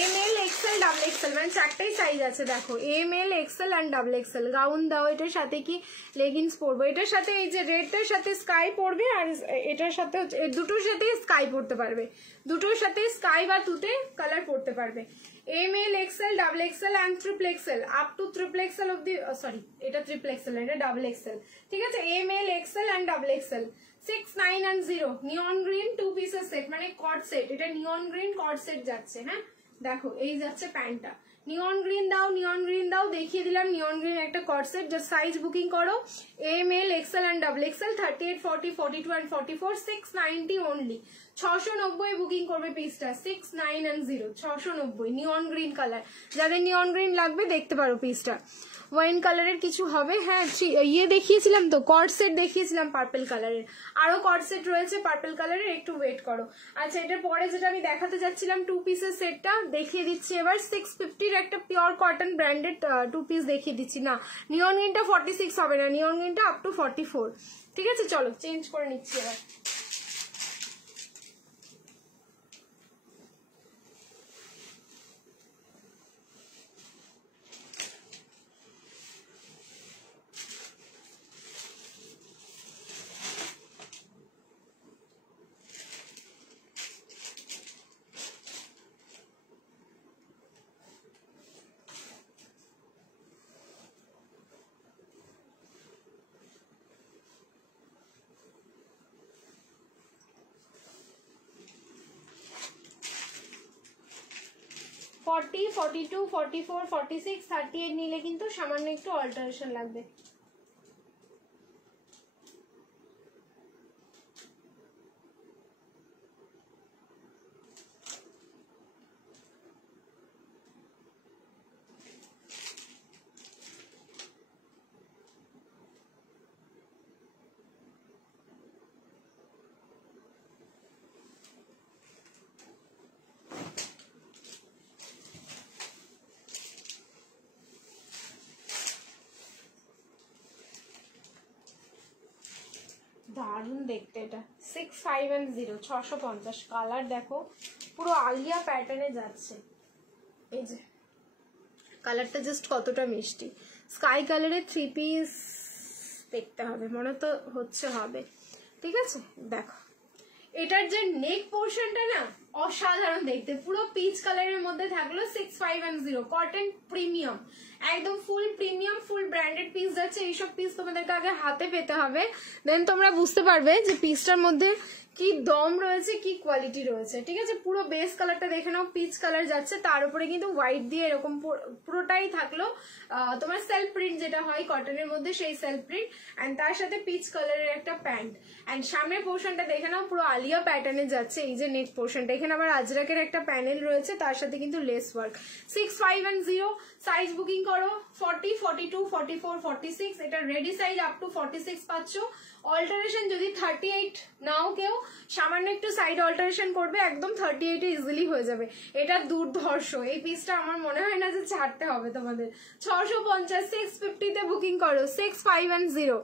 M L XL double XL মানে চারটাই সাইজ আছে দেখো, M L XL and double XL. Gown দাও, এটার সাথে কি লেগিংস পরবো, এটার সাথে এই যে রেডটার সাথে স্কাই পরবে, আর এটার সাথে দুটোর সাথে স্কাই পরতে পারবে, দুটোর সাথে স্কাই বা তুতে কালার পরতে পারবে। M L XL double XL and triple XL, up to triple XL অব্দি, সরি এটা ট্রিপল এক্সেল, এটা ডাবল এক্সেল, ঠিক আছে। M L XL and double XL 6, 9 and 0 neon green 2 পিসের সেট, মানে কট সেট, এটা নিয়ন গ্রিন কট সেট যাচ্ছে। হ্যাঁ দেখো এই যাচ্ছে প্যান্টটা, নিয়ন গ্রিন দাও, নিয়ন গ্রিন দাও, দেখিয়ে দিলাম নিয়ন গ্রিন একটা কট সেট। জাস্ট সাইজ বুকিং করো, M L XL and double XL 38, 40, 42 and 44, 690 only, 690 booking করবে পিসটা, 6, 9 and 0, 690 নিয়ন গ্রিন কালার। যাদের নিয়ন গ্রিন লাগবে দেখতে পারো পিসটা। ওয়াইন কালারের কিছু হবে, হ্যাঁ ইয়ে দেখিয়েছিলাম তো, কর্ড সেট দেখিয়েছিলাম পার্পল কালারের, আরো কর্ড সেট রয়েছে পার্পল কালারের, একটু ওয়েট করো। আচ্ছা এটার পরে যেটা আমি দেখাতে যাচ্ছিলাম 2 পিসের সেটটা দেখিয়ে দিচ্ছি এবার। 650 একটা পিওর কটন ব্র্যান্ডেড 2 পিস দেখিয়ে দিচ্ছি। না নিয়ন গ্রিনটা 46 হবে না, নিয়ন গ্রিনটা আপ টু 44, ঠিক আছে। চলো চেঞ্জ করে নিচ্ছি এবার। ফর্টি, 42, 44, 46, 38 নিলে কিন্তু সামান্য একটু অল্টারেশন লাগবে। দারুণ দেখতে এটা, 6, 5 and 0, 650। কালার দেখো পুরো আলিয়া প্যাটার্নে যাচ্ছে, এই যে কালারটা জাস্ট কতটা মিষ্টি। স্কাই কালারের 3 পিস দেখতে হবে, মনে তো হচ্ছে হবে, ঠিক আছে। দেখো এটার যে নেক পোর্শনটা না অসাধারণ দেখতে, পুরো পিচ কালারের মধ্যে থাকলো, 6, 5 and 0 কটন প্রিমিয়াম, একদম ফুল প্রিমিয়াম ফুল ব্র্যান্ডেড পিস যাচ্ছে। এইসব পিস তোমাদেরকে আগে হাতে পেতে হবে, দেন তোমরা বুঝতে পারবে যে পিসটার মধ্যে কি দম রয়েছে, কি কোয়ালিটি রয়েছে, ঠিক আছে। পুরো বেস কালারটা দেখে নাও, পিচ কালার যাচ্ছে, তার উপরে কিন্তু হোয়াইট দিয়ে এরকম পুরোটাই থাকলো তোমার সেলফ প্রিন্ট যেটা হয় কটনের মধ্যে, সেই সেলফ প্রিন্ট, অ্যান্ড তার সাথে পিচ কালারের একটা প্যান্ট। অ্যান্ড সামনের পোর্শনটা দেখে নাও পুরো আলিয়া প্যাটার্নে যাচ্ছে, এই যে নেক পোর্শনটা, এখানে আবার আজরাকের একটা প্যানেল রয়েছে, তার সাথে কিন্তু less work. 6, 5 and 0 size booking করো, 40, 42, 44, 46, এটা রেডি সাইজ আপ টু 46 পাচ্ছ। অল্টারেশন যদি 38 নাও কেউ, সামান্য একটু সাইড অল্টারেশন করবে, একদম 38 এ ইজিলি হয়ে যাবে। এটা দুর্ধর্ষ, এই পিসটা আমার মনে হয় না যে ছাড়তে হবে তোমাদের। 650, 650 তে বুকিং করো, 6, 5 and 0।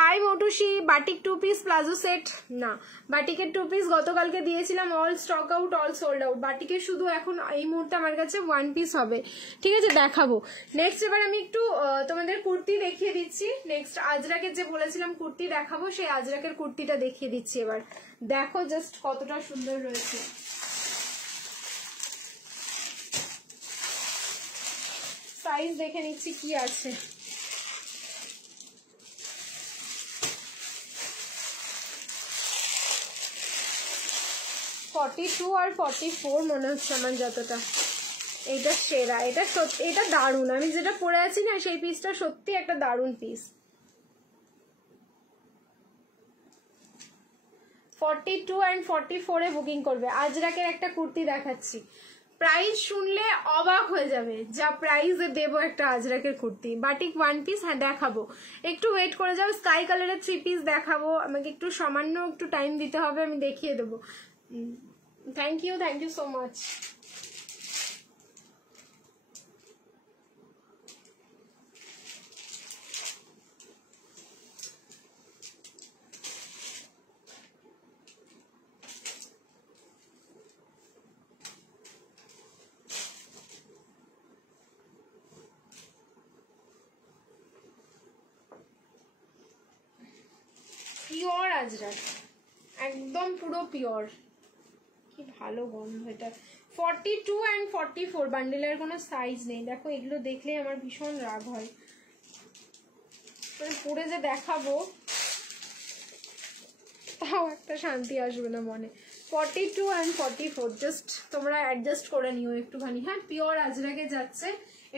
Hi Motushi batik 2 piece palazzo set, না বাটিকের 2 পিস গতকালকে দিয়েছিলাম, all stock out, all sold out. বাটিকের শুধু এখন এই মুহূর্তে আমার কাছে 1 পিস হবে, ঠিক আছে, দেখাবো। নেক্সট এবার আমি একটু তোমাদের কুর্তি দেখিয়ে দিচ্ছি। নেক্সট আজরাকের যে বলেছিলাম কুর্তি দেখাবো, সেই আজরাকের কুর্তিটা দেখিয়ে দিচ্ছি এবার। দেখো জাস্ট কতটা সুন্দর রয়েছে, সাইজ দেখে নিচ্ছি কি আছে। (42 আর 44) মনে হচ্ছে আমার যতটা। এটা সেরা, এটা সত্যি, এটা দারুণ। আমি যেটা পরে আছি না সেই পিসটা সত্যি একটা দারুণ পিস। 42 and 44 এ বুকিং করবে। আজরাকের একটা কুর্তি দেখাচ্ছি, প্রাইস শুনলে অবাক হয়ে যাবে, যা প্রাইসে দেবো একটা আজরাকের কুর্তি। বাটিক 1 পিস, হ্যাঁ দেখাবো, একটু ওয়েট করে যাও। স্কাই কালারের 3 পিস দেখাবো, আমাকে একটু সামান্য একটু টাইম দিতে হবে, আমি দেখিয়ে দেবো। Thank you so much. Ajrak, একদম পুরো পিওর, কি ভালো গন্ধ এটা। 42 and 44 বান্ডেলের কোনো সাইজ নেই। দেখো এগুলো দেখলে আমার ভীষণ রাগ হয়, মানে পরে যে দেখাবো তাও একটা শান্তি আসবে না মনে। 42 and 44 জাস্ট তোমরা অ্যাডজাস্ট করে নিও একটুখানি। হ্যাঁ, পিওর আজরাকে যাচ্ছে।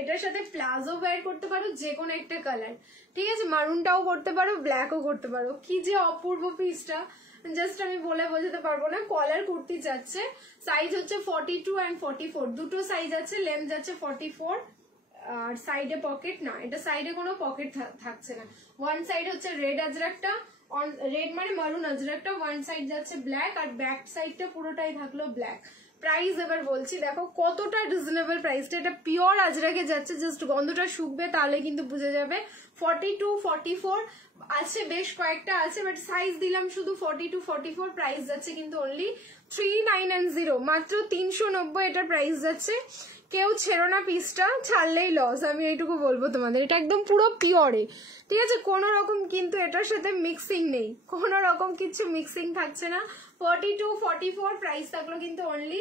এটার সাথে প্লাজো ওয়্যার করতে পারো, যে কোনো একটা কালার, ঠিক আছে? মারুনটাও করতে পারো, ব্ল্যাকও করতে পারো। কি যে অপূর্ব পিসটা, জাস্ট আমি বলে বোঝাতে পারবো না। কলার কুর্তি যাচ্ছে, সাইজ হচ্ছে 42 and 44, দুটো সাইজ আছে। লেন্থ যাচ্ছে 44, আর সাইডে পকেট না, এটা সাইডে কোনো পকেট থাকছে না। ওয়ান সাইড হচ্ছে রেড আজরাকটা, অন রেড মানে মারুন আজরাকটা, ওয়ান সাইড যাচ্ছে ব্ল্যাক, আর ব্যাক সাইডটা পুরোটাই থাকলো ব্ল্যাক। প্রাইস এবার বলছি, দেখো কতটা রিজনেবল প্রাইসটা। এটা পিওর আজরাকে যাচ্ছে, জাস্ট গন্ধটা শুকবে তাহলে কিন্তু বুঝে যাবে। 42, 44 আছে, বেশ কয়েকটা আছে, বাট সাইজ দিলাম শুধু 42, 44। প্রাইস যাচ্ছে কিন্তু অনলি 3990, মাত্র 390 এটার প্রাইস যাচ্ছে। কেউ ছেড়ো না পিসটা, ছাড়লেই লস, আমি এইটুকু বলবো তোমাদের। এটা একদম পুরো পিওরে, ঠিক আছে? কোনো রকম কিন্তু এটার সাথে মিক্সিং নেই, কোনো রকম কিছু মিক্সিং থাকছে না। 42, 44 প্রাইস থাকলো কিন্তু অনলি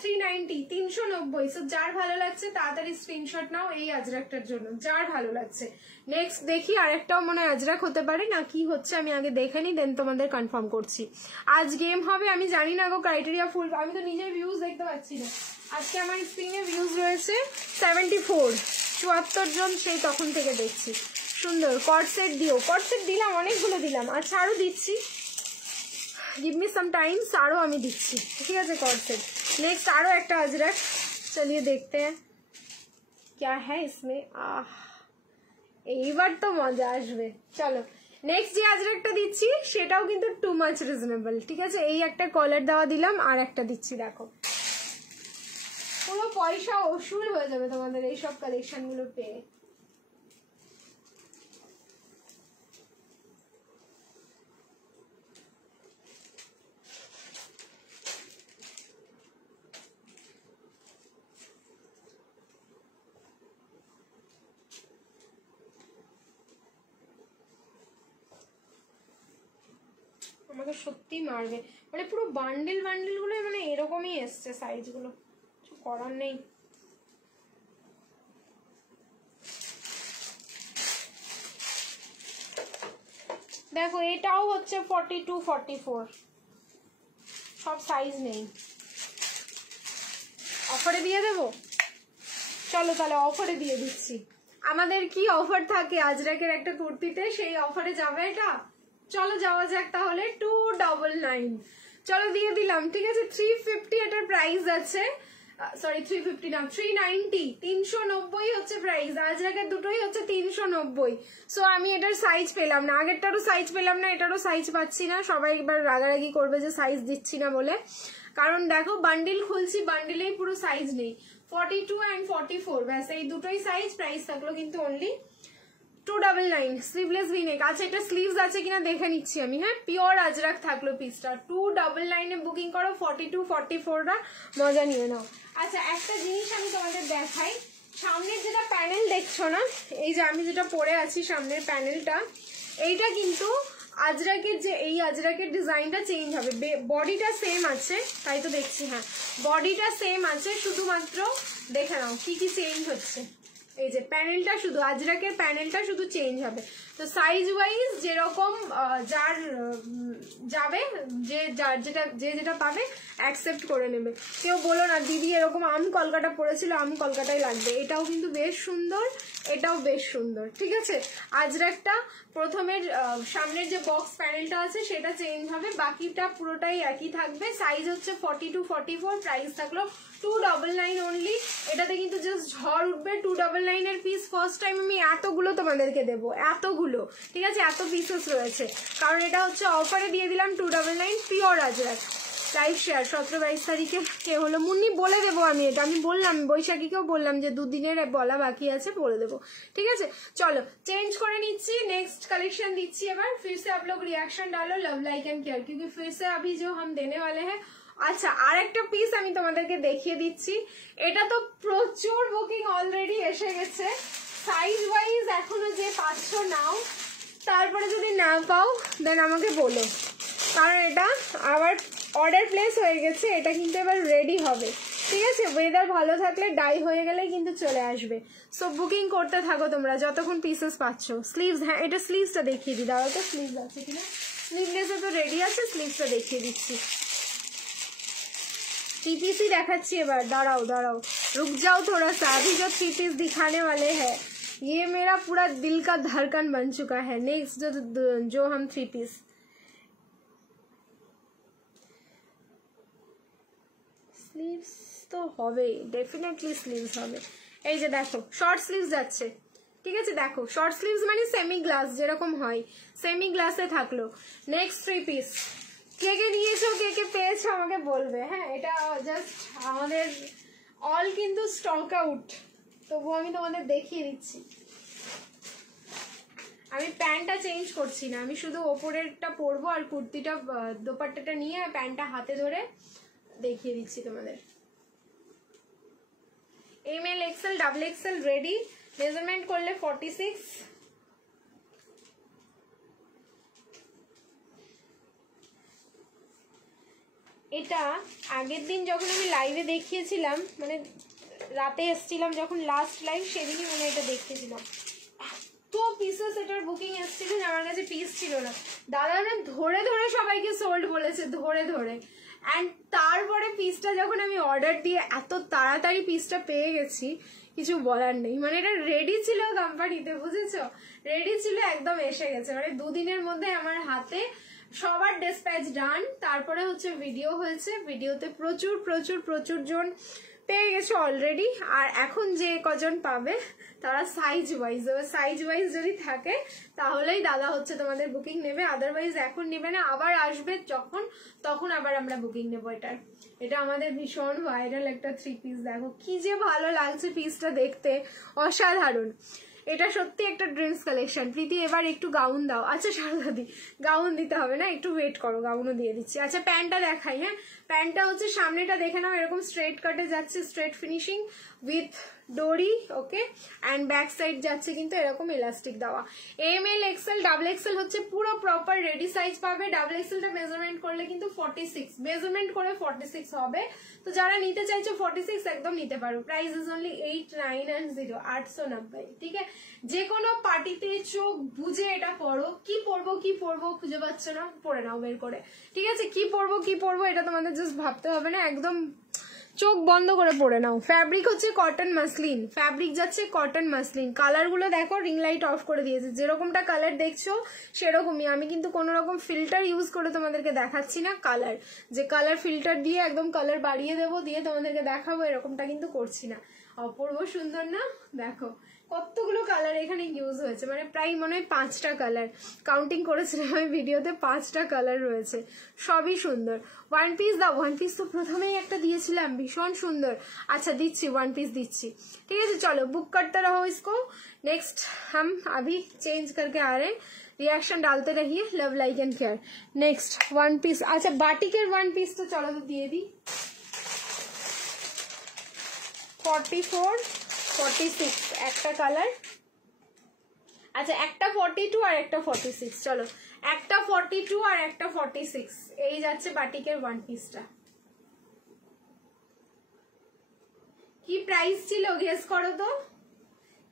390, 390। সো যার ভালো লাগছে তাড়াতাড়ি স্ক্রিনশট নাও এই আজরাকটার জন্য, যার ভালো লাগছে। নেক্সট দেখি, আরেকটাও মনে হয় আজরাক হতে পারে, না কি হচ্ছে আমি আগে দেখে নিই, দেন তোমাদের কনফার্ম করছি। আজ গেম হবে আমি জানি না গো, ক্রাইটেরিয়া ফুল, আমি তো নিজের ভিউজ দেখতে পাচ্ছি না। আজকে আমার স্ক্রিনে ভিউজ রয়েছে 74, 74 জন, সেই তখন থেকে দেখছি। সুন্দর কট সেট দিও, কট সেট দিলাম, অনেকগুলো দিলাম। আচ্ছা আরো দিচ্ছি, গিভ মি সাম টাইমস, আরো আমি দিচ্ছি, ঠিক আছে? কট সেট। নেক্সট আরো একটা আজরাক, চলিয়ে দেখতে हैं क्या है इसमें। এইবার তো মজা আসবে। চলো নেক্সট যে আজরাকটা দিচ্ছি সেটাও কিন্তু টু মাচ রিজনেবল, ঠিক আছে? এই একটা কলার দেওয়া দিলাম, আর একটা দিচ্ছি, দেখো পুরো পয়সা ওসুল হয়ে যাবে তোমাদের এইসব কালেকশন গুলো পেয়ে। আমাকে সত্যি মারবে, মানে পুরো বান্ডেল বান্ডেল গুলো মানে এরকমই এসছে সাইজ গুলো, কিছু করার নেই। দেখো এটাও হচ্ছে 42, 44, সব সাইজ নেই। অফারে দিয়ে দেবো, চলো তাহলে অফারে দিয়ে দিচ্ছি। আমাদের কি অফার থাকে আজরাকের একটা কুর্তিতে, সেই অফারে যাবে এটা। চলো যাওয়া যাক তাহলে। 299, চলো দিয়ে দিলাম, ঠিক আছে? 350 এটার প্রাইস আছে, সরি 350 না, 390, 390 হচ্ছে প্রাইস। আজরাকের দুটোই হচ্ছে 390। সো আমি এটার সাইজ পেলাম না, আগেরটারও সাইজ পেলাম না, এটারও সাইজ পাচ্ছি না। সবাই এবার রাগারাগি করবে যে সাইজ দিচ্ছি না বলে, কারণ দেখো বান্ডিল খুলছি, বান্ডিলেই পুরো সাইজ নেই। 42 and 44 ব্যাস এই দুটোই সাইজ। প্রাইস থাকলো কিন্তু অনলি 299, স্লিভলেস ভিনেক। আচ্ছা এটা স্লিভস আছে কিনা দেখে নিচ্ছি আমি। হ্যাঁ, পিওর আজরাক থাকলো পিসটা। 299 এ বুকিং করো, 42, 44টা মজা নিয়ে নাও। আচ্ছা একটা জিনিস আমি তোমাদের দেখাই, সামনের যেটা প্যানেল দেখছো না, এই যে আমি যেটা পরে আছি সামনের প্যানেলটা, এইটা কিন্তু আজরাকের যে এই আজরাকের ডিজাইনটা চেঞ্জ হবে। বডিটা সেম আছে, তাই তো দেখছি। হ্যাঁ বডিটা সেম আছে, শুধুমাত্র দেখে নাও কি কি চেঞ্জ হচ্ছে। এই যে প্যানেলটা, শুধু আজরাকের প্যানেলটা শুধু চেঞ্জ হবে। তো সাইজ ওয়াইজ যেরকম যার যাবে, যে যেটা পাবে অ্যাকসেপ্ট করে নেবে। কেউ বলো না দিদি এরকম আম কলকাতা পড়েছিল, আম কলকাতায় লাগবে। এটাও কিন্তু বেশ সুন্দর, এটাও বেশ সুন্দর, ঠিক আছে? আজরাকটা প্রথমের সামনের যে বক্স প্যানেলটা আছে সেটা চেঞ্জ হবে, বাকিটা পুরোটাই একই থাকবে। সাইজ হচ্ছে 42, 44, প্রাইস থাকলো 299 অনলি। এটাতে কিন্তু জাস্ট ঝড় উঠবে। 299 এর পিস ফার্স্ট টাইম আমি এতগুলো তোমাদেরকে দেবো, এতগুলো, ঠিক আছে? এত পিসেস রয়েছে, কারণ এটা হচ্ছে অফারে দিয়ে দিলাম 299 পিওর আজরাক। লাইভ শেয়ার 17-22 তারিখে কে হলো মুন্নি বলে দেবো আমি, এটা আমি বললাম, বৈশাখীকেও বললাম যে দুদিনের বলা বাকি আছে, বলে দেবো, ঠিক আছে? চলো চেঞ্জ করে নিচ্ছি, নেক্সট कलेक्शन দিচ্ছি এবার। फिर से आप लोग रिएक्शन डालो, लव लाइक एंड केयर, क्योंकि फिर से अभी जो हम देने वाले हैं। আচ্ছা আরেকটা পিস আমি তোমাদেরকে দেখিয়ে দিচ্ছি, এটা তো প্রচুর বুকিং অলরেডি এসে গেছে। সাইজ ওয়াইজ এখনো যে পাচ্ছ নাও, তারপরে যদি না পাও দেন আমাকে বলো, কারণ এটা আবার অর্ডার প্লেস হয়ে গেছে, এটা কিন্তু এবার রেডি হবে, ঠিক আছে? ওয়েদার ভালো থাকলে ডাই হয়ে গেলে কিন্তু চলে আসবে। সো বুকিং করতে থাকো তোমরা যতক্ষণ পিসেস পাচ্ছ। স্লিভস, হ্যাঁ এটা স্লিভসটা দেখিয়ে দিই, দাঁড়াও তো স্লিভস আছে কিনা। স্লিভলেসে তো রেডি আছে, স্লিভসটা দেখিয়ে দিচ্ছি। थ्री पीस ही देखाচ্ছি এবার, দাঁড়াও দাঁড়াও, रुक जाओ थोड़ा सा, अभी जो थ्री पीस दिखाने वाले हैं ये मेरा पूरा दिल का धड़कन बन चुका है। नेक्स्ट जो हम थ्री पीस, স্লিভস তো হবে, ডেফিনেটলি স্লিভস হবে। এই যে দেখো শর্ট স্লিভস যাচ্ছে, ঠিক আছে? দেখো শর্ট স্লিভস মানে সেমি গ্লাস যেরকম হয়, সেমি গ্লাসে থাকলো। নেক্সট থ্রি পিস, কে কে নিয়েছো কে কে পেয়েছো আমাকে বলবে। হ্যাঁ এটা জাস্ট আমাদের অল কিন্তু স্টক আউট, তবুও আমি তোমাদের দেখিয়ে দিচ্ছি। আমি প্যান্টটা চেঞ্জ করছি না, আমি শুধু ওপরেরটা পরবো আর কুর্তিটা দোপাট্টাটা নিয়ে প্যান্টটা হাতে ধরে দেখিয়ে দিচ্ছি তোমাদের। ML Excel double XL ready, measurement করলে 46। এটা আগের দিন যখন আমি লাইভে দেখিয়েছিলাম, মানে রাতে এসেছিলাম যখন লাস্ট লাইভ, সেদিনই মনে এটা দেখিয়েছিলাম। তো পিসেস এটার বুকিং এসেছিল, আমার কাছে পিস ছিল না, দাদা না ধরে ধরে সবাইকে সোল্ড বলেছে, ধরে ধরে। অ্যান্ড তারপরে পিসটা যখন আমি অর্ডার দিয়ে এত তাড়াতাড়ি পিসটা পেয়ে গেছি, কিছু বলার নেই। মানে এটা রেডি ছিল কোম্পানিতে, বুঝেছো? রেডি ছিল, একদম এসে গেছে, মানে দুদিনের মধ্যে আমার হাতে সবার ডিসপ্যাচ ডান। তারপরে হচ্ছে ভিডিও হয়েছে, ভিডিওতে প্রচুর প্রচুর প্রচুর জন পেয়ে গেছে অলরেডি। আর এখন যে কজন পাবে তারা সাইজ ওয়াইজ, সাইজ ওয়াইজ যদি থাকে তাহলেই দাদা হচ্ছে তোমাদের বুকিং নেবে, আদারওয়াইজ এখন নেবে না। আবার আসবে যখন, তখন আবার আমরা বুকিং নেবো এটার। এটা আমাদের ভীষণ ভাইরাল একটা থ্রি পিস, দেখো কি যে ভালো লাগছে পিসটা দেখতে, অসাধারণ। এটা সত্যি একটা ড্রিমস কালেকশন। প্রীতি এবার একটু গাউন দাও। আচ্ছা সারদাদি গাউন দিতে হবে না, একটু ওয়েট করো, গাউনও দিয়ে দিচ্ছি। আচ্ছা প্যান্টটা দেখাই। হ্যাঁ প্যান্টটা হচ্ছে সামনেটা দেখে নাও, এরকম স্ট্রেট কাটে যাচ্ছে, স্ট্রেট ফিনিশিং উইথ ডোরি, ওকে। অ্যান্ড ব্যাক সাইড যাচ্ছে কিন্তু এরকম ইলাস্টিক দেওয়া। M L XL double XL হচ্ছে পুরো প্রপার রেডি সাইজ পাবে। ডাবল এক্সেলটা মেজারমেন্ট করলে কিন্তু 46, মেজারমেন্ট করে 46 হবে। তো যারা নিতে চাইছো 46 একদম নিতে পারো। প্রাইস ইজ অনলি 890, 890, ঠিক আছে? যে কোনো পার্টিতে চোখ বুঝে এটা পরো। কি পরবো কি পরবো খুঁজে পাচ্ছ না, পরে নাও বের করে, ঠিক আছে? কি পরবো কি পরবো এটা তোমাদের জাস্ট ভাবতে হবে না, একদম চোখ বন্ধ করে পরে নাও। ফ্যাব্রিক হচ্ছে কটন মাসলিন, ফ্যাব্রিক যাচ্ছে কটন মাসলিন। কালার গুলো দেখো, রিং লাইট অফ করে দিয়েছে, যেরকমটা কালার দেখছো সেরকমই। আমি কিন্তু কোনো রকম ফিল্টার ইউজ করে তোমাদেরকে দেখাচ্ছি না কালার, যে কালার ফিল্টার দিয়ে একদম কালার বাড়িয়ে দেবো, দিয়ে তোমাদেরকে দেখাবো, এরকমটা কিন্তু করছি না। অপূর্ব সুন্দর না? দেখো কতগুলো কালার এখানে ইউজ হয়েছে, মানে প্রায় মনে হয় 5টা কালার কাউন্টিং করেছিলাম আমি ভিডিওতে, 5টা কালার রয়েছে, সবই সুন্দর। ওয়ান পিস দাও, ওয়ান পিস তো প্রথমেই একটা দিয়েছিলাম, ভীষণ সুন্দর। আচ্ছা দিচ্ছি, ওয়ান পিস দিচ্ছি, ঠিক আছে? চলো বুক करते रहो इसको। नेक्स्ट हम अभी चेंज करके आ रहे हैं, रिएक्शन डालते रहिए, love like and care. Next one piece, अच्छा बाटिकेर वन पीस तो चलो तो दिए दी। 44, 46 একটা কালার। আচ্ছা একটা 42 আর একটা 46, চলো একটা 42 আর একটা 46, এই যাচ্ছে বাটিকের ওয়ান পিসটা। কি প্রাইস ছিল গেস করো তো,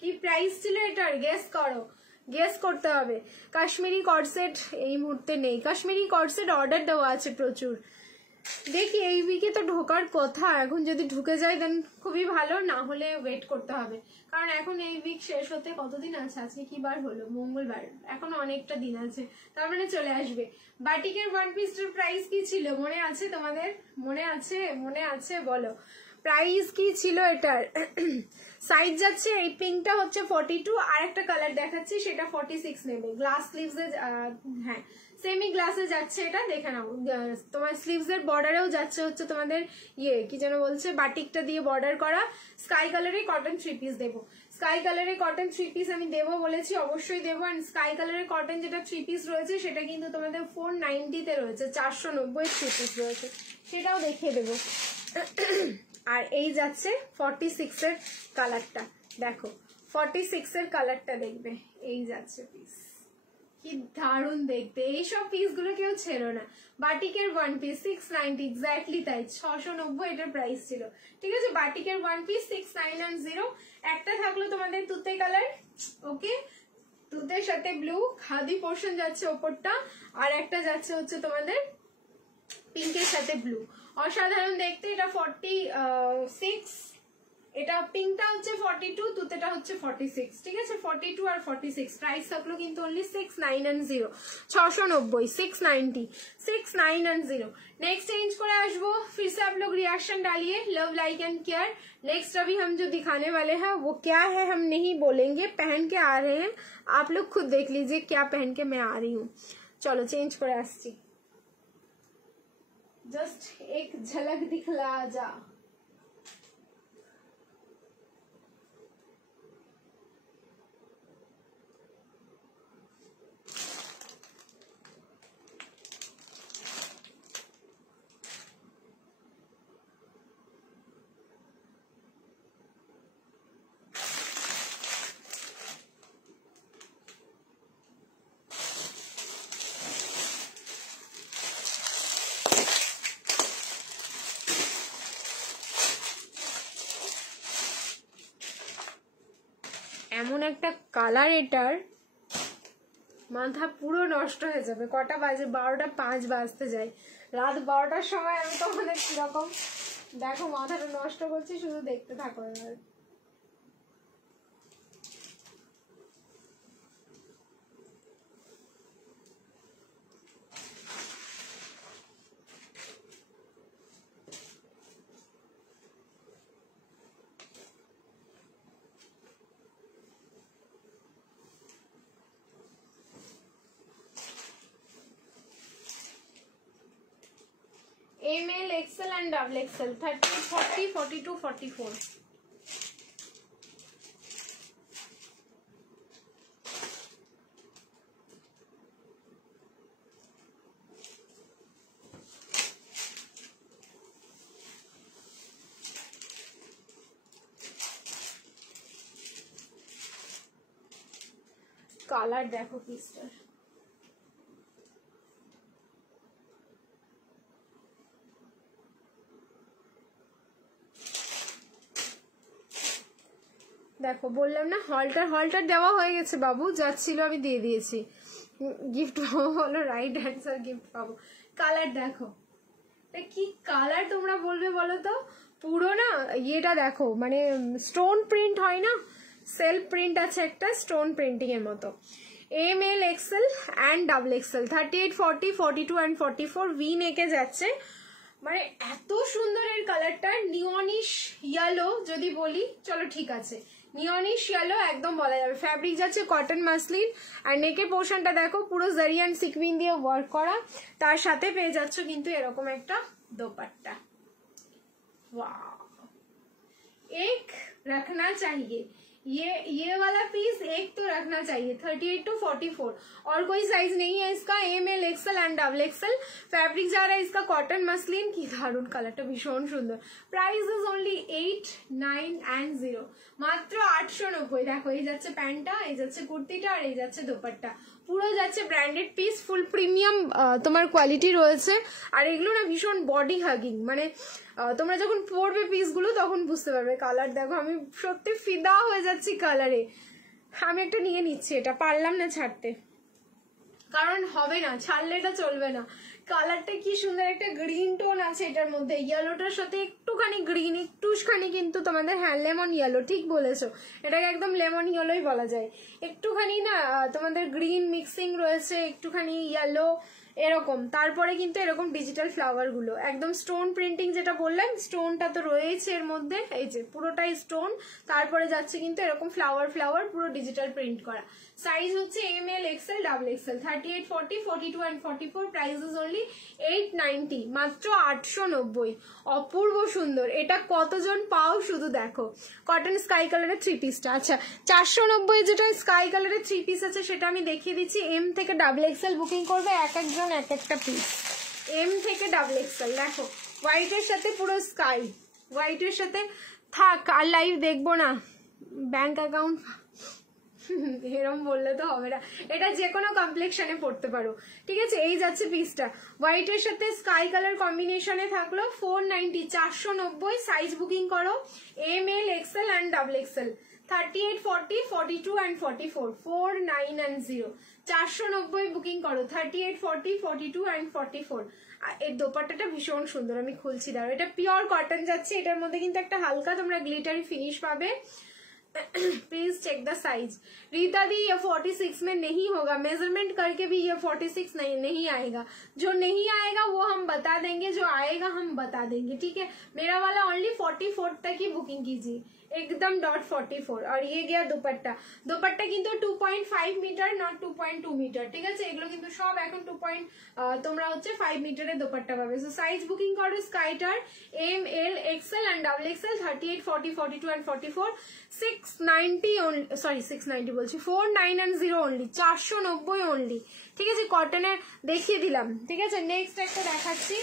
কি প্রাইস ছিল এটার, গেস করো, গেস করতে হবে। কাশ্মীরি কর্ডসেট এই মুহূর্তে নেই, কাশ্মীরি কর্ডসেট অর্ডার দেওয়া আছে প্রচুর। দেখি এই উইকে তো ঢোকার কথা, এখন যদি ঢুকে যায় দেন খুবই ভালো, না হলে ওয়েট করতে হবে। কারণ এখন এই উইক শেষ হতে কতদিন আছে, আজকে কি বার হলো, মঙ্গলবার, এখন অনেকটা দিন আছে, তার মানে চলে আসবে। বাটিকের ওয়ান পিসটার প্রাইস কি ছিল মনে আছে তোমাদের? মনে আছে? মনে আছে বলো প্রাইস কি ছিল এটার? সাইজ যাচ্ছে, এই পিঙ্কটা হচ্ছে 42, আর একটা কালার দেখাচ্ছি সেটা 46 নেবে। গ্লাস স্লিভস, হ্যাঁ সেমি গ্লাসে যাচ্ছে এটা, দেখে নাও। তোমার স্লিভস এর বর্ডারেও যাচ্ছে হচ্ছে তোমাদের ইয়ে কি যেন বলছে, বাটিকটা দিয়ে বর্ডার করা। স্কাই কালারে কটন থ্রি পিস দেবো, স্কাই কালারে কটন থ্রি পিস আমি দেবো বলেছি, অবশ্যই দেবো। অ্যান্ড স্কাই কালারের কটন যেটা থ্রি পিস রয়েছে সেটা কিন্তু তোমাদের 490 রয়েছে, 490 থ্রি পিস রয়েছে, সেটাও দেখিয়ে দেবো। আর এই যাচ্ছে 46 এর কালারটা, দেখো 46 এর কালারটা দেখবে, এই যাচ্ছে পিস, কি কি দারুণ দেখতে, এইসব পিস গুলো কেউ ছিল না। বাটিকের ওয়ান পিস 690, এক্স্যাক্টলি তাই, 690 এটার প্রাইস ছিল। ঠিক আছে, বাটিকের ওয়ান পিস 690। একটা থাকলো তোমাদের তুতে কালার, ওকে, তুতের সাথে ব্লু, খাদি পোর্শন যাচ্ছে ওপরটা, আর একটা যাচ্ছে হচ্ছে তোমাদের পিঙ্কের সাথে ব্লু। অসাধারণ দেখতে। এটা 46, এটা পিঙ্কটা হচ্ছে 42, তুতেটা হচ্ছে 46। ঠিক আছে, 42 আর 46। প্রাইস থাকলো কিন্তু অনলি 690, 690, 690, 690। नेक्स्ट चेंज করে আসবো, फिर से आप लोग रिएक्शन डालिए, love like and care. Next अभी हम जो दिखाने वाले हैं वो क्या है हम नहीं बोलेंगे, पहन के आ रहे हैं, आप लोग खुद देख लीजिए क्या पहन के मैं आ रही हूँ। चलो चेंज করে আসছি, जस्ट एक झलक दिखला जा। এমন একটা কালার, এটার মাথা পুরো নষ্ট হয়ে যাবে। কটা বাজে? 12:05 বাজতে যায়। রাত 12টার সময় আমি তোমাদের কিরকম দেখো মাথাটা নষ্ট করছি, শুধু দেখতে থাকো এবার। ML, XL and double XL, 30, 40, 42, 44। Colour দেখো পিসটার, দেখো বললাম না হলটার দেওয়া হয়ে গেছে বাবু, যাচ্ছিল আমি দিয়ে দিয়েছি। গিফট পাবো বলো, রাইট অ্যান্সার, গিফট পাবো। কালার দেখো, কি কালার তোমরা বলবে বলো তো? পুরো না ইয়েটা দেখো, মানে স্টোন প্রিন্ট হয় না, সেলফ প্রিন্ট আছে একটা স্টোন প্রিন্টিং এর মতো। ML, XL and double XL, 38, 40, 42 অ্যান্ড 44 ভি নেকে যাচ্ছে। মানে এত সুন্দর এর কালারটা, নিয়নিশ ইয়েলো যদি বলি, চলো ঠিক আছে, নিয়নিশ ইয়েলো একদম বলা যাবে। ফ্যাব্রিক যাচ্ছে কটন মাসলিন, আর নেকের পোর্শনটা দেখো পুরো জারি অ্যান্ড সিকুইন দিয়ে ওয়ার্ক করা, তার সাথে পেয়ে যাচ্ছ কিন্তু এরকম একটা দোপাট্টা। वाह, एक रखना चाहिए, ये वाला पीस एक तो रखना चाहिए। 38 to 44, और कोई साइज नहीं है इसका। ML, XL and double XL। Fabric जा रहा है इसका कॉटन मसलिन, की दारुण कलरটা ভীষণ সুন্দর। प्राइस इज ओनली 8, 9 एंड 0, মাত্র 890। দেখো এই যাচ্ছে প্যান্টটা, এই যাচ্ছে কুর্তিটা, আর এই যাচ্ছে দোপাট্টা, পুরো যাচ্ছে ব্র্যান্ডেড পিস, ফুল প্রিমিয়াম তোমার কোয়ালিটি রয়েছে। আর এগুলো না ভীষণ বডি হাগিং, মানে তোমরা যখন পরবে পিসগুলো তখন বুঝতে পারবে। কালার দেখো, আমি সত্যি ফিদা হয়ে যাচ্ছি কালারে। আমি একটা নিয়ে নিচ্ছি, এটা পারলাম না ছাড়তে, কারণ হবে না, ছাড়লে এটা চলবে না। কালারটা কি সুন্দর, একটা গ্রিন টোন আছে এটার মধ্যে, ইয়েলোটার সাথে একটুখানি গ্রিন, একটুখানি কিন্তু তোমাদের হ্যাঁ লেমন ইয়েলো, ঠিক বলেছো, এটাকে একদম লেমন ইয়েলোই বলা যায়। একটুখানি না তোমাদের গ্রিন মিক্সিং রয়েছে, একটুখানি ইয়েলো এরকম, তারপরে কিন্তু এরকম ডিজিটাল ফ্লাওয়ার গুলো, একদম স্টোন প্রিন্টিং যেটা বললাম, স্টোনটা তো রয়েছে এর মধ্যে, এই যে পুরোটাই স্টোন, তারপরে যাচ্ছে কিন্তু এরকম ফ্লাওয়ার পুরো ডিজিটাল প্রিন্ট করা। সাইজ হচ্ছে ML, XL, double XL, 38, 40, 42 and 44। Price is only 890, মাত্র 890। অপূর্ব সুন্দর, এটা কতজন পাও শুধু দেখো। কটন স্কাই কালারের থ্রি পিসটা, আচ্ছা 490 যেটা স্কাই কালারের থ্রি পিস আছে সেটা আমি দেখিয়ে দিচ্ছি। M থেকে ডাবল XL বুকিং করবে, এক একজন এক একটা পিস। M থেকে ডাবল XL, দেখো হোয়াইটের সাথে পুরো স্কাই, হোয়াইটের সাথে থাক, আর লাইভ দেখবো না, ব্যাংক অ্যাকাউন্ট এরম বললে তো হবে না, এটা যে কোনো কমপ্লেক্সনে পড়তে পারো। ঠিক আছে, এই যাচ্ছে পিসটা, হোয়াইটের সাথে স্কাই কালার কম্বিনেশনে থাকলো 490, 490। সাইজ বুকিং করো M L XL and double XL, 38, 40, 42 and 44, 4, 9 and 0, 490 booking করো, 38, 40, 42 and 44। এর দোপাট্টাটা ভীষণ সুন্দর, আমি খুলছি দাঁড়ো। এটা পিওর কটন যাচ্ছে, এটার মধ্যে কিন্তু একটা হালকা তোমরা গ্লিটারি ফিনিশ পাবে। Please check the size. Rita di ये 46 में नहीं होगा, मेजरमेंट करके भी ये 46 नहीं आएगा। जो नहीं आएगा वो हम बता देंगे, जो आएगा हम बता देंगे। ठीक है, मेरा वाला ओनली 44 तक ही बुकिंग कीजिए, एकदम .44। और ये गया दुपट्टा, दुपट्टा किन्तु 2.5 मीटर, नट 2.2 मीटर। ठीक है, এগুলো কিন্তু সব এখন 2. তোমরা হচ্ছে 5 মিটারের দোপাট্টা পাবে। সো সাইজ বুকিং করো skater M L XL and double XL, 38, 40, 42 and 44, 690 only, sorry 690 বলছি, 49 and 0 only, 490 only। ঠিক আছে, কটনের দেখিয়ে দিলাম। ঠিক আছে, নেক্সট একটা দেখাচ্ছি,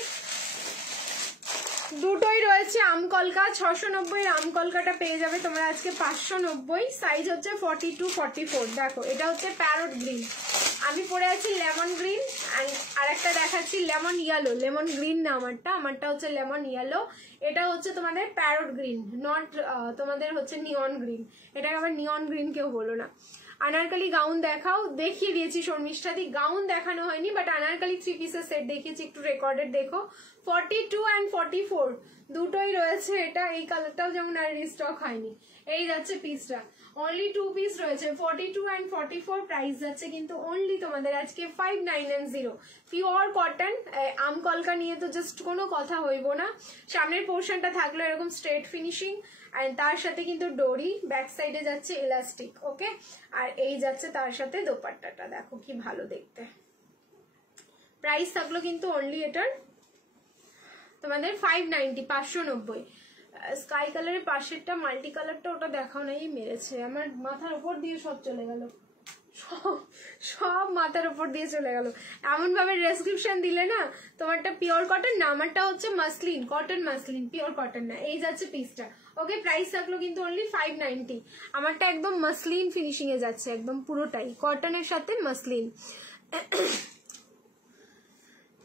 দুটোই রয়েছে আমকলকা, 690 আমকলকাটা পেয়ে যাবে তোমরা আজকে 590। সাইজ হচ্ছে 42, 44। দেখো এটা হচ্ছে প্যারট গ্রিন, আমি পরে আছি লেমন গ্রিন, আর একটা দেখাচ্ছি লেমন ইয়েলো। লেমন গ্রিন না আমারটা হচ্ছে লেমন ইয়েলো। এটা হচ্ছে তোমাদের প্যারট গ্রিন, নট তোমাদের হচ্ছে নিয়ন গ্রিন। এটাকে আবার নিয়ন গ্রিন কেউ বলো না। আনারকালি গাউন দেখাও, দেখিয়ে দিয়েছি শর্মিষ্ঠাদি, গাউন দেখানো হয়নি, বাট আনারকালি 3 পিসের সেট দেখিয়েছি, একটু রেকর্ডেড দেখো। 42 and 44 দুটোই রয়েছে। এটা এই কালারটাও যেমন আর রিস্টক হয়নি। এই যাচ্ছে পিসটা, অনলি 2 পিস রয়েছে, 42 and 44। প্রাইস যাচ্ছে কিন্তু অনলি তোমাদের আজকে 59 and 0। পিওর কটন আমকলকা নিয়ে তো জাস্ট কোনো কথা হইব না। সামনের পোর্শনটা থাকলো এরকম স্ট্রেট ফিনিশিং, আর তার সাথে কিন্তু ডোরি, ব্যাক সাইডে যাচ্ছে ইলাস্টিক। ওকে, আর এই যাচ্ছে তার সাথে দোপাট্টাটা, দেখো কি ভালো দেখতে। প্রাইস থাকলো কিন্তু অনলি এটার তোমাদের 590, 590। স্কাই কালারের পাশেরটা মাল্টি কালারটা ওটা দেখাও নাই, মেরেছে আমার মাথার উপর দিয়ে সব চলে গেল, সব মাথার উপর দিয়ে চলে গেল। এমন ভাবে ডেসক্রিপশন দিলে না, তোমারটা পিওর কটন না, আমারটা হচ্ছে muslin, cotton muslin, pure cotton না। এই যাচ্ছে পিসটা। ওকে, প্রাইস থাকলো কিন্তু অনলি 590। আমারটা একদম মাসলিন ফিনিশিং এ যাচ্ছে, একদম পুরোটাই কটনের সাথে মাসলিন।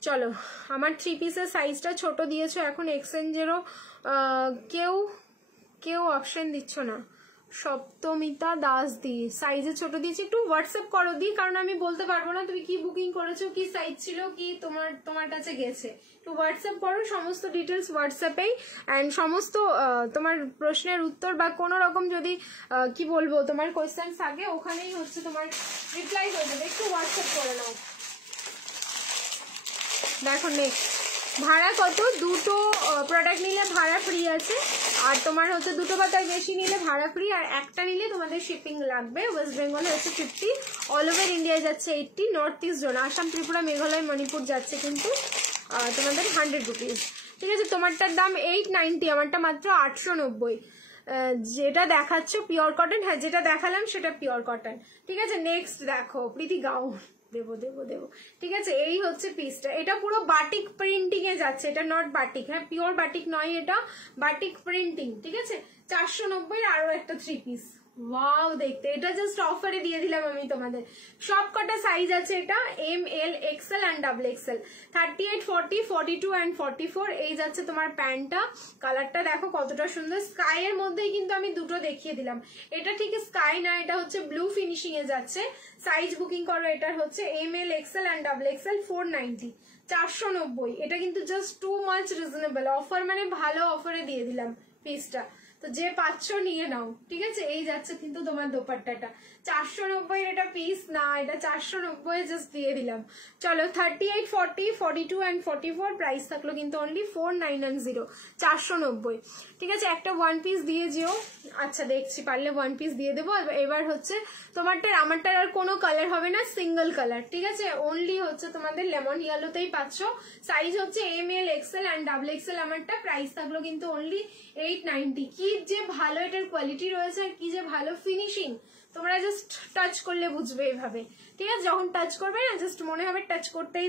চলো, আমার 3 পিসের সাইজটা ছোট দিয়েছো, এখন এক্সচেঞ্জেরও কেউ অপশন দিচ্ছ না। সপ্তমিতা দাস দি সাইজে ছোট দিয়েছি, একটু হোয়াটসঅ্যাপ করো দি, কারণ আমি বলতে পারবো না তুমি কি বুকিং করেছো, কি সাইজ ছিল, কি তোমার কাছে গেছে। একটু হোয়াটসঅ্যাপ করো, সমস্ত ডিটেলস হোয়াটসঅ্যাপেই, অ্যান্ড সমস্ত তোমার প্রশ্নের উত্তর বা কোনো রকম যদি কি বলবো তোমার কোয়েশ্চেন থাকে, ওখানেই হচ্ছে তোমার রিপ্লাই হয়ে যাবে। একটু হোয়াটসঅ্যাপ করে নাও। দেখো নেক্সট, ভাড়া কত? দুটো প্রোডাক্ট নিলে ভাড়া ফ্রি আছে, আর তোমার হচ্ছে দুটো বা তার বেশি নিলে ভাড়া ফ্রি, আর একটা নিলে তোমাদের শিপিং লাগবে। ওয়েস্ট বেঙ্গলে হচ্ছে 50, অল ওভার ইন্ডিয়ায় যাচ্ছে 80, north east zone Assam, Tripura, Meghalaya, Manipur যাচ্ছে কিন্তু তোমাদের 100 রুপিস। ঠিক আছে, তোমারটার দাম 890, আমারটা মাত্র 890। যেটা দেখাচ্ছ পিওর কটন, হ্যাঁ যেটা দেখালাম সেটা পিওর কটন। ঠিক আছে, নেক্সট দেখো প্রীতি গাউন, দেবো। ঠিক আছে, এই হচ্ছে পিসটা, এটা পুরো বাটিক প্রিন্টিং এ যাচ্ছে, এটা নট বাটিক, হ্যাঁ পিওর বাটিক নয়, এটা বাটিক প্রিন্টিং। ঠিক আছে, 490 আরো একটা 3 পিস। ওয়াও দেখতে, এটা জাস্ট অফারে দিয়ে দিলাম আমি তোমাদের। সব কটা সাইজ আছে, এটা M L XL and double XL, 38, 40, 42 and 44। এই যাচ্ছে তোমার প্যান্টটা, কালারটা দেখো কতটা সুন্দর, স্কাই এর মধ্যেই কিন্তু আমি দুটো দেখিয়ে দিলাম। এটা ঠিক স্কাই না, এটা হচ্ছে ব্লু ফিনিশিং এ যাচ্ছে। সাইজ বুকিং করো, এটার হচ্ছে M L XL and double XL, 490, 490। এটা কিন্তু just too much reasonable offer, মানে ভালো অফারে দিয়ে দিলাম পিসটা, তো যে পাচ্ছ নিয়ে নাও। ঠিক আছে, এই যাচ্ছে কিন্তু তোমার দোপাট্টাটা, 490 এটা পিস না, এটা 490 জাস্ট দিয়ে দিলাম। চলো, 38, 40, 42 and 44। প্রাইস থাকলো কিন্তু অনলি 4990, 490। ঠিক আছে, একটা 1 পিস দিয়ে যেও। আচ্ছা দেখছি, পারলে 1 পিস দিয়ে দেবো। এবার হচ্ছে তোমারটার আমারটার আর কোনো কালার হবে না, সিঙ্গেল কালার। ঠিক আছে, অনলি হচ্ছে তোমাদের লেমন ইয়েলোতেই পাচ্ছ। সাইজ হচ্ছে M L XL and double XL আমারটা। প্রাইস থাকলো কিন্তু অনলি 890। কি যে ভালো এটার কোয়ালিটি রয়েছে আর কি যে ভালো ফিনিশিং, তোমরা জাস্ট টাচ করলে বুঝবে এইভাবে, ঠিক আছে? যখন টাচ করবে না জাস্ট মনে হবে টাচ করতেই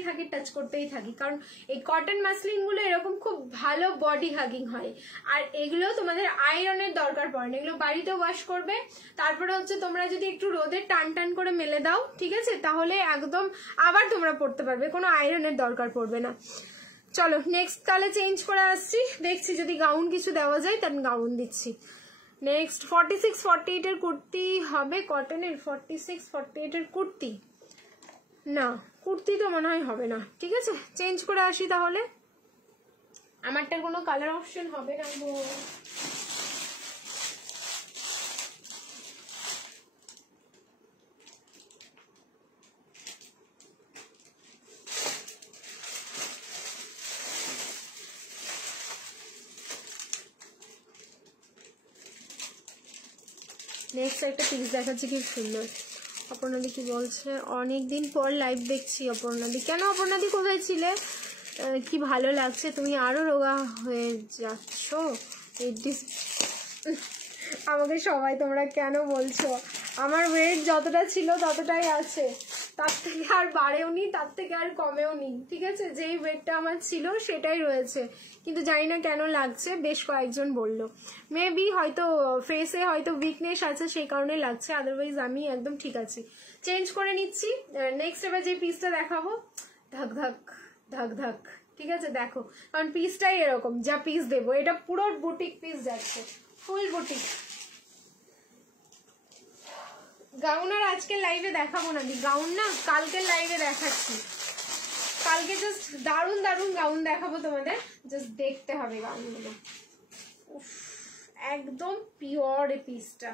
থাকি, কারণ এই কটন মাসলিন গুলো এরকম খুব ভালো বডি হাগিং হয়। আর এগুলো তোমাদের আয়রনের দরকার পড়ে না, এগুলো বাড়িতে ওয়াশ করবে, তারপরে হচ্ছে তোমরা যদি একটু রোদে টান করে মেলে দাও, ঠিক আছে, তাহলে একদম আবার তোমরা পরতে পারবে, কোনো আয়রনের দরকার পড়বে না। চলো নেক্সট তাহলে চেঞ্জ করে আসছি, দেখছি যদি গাউন কিছু দেওয়া যায় তাহলে গাউন দিচ্ছি। নেক্সট 46-48 এর কুর্তি হবে কটনের, 46-48 এর কুর্তি, না কুর্তি তো মনে হয় হবে না, ঠিক আছে চেঞ্জ করে আসি তাহলে। আমারটার কোনো কালার অপশন হবে না গো। নেক্সট একটা পিস দেখাচ্ছি, কি সুন্দর। অপর্ণাদি কি বলছে, অনেকদিন পর লাইভ দেখছি। অপর্ণাদি, কেন অপর্ণাদি কোথায় ছিলে? কি ভালো লাগছে, তুমি আরো রোগা হয়ে যাচ্ছ। আমাকে সবাই তোমরা কেন বলছো? আমার ওয়েট যতটা ছিল ততটাই আছে, তার থেকে আর বাড়েও নি, তার থেকে আর কমেও নি, ঠিক আছে? যেই ওয়েটটা আমার ছিল সেটাই রয়েছে, কিন্তু জানি না কেন লাগছে, বেশ কয়েকজন বললো। মেবি হয়তো ফেসে হয়তো উইকনেস আছে সেই কারণে লাগছে, আদারওয়াইজ আমি একদম ঠিক আছি। চেঞ্জ করে নিচ্ছি। নেক্সট এবার যে পিসটা দেখাবো, ধাক ধাক, ঠিক আছে দেখো, কারণ পিসটাই এরকম, যা পিস দেবো এটা পুরো বুটিক পিস যাচ্ছে, ফুল বুটিক। গাউন আর আজকে লাইভে দেখাবো না, গাউন না কালকের লাইভে দেখাচ্ছি। কালকে জাস্ট দারুন গাউন দেখাবো তোমাদের, জাস্ট দেখতে হবে গাউনগুলো। একদম পিওর এই পিসটা।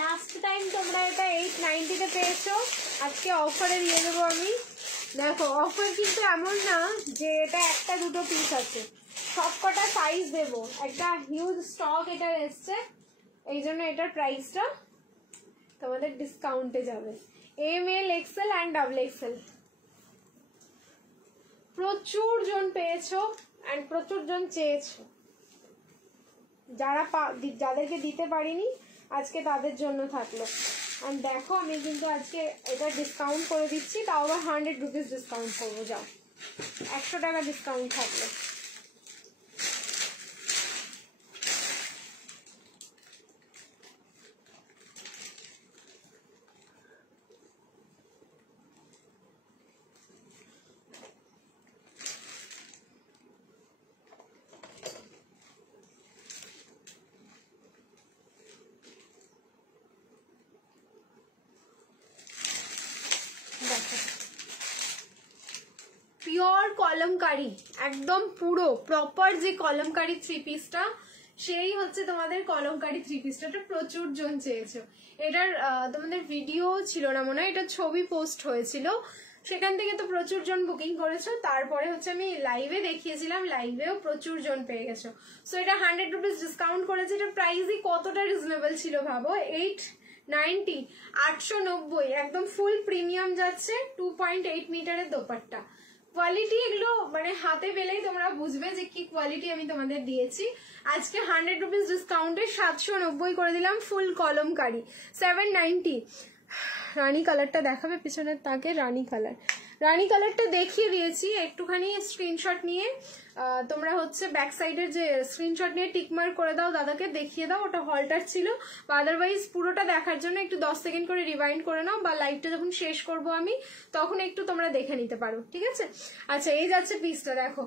লাস্ট টাইম তোমরা এটা 890 তে পেয়েছো, আজকে অফারে দিয়ে দেবো আমি। দেখো অফার কিন্তু এমন না যে এটা একটা দুটো পিস আছে, সবকটা সাইজ দেবো, একটা হিউজ স্টক এটার এসছে, এই জন্য এটার প্রাইসটা তোমাদের ডিসকাউন্টে যাবে। ML XL অ্যান্ড XXL প্রচুর জন পেয়েছো অ্যান্ড প্রচুর জন চেয়েছো, যাদেরকে দিতে পারিনি আজকে তাদের জন্য থাকলো। আর দেখো আমি কিন্তু আজকে এটা ডিসকাউন্ট করে দিচ্ছি, তাও আবার 100 রুপিস ডিসকাউন্ট করবো, যাও 100 টাকা ডিসকাউন্ট থাকলো। পিওর কলমকারি, একদম পুরো প্রপার যে কলমকারি থ্রি পিসটা, সেই হচ্ছে তোমাদের কলমকারি থ্রি পিসটা। এটা প্রচুর জন চেয়েছো, এটার তোমাদের ভিডিও ছিল না মনে হয়, এটা ছবি পোস্ট হয়েছিল, সেখান থেকে তো প্রচুর জন বুকিং করেছো। তারপরে হচ্ছে আমি লাইভে দেখিয়েছিলাম, লাইভেও প্রচুর জন পেয়ে গেছো। সো এটা 100 রুপিস ডিসকাউন্ট করেছে। এটা প্রাইসই কতটা রিজনেবল ছিল ভাবো, 890, 890, একদম ফুল প্রিমিয়াম যাচ্ছে। 2.8 মিটারের দোপাট্টা, কোয়ালিটি এগুলো মানে হাতে পেলেই তোমরা বুঝবে যে কি কোয়ালিটি আমি তোমাদের দিয়েছি। আজকে 100 রুপিস ডিসকাউন্টে 790 করে দিলাম, ফুল কলমকারি 790। রানী কালারটা দেখাবে পিছনের তাকে, রানী কালারটা দেখিয়ে দিয়েছি, একটুখানি স্ক্রিনশট নিয়ে তোমরা হচ্ছে ব্যাক সাইডের যে স্ক্রিনশট নিয়ে টিকমার্ক করে দাও, দাদাকে দেখিয়ে দাও ওটা হলটার ছিল, বা আদারওয়াইজ পুরোটা দেখার জন্য একটু 10 সেকেন্ড করে রিওয়াইন্ড করে নাও, বা লাইভটা যখন শেষ করব আমি তখন একটু তোমরা দেখে নিতে পারো, ঠিক আছে? আচ্ছা, এই যাচ্ছে পিসটা, দেখো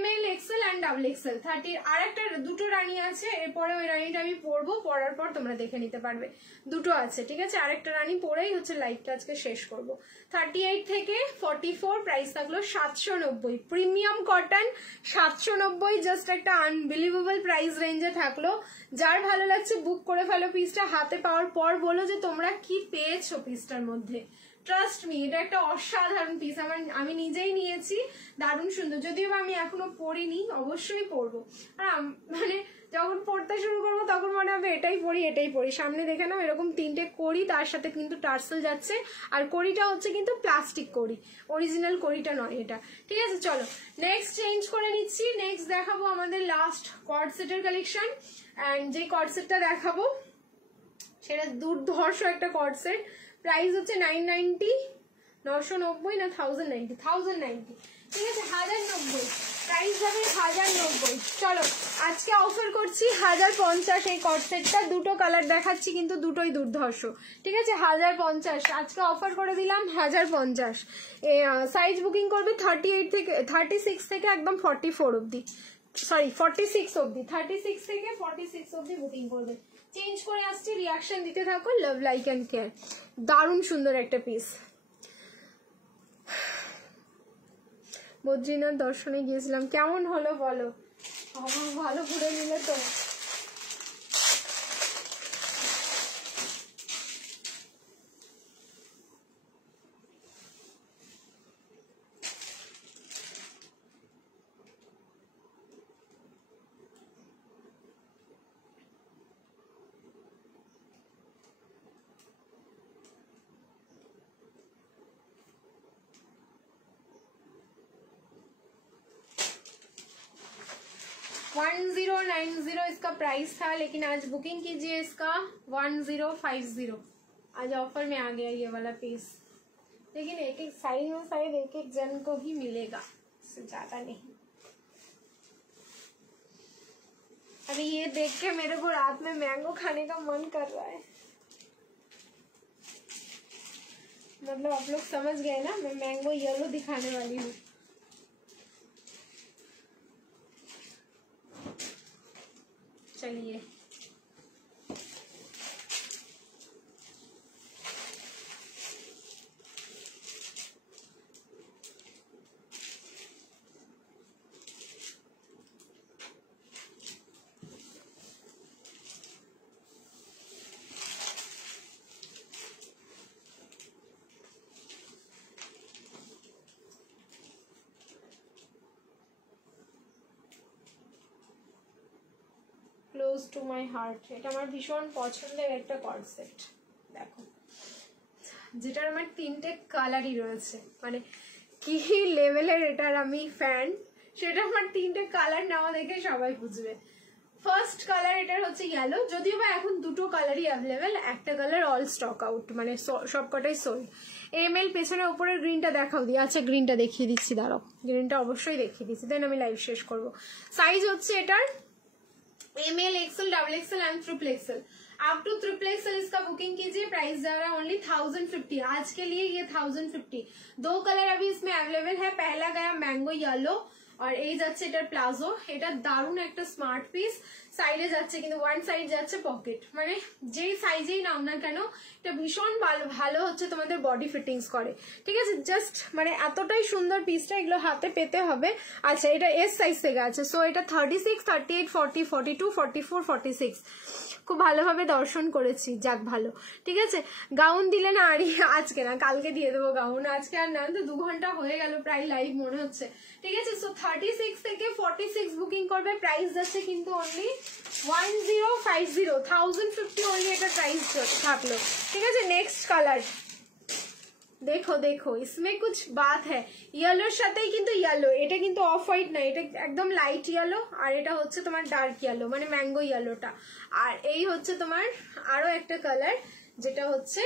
ML XL অ্যান্ড XXL 30। আর একটা দুটো রানী আছে, এরপরে ওই রানীটা আমি পরবো, পরার পর তোমরা দেখে নিতে পারবে। দুটো আছে, ঠিক আছে? আরেকটা রানী পরেই হচ্ছে লাইভটা আজকে শেষ করব। 38 থেকে 44, প্রাইস থাকলো 790। প্রিমিয়াম কটন 790, জাস্ট একটা আনবিলিভেবল প্রাইস রেঞ্জে থাকলো। যার ভালো লাগছে বুক করে ফেলো পিসটা, হাতে পাওয়ার পর বলো যে তোমরা কি পেয়েছো পিসটার মধ্যে। ট্রাস্ট মি, এটা একটা অসাধারণ পিস, আমি নিজেই নিয়েছি, দারুণ সুন্দর। যদিও আমি এখনো পরিনি, অবশ্যই পরবো। আর মানে যখন পড়তে শুরু করবো তখন মনে হবে এটাই পরি এটাই পরি। সামনে দেখে নাও এরকম 3টে কড়ি, তার সাথে কিন্তু টার্সেল যাচ্ছে, আর কড়িটা হচ্ছে কিন্তু প্লাস্টিক কড়ি, অরিজিনাল কড়িটা নয় এটা, ঠিক আছে? চলো নেক্সট চেঞ্জ করে নিচ্ছি। নেক্সট দেখাবো আমাদের লাস্ট কর্ড সেটের কালেকশন, অ্যান্ড যে কর্ড সেটটা দেখাবো সেটা দুর্ধর্ষ একটা কর্ড সেট। প্রাইস হচ্ছে 990, 990 না 1090, 1090, ঠিক আছে? 1090 প্রাইস যাবে, 1090। চলো আজকে অফার করছি 1050 এই কর্ড সেটটা। দুটো কালার দেখাচ্ছি কিন্তু দুটোই দুর্ধর্ষ, ঠিক আছে? 1050 আজকে অফার করে দিলাম, 1050। সাইজ বুকিং করবে 38 থেকে 36 থেকে একদম 44 অবধি, সরি 46 অবধি, 36 থেকে 46 অবধি বুকিং করবে। চেঞ্জ করে আসছি, রিয়াকশন দিতে থাকো। লাভ লাইক অ্যান্ড কেয়ার, দারুণ সুন্দর একটা পিস। বদ্রীনাথ দর্শনে গিয়েছিলাম, কেমন হলো বলো? ভালো ঘুরে নিলে তো। $1090 इसका प्राइस था, लेकिन आज बुकिंग कीजिए इसका 1050। आज ऑफर में आ गया ये वाला पीस, लेकिन एक एक साइज में शायद एक एक जन को ही मिलेगा, इससे ज्यादा नहीं। अभी ये देख के मेरे को रात में मैंगो खाने का मन कर रहा है। मतलब आप लोग समझ गए ना, मैं मैंगो येलो दिखाने वाली हूँ। चलिए ক্লোজ টু মাই হার্ট, এটা আমার ভীষণ পছন্দের একটা কর্ড সেট। দেখো, যেটার আমার 3টে কালারই রয়েছে, মানে কি লেভেলের এটার আমি ফ্যান, সেটা আমার 3টে কালার নেওয়া দেখে সবাই বুঝবে। ফার্স্ট কালার এটার হচ্ছে ইয়েলো, যদিও বা এখন দুটো কালারই অ্যাভেলেবেল, একটা কালার অল স্টক আউট, মানে সবকটাই সোল্ড। ML পেছনের উপরের গ্রিনটা দেখাও দিয়ে, আচ্ছা গ্রিনটা দেখিয়ে দিচ্ছি, দাঁড়াও গ্রিনটা অবশ্যই দেখিয়ে দিচ্ছি, দেন আমি লাইভ শেষ করবো। সাইজ হচ্ছে এটার ML XL XXL and XXL। आप टू XXL इसका बुकिंग कीजिए, प्राइस जा रहा है ओनली 1050। आज के लिए ये 1050। 2 कलर अभी इसमें अवेलेबल है, पहला गया मैंगो येलो, আর এই যাচ্ছে এটার প্লাজো। এটা দারুণ একটা স্মার্ট পিস, সাইডে যাচ্ছে কিন্তু ওয়ান সাইড যাচ্ছে পকেট, মানে যেই সাইজেই নাও না কেন এটা ভীষণ ভালো হচ্ছে তোমাদের বডি ফিটিংস করে, ঠিক আছে? জাস্ট মানে এতটাই সুন্দর পিসটা, এগুলো হাতে পেতে হবে। আচ্ছা, এটা এস সাইজ থেকে আছে, সো এটা 36, 38, 40, 42, 44, 46 খুব ভালোভাবে দর্শন করেছি, যাক ভালো, ঠিক আছে? গাউন দিলে না, আর আজকে না কালকে দিয়ে দেবো গাউন, আজকে আর না, তো 2 ঘন্টা হয়ে গেল প্রায় লাইভ মনে হচ্ছে, ঠিক আছে? সো 36 থেকে 46 বুকিং করবে, প্রাইস যাচ্ছে কিন্তু অনলি 1050, 1050 অনলি এটা প্রাইস থাকলো, ঠিক আছে? নেক্সট কালার দেখো, দেখো इसमें कुछ बात है, येलोর সাথেই কিন্তু येलो, এটা কিন্তু অফ হোয়াইট না, এটা একদম লাইট येलो, আর এটা হচ্ছে তোমার ডার্ক येलो, মানে ম্যাঙ্গো येलोটা। আর এই হচ্ছে তোমার আরো একটা কালার, যেটা হচ্ছে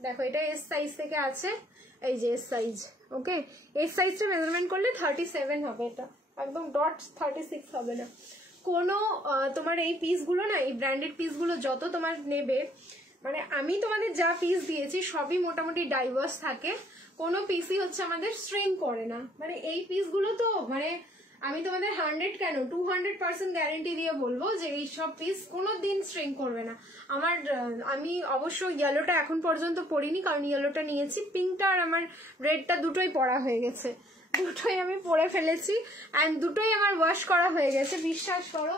দেখো, এটা এস সাইজ থেকে আছে, এই যে এস সাইজ, ওকে? এস সাইজটা মেজারমেন্ট করলে 37 হবে, এটা একদম ডট 36 হবে না কোনো। তোমার এই পিসগুলো না, এই ব্র্যান্ডেড পিসগুলো যত তোমার নেবে, মানে আমি তোমাদের যা পিস দিয়েছি সবই মোটামুটি ডাইভার্স থাকে, কোনো পিসই হচ্ছে আমাদের স্ট্রিং করে না। মানে এই পিসগুলো তো মানে আমি তোমাদের 100 কেন 200% গ্যারেন্টি দিয়ে বলবো যে এই সব পিস কোনোদিন স্ট্রিং করবে না। আমি অবশ্য ইয়েলোটা এখন পর্যন্ত পরিনি, কারণ ইয়েলোটা নিয়েছি, পিঙ্কটা আর আমার রেডটা দুটোই পরা হয়ে গেছে, দুটোই আমি পরে ফেলেছি অ্যান্ড দুটোই আমার ওয়াশ করা হয়ে গেছে। বিশ্বাস করো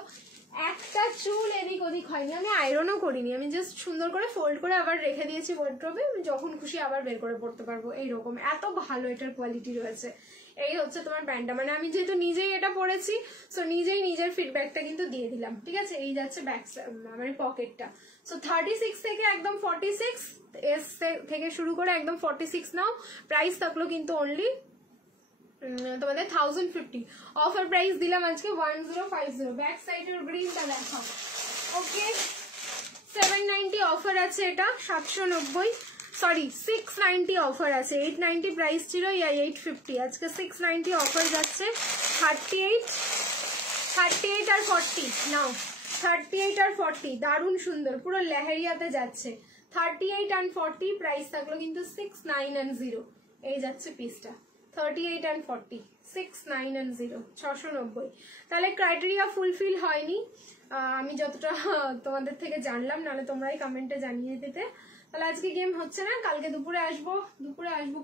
একটা চুল এদিক ওদিক হয়নি, আমি আয়রনও করিনি, আমি জাস্ট সুন্দর করে ফোল্ড করে আবার রেখে দিয়েছি ওয়ার্ড্রোবে, আমি যখন খুশি আবার বের করে পড়তে পারবো, এইরকম এত ভালো এটার কোয়ালিটি রয়েছে। এই হচ্ছে তোমার প্যান্টটা, মানে আমি যেহেতু নিজেই এটা পরেছি সো নিজেই নিজের ফিডব্যাকটা কিন্তু দিয়ে দিলাম, ঠিক আছে। এই যাচ্ছে ব্যাক মানে পকেটটা, সো 36 থেকে একদম 46, এস থেকে শুরু করে একদম 46 নাও। প্রাইস থাকলো কিন্তু অনলি তোমাদের 1050, অফার প্রাইস দিলাম আজকে 1050। ব্যাক সাইডের গ্রিনটা দেখো, ওকে 790 অফার আছে, এটা 790, সরি 690 অফার আছে, 890 প্রাইস ছিল, 850, আজকে 690 অফার যাচ্ছে। 38 আর 40 নাও, 38 আর 40 দারুণ সুন্দর, পুরো লেহেরিয়াতে যাচ্ছে। 38 and 40 প্রাইস থাকলো কিন্তু 690, এই যাচ্ছে পিসটা 38 and 40, 690, 690। তাহলে ক্রাইটেরিয়া ফুলফিল হয়নি, আমি যতটা তোমাদের থেকে জানলাম, নাহলে তোমরাই কমেন্টে জানিয়ে দিতে। তাহলে আজকে গেম হচ্ছে না, কালকে দুপুরে আসবো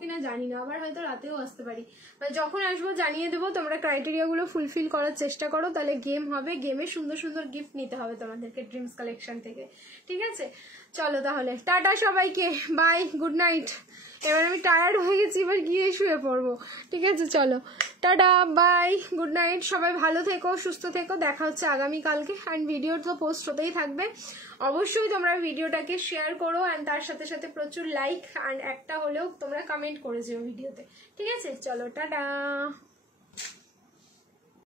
কিনা জানি না, আবার হয়তো রাতেও আসতে পারি, মানে যখন আসবো জানিয়ে দেবো। তোমরা ক্রাইটেরিয়াগুলো ফুলফিল করার চেষ্টা করো, তাহলে গেম হবে, গেমে সুন্দর সুন্দর গিফট নিতে হবে তোমাদেরকে ড্রিমস কালেকশন থেকে, ঠিক আছে। চলো তাহলে টাটা সবাইকে, বাই, গুড নাইট। এবার আমি টায়ার্ড হয়ে গেছি, এবার গিয়ে শুয়ে পড়বো, ঠিক আছে। চলো টাটা, বাই, গুড নাইট, সবাই ভালো থেকো, সুস্থ থেকো, দেখা হচ্ছে আগামীকালকে। অ্যান্ড ভিডিও তো পোস্ট হতেই থাকবে, অবশ্যই তোমরা ভিডিওটাকে শেয়ার করো অ্যান্ড তার সাথে সাথে প্রচুর লাইক অ্যান্ড একটা হলেও তোমরা কমেন্ট করে যেও ভিডিওতে, ঠিক আছে। চলো টাটা।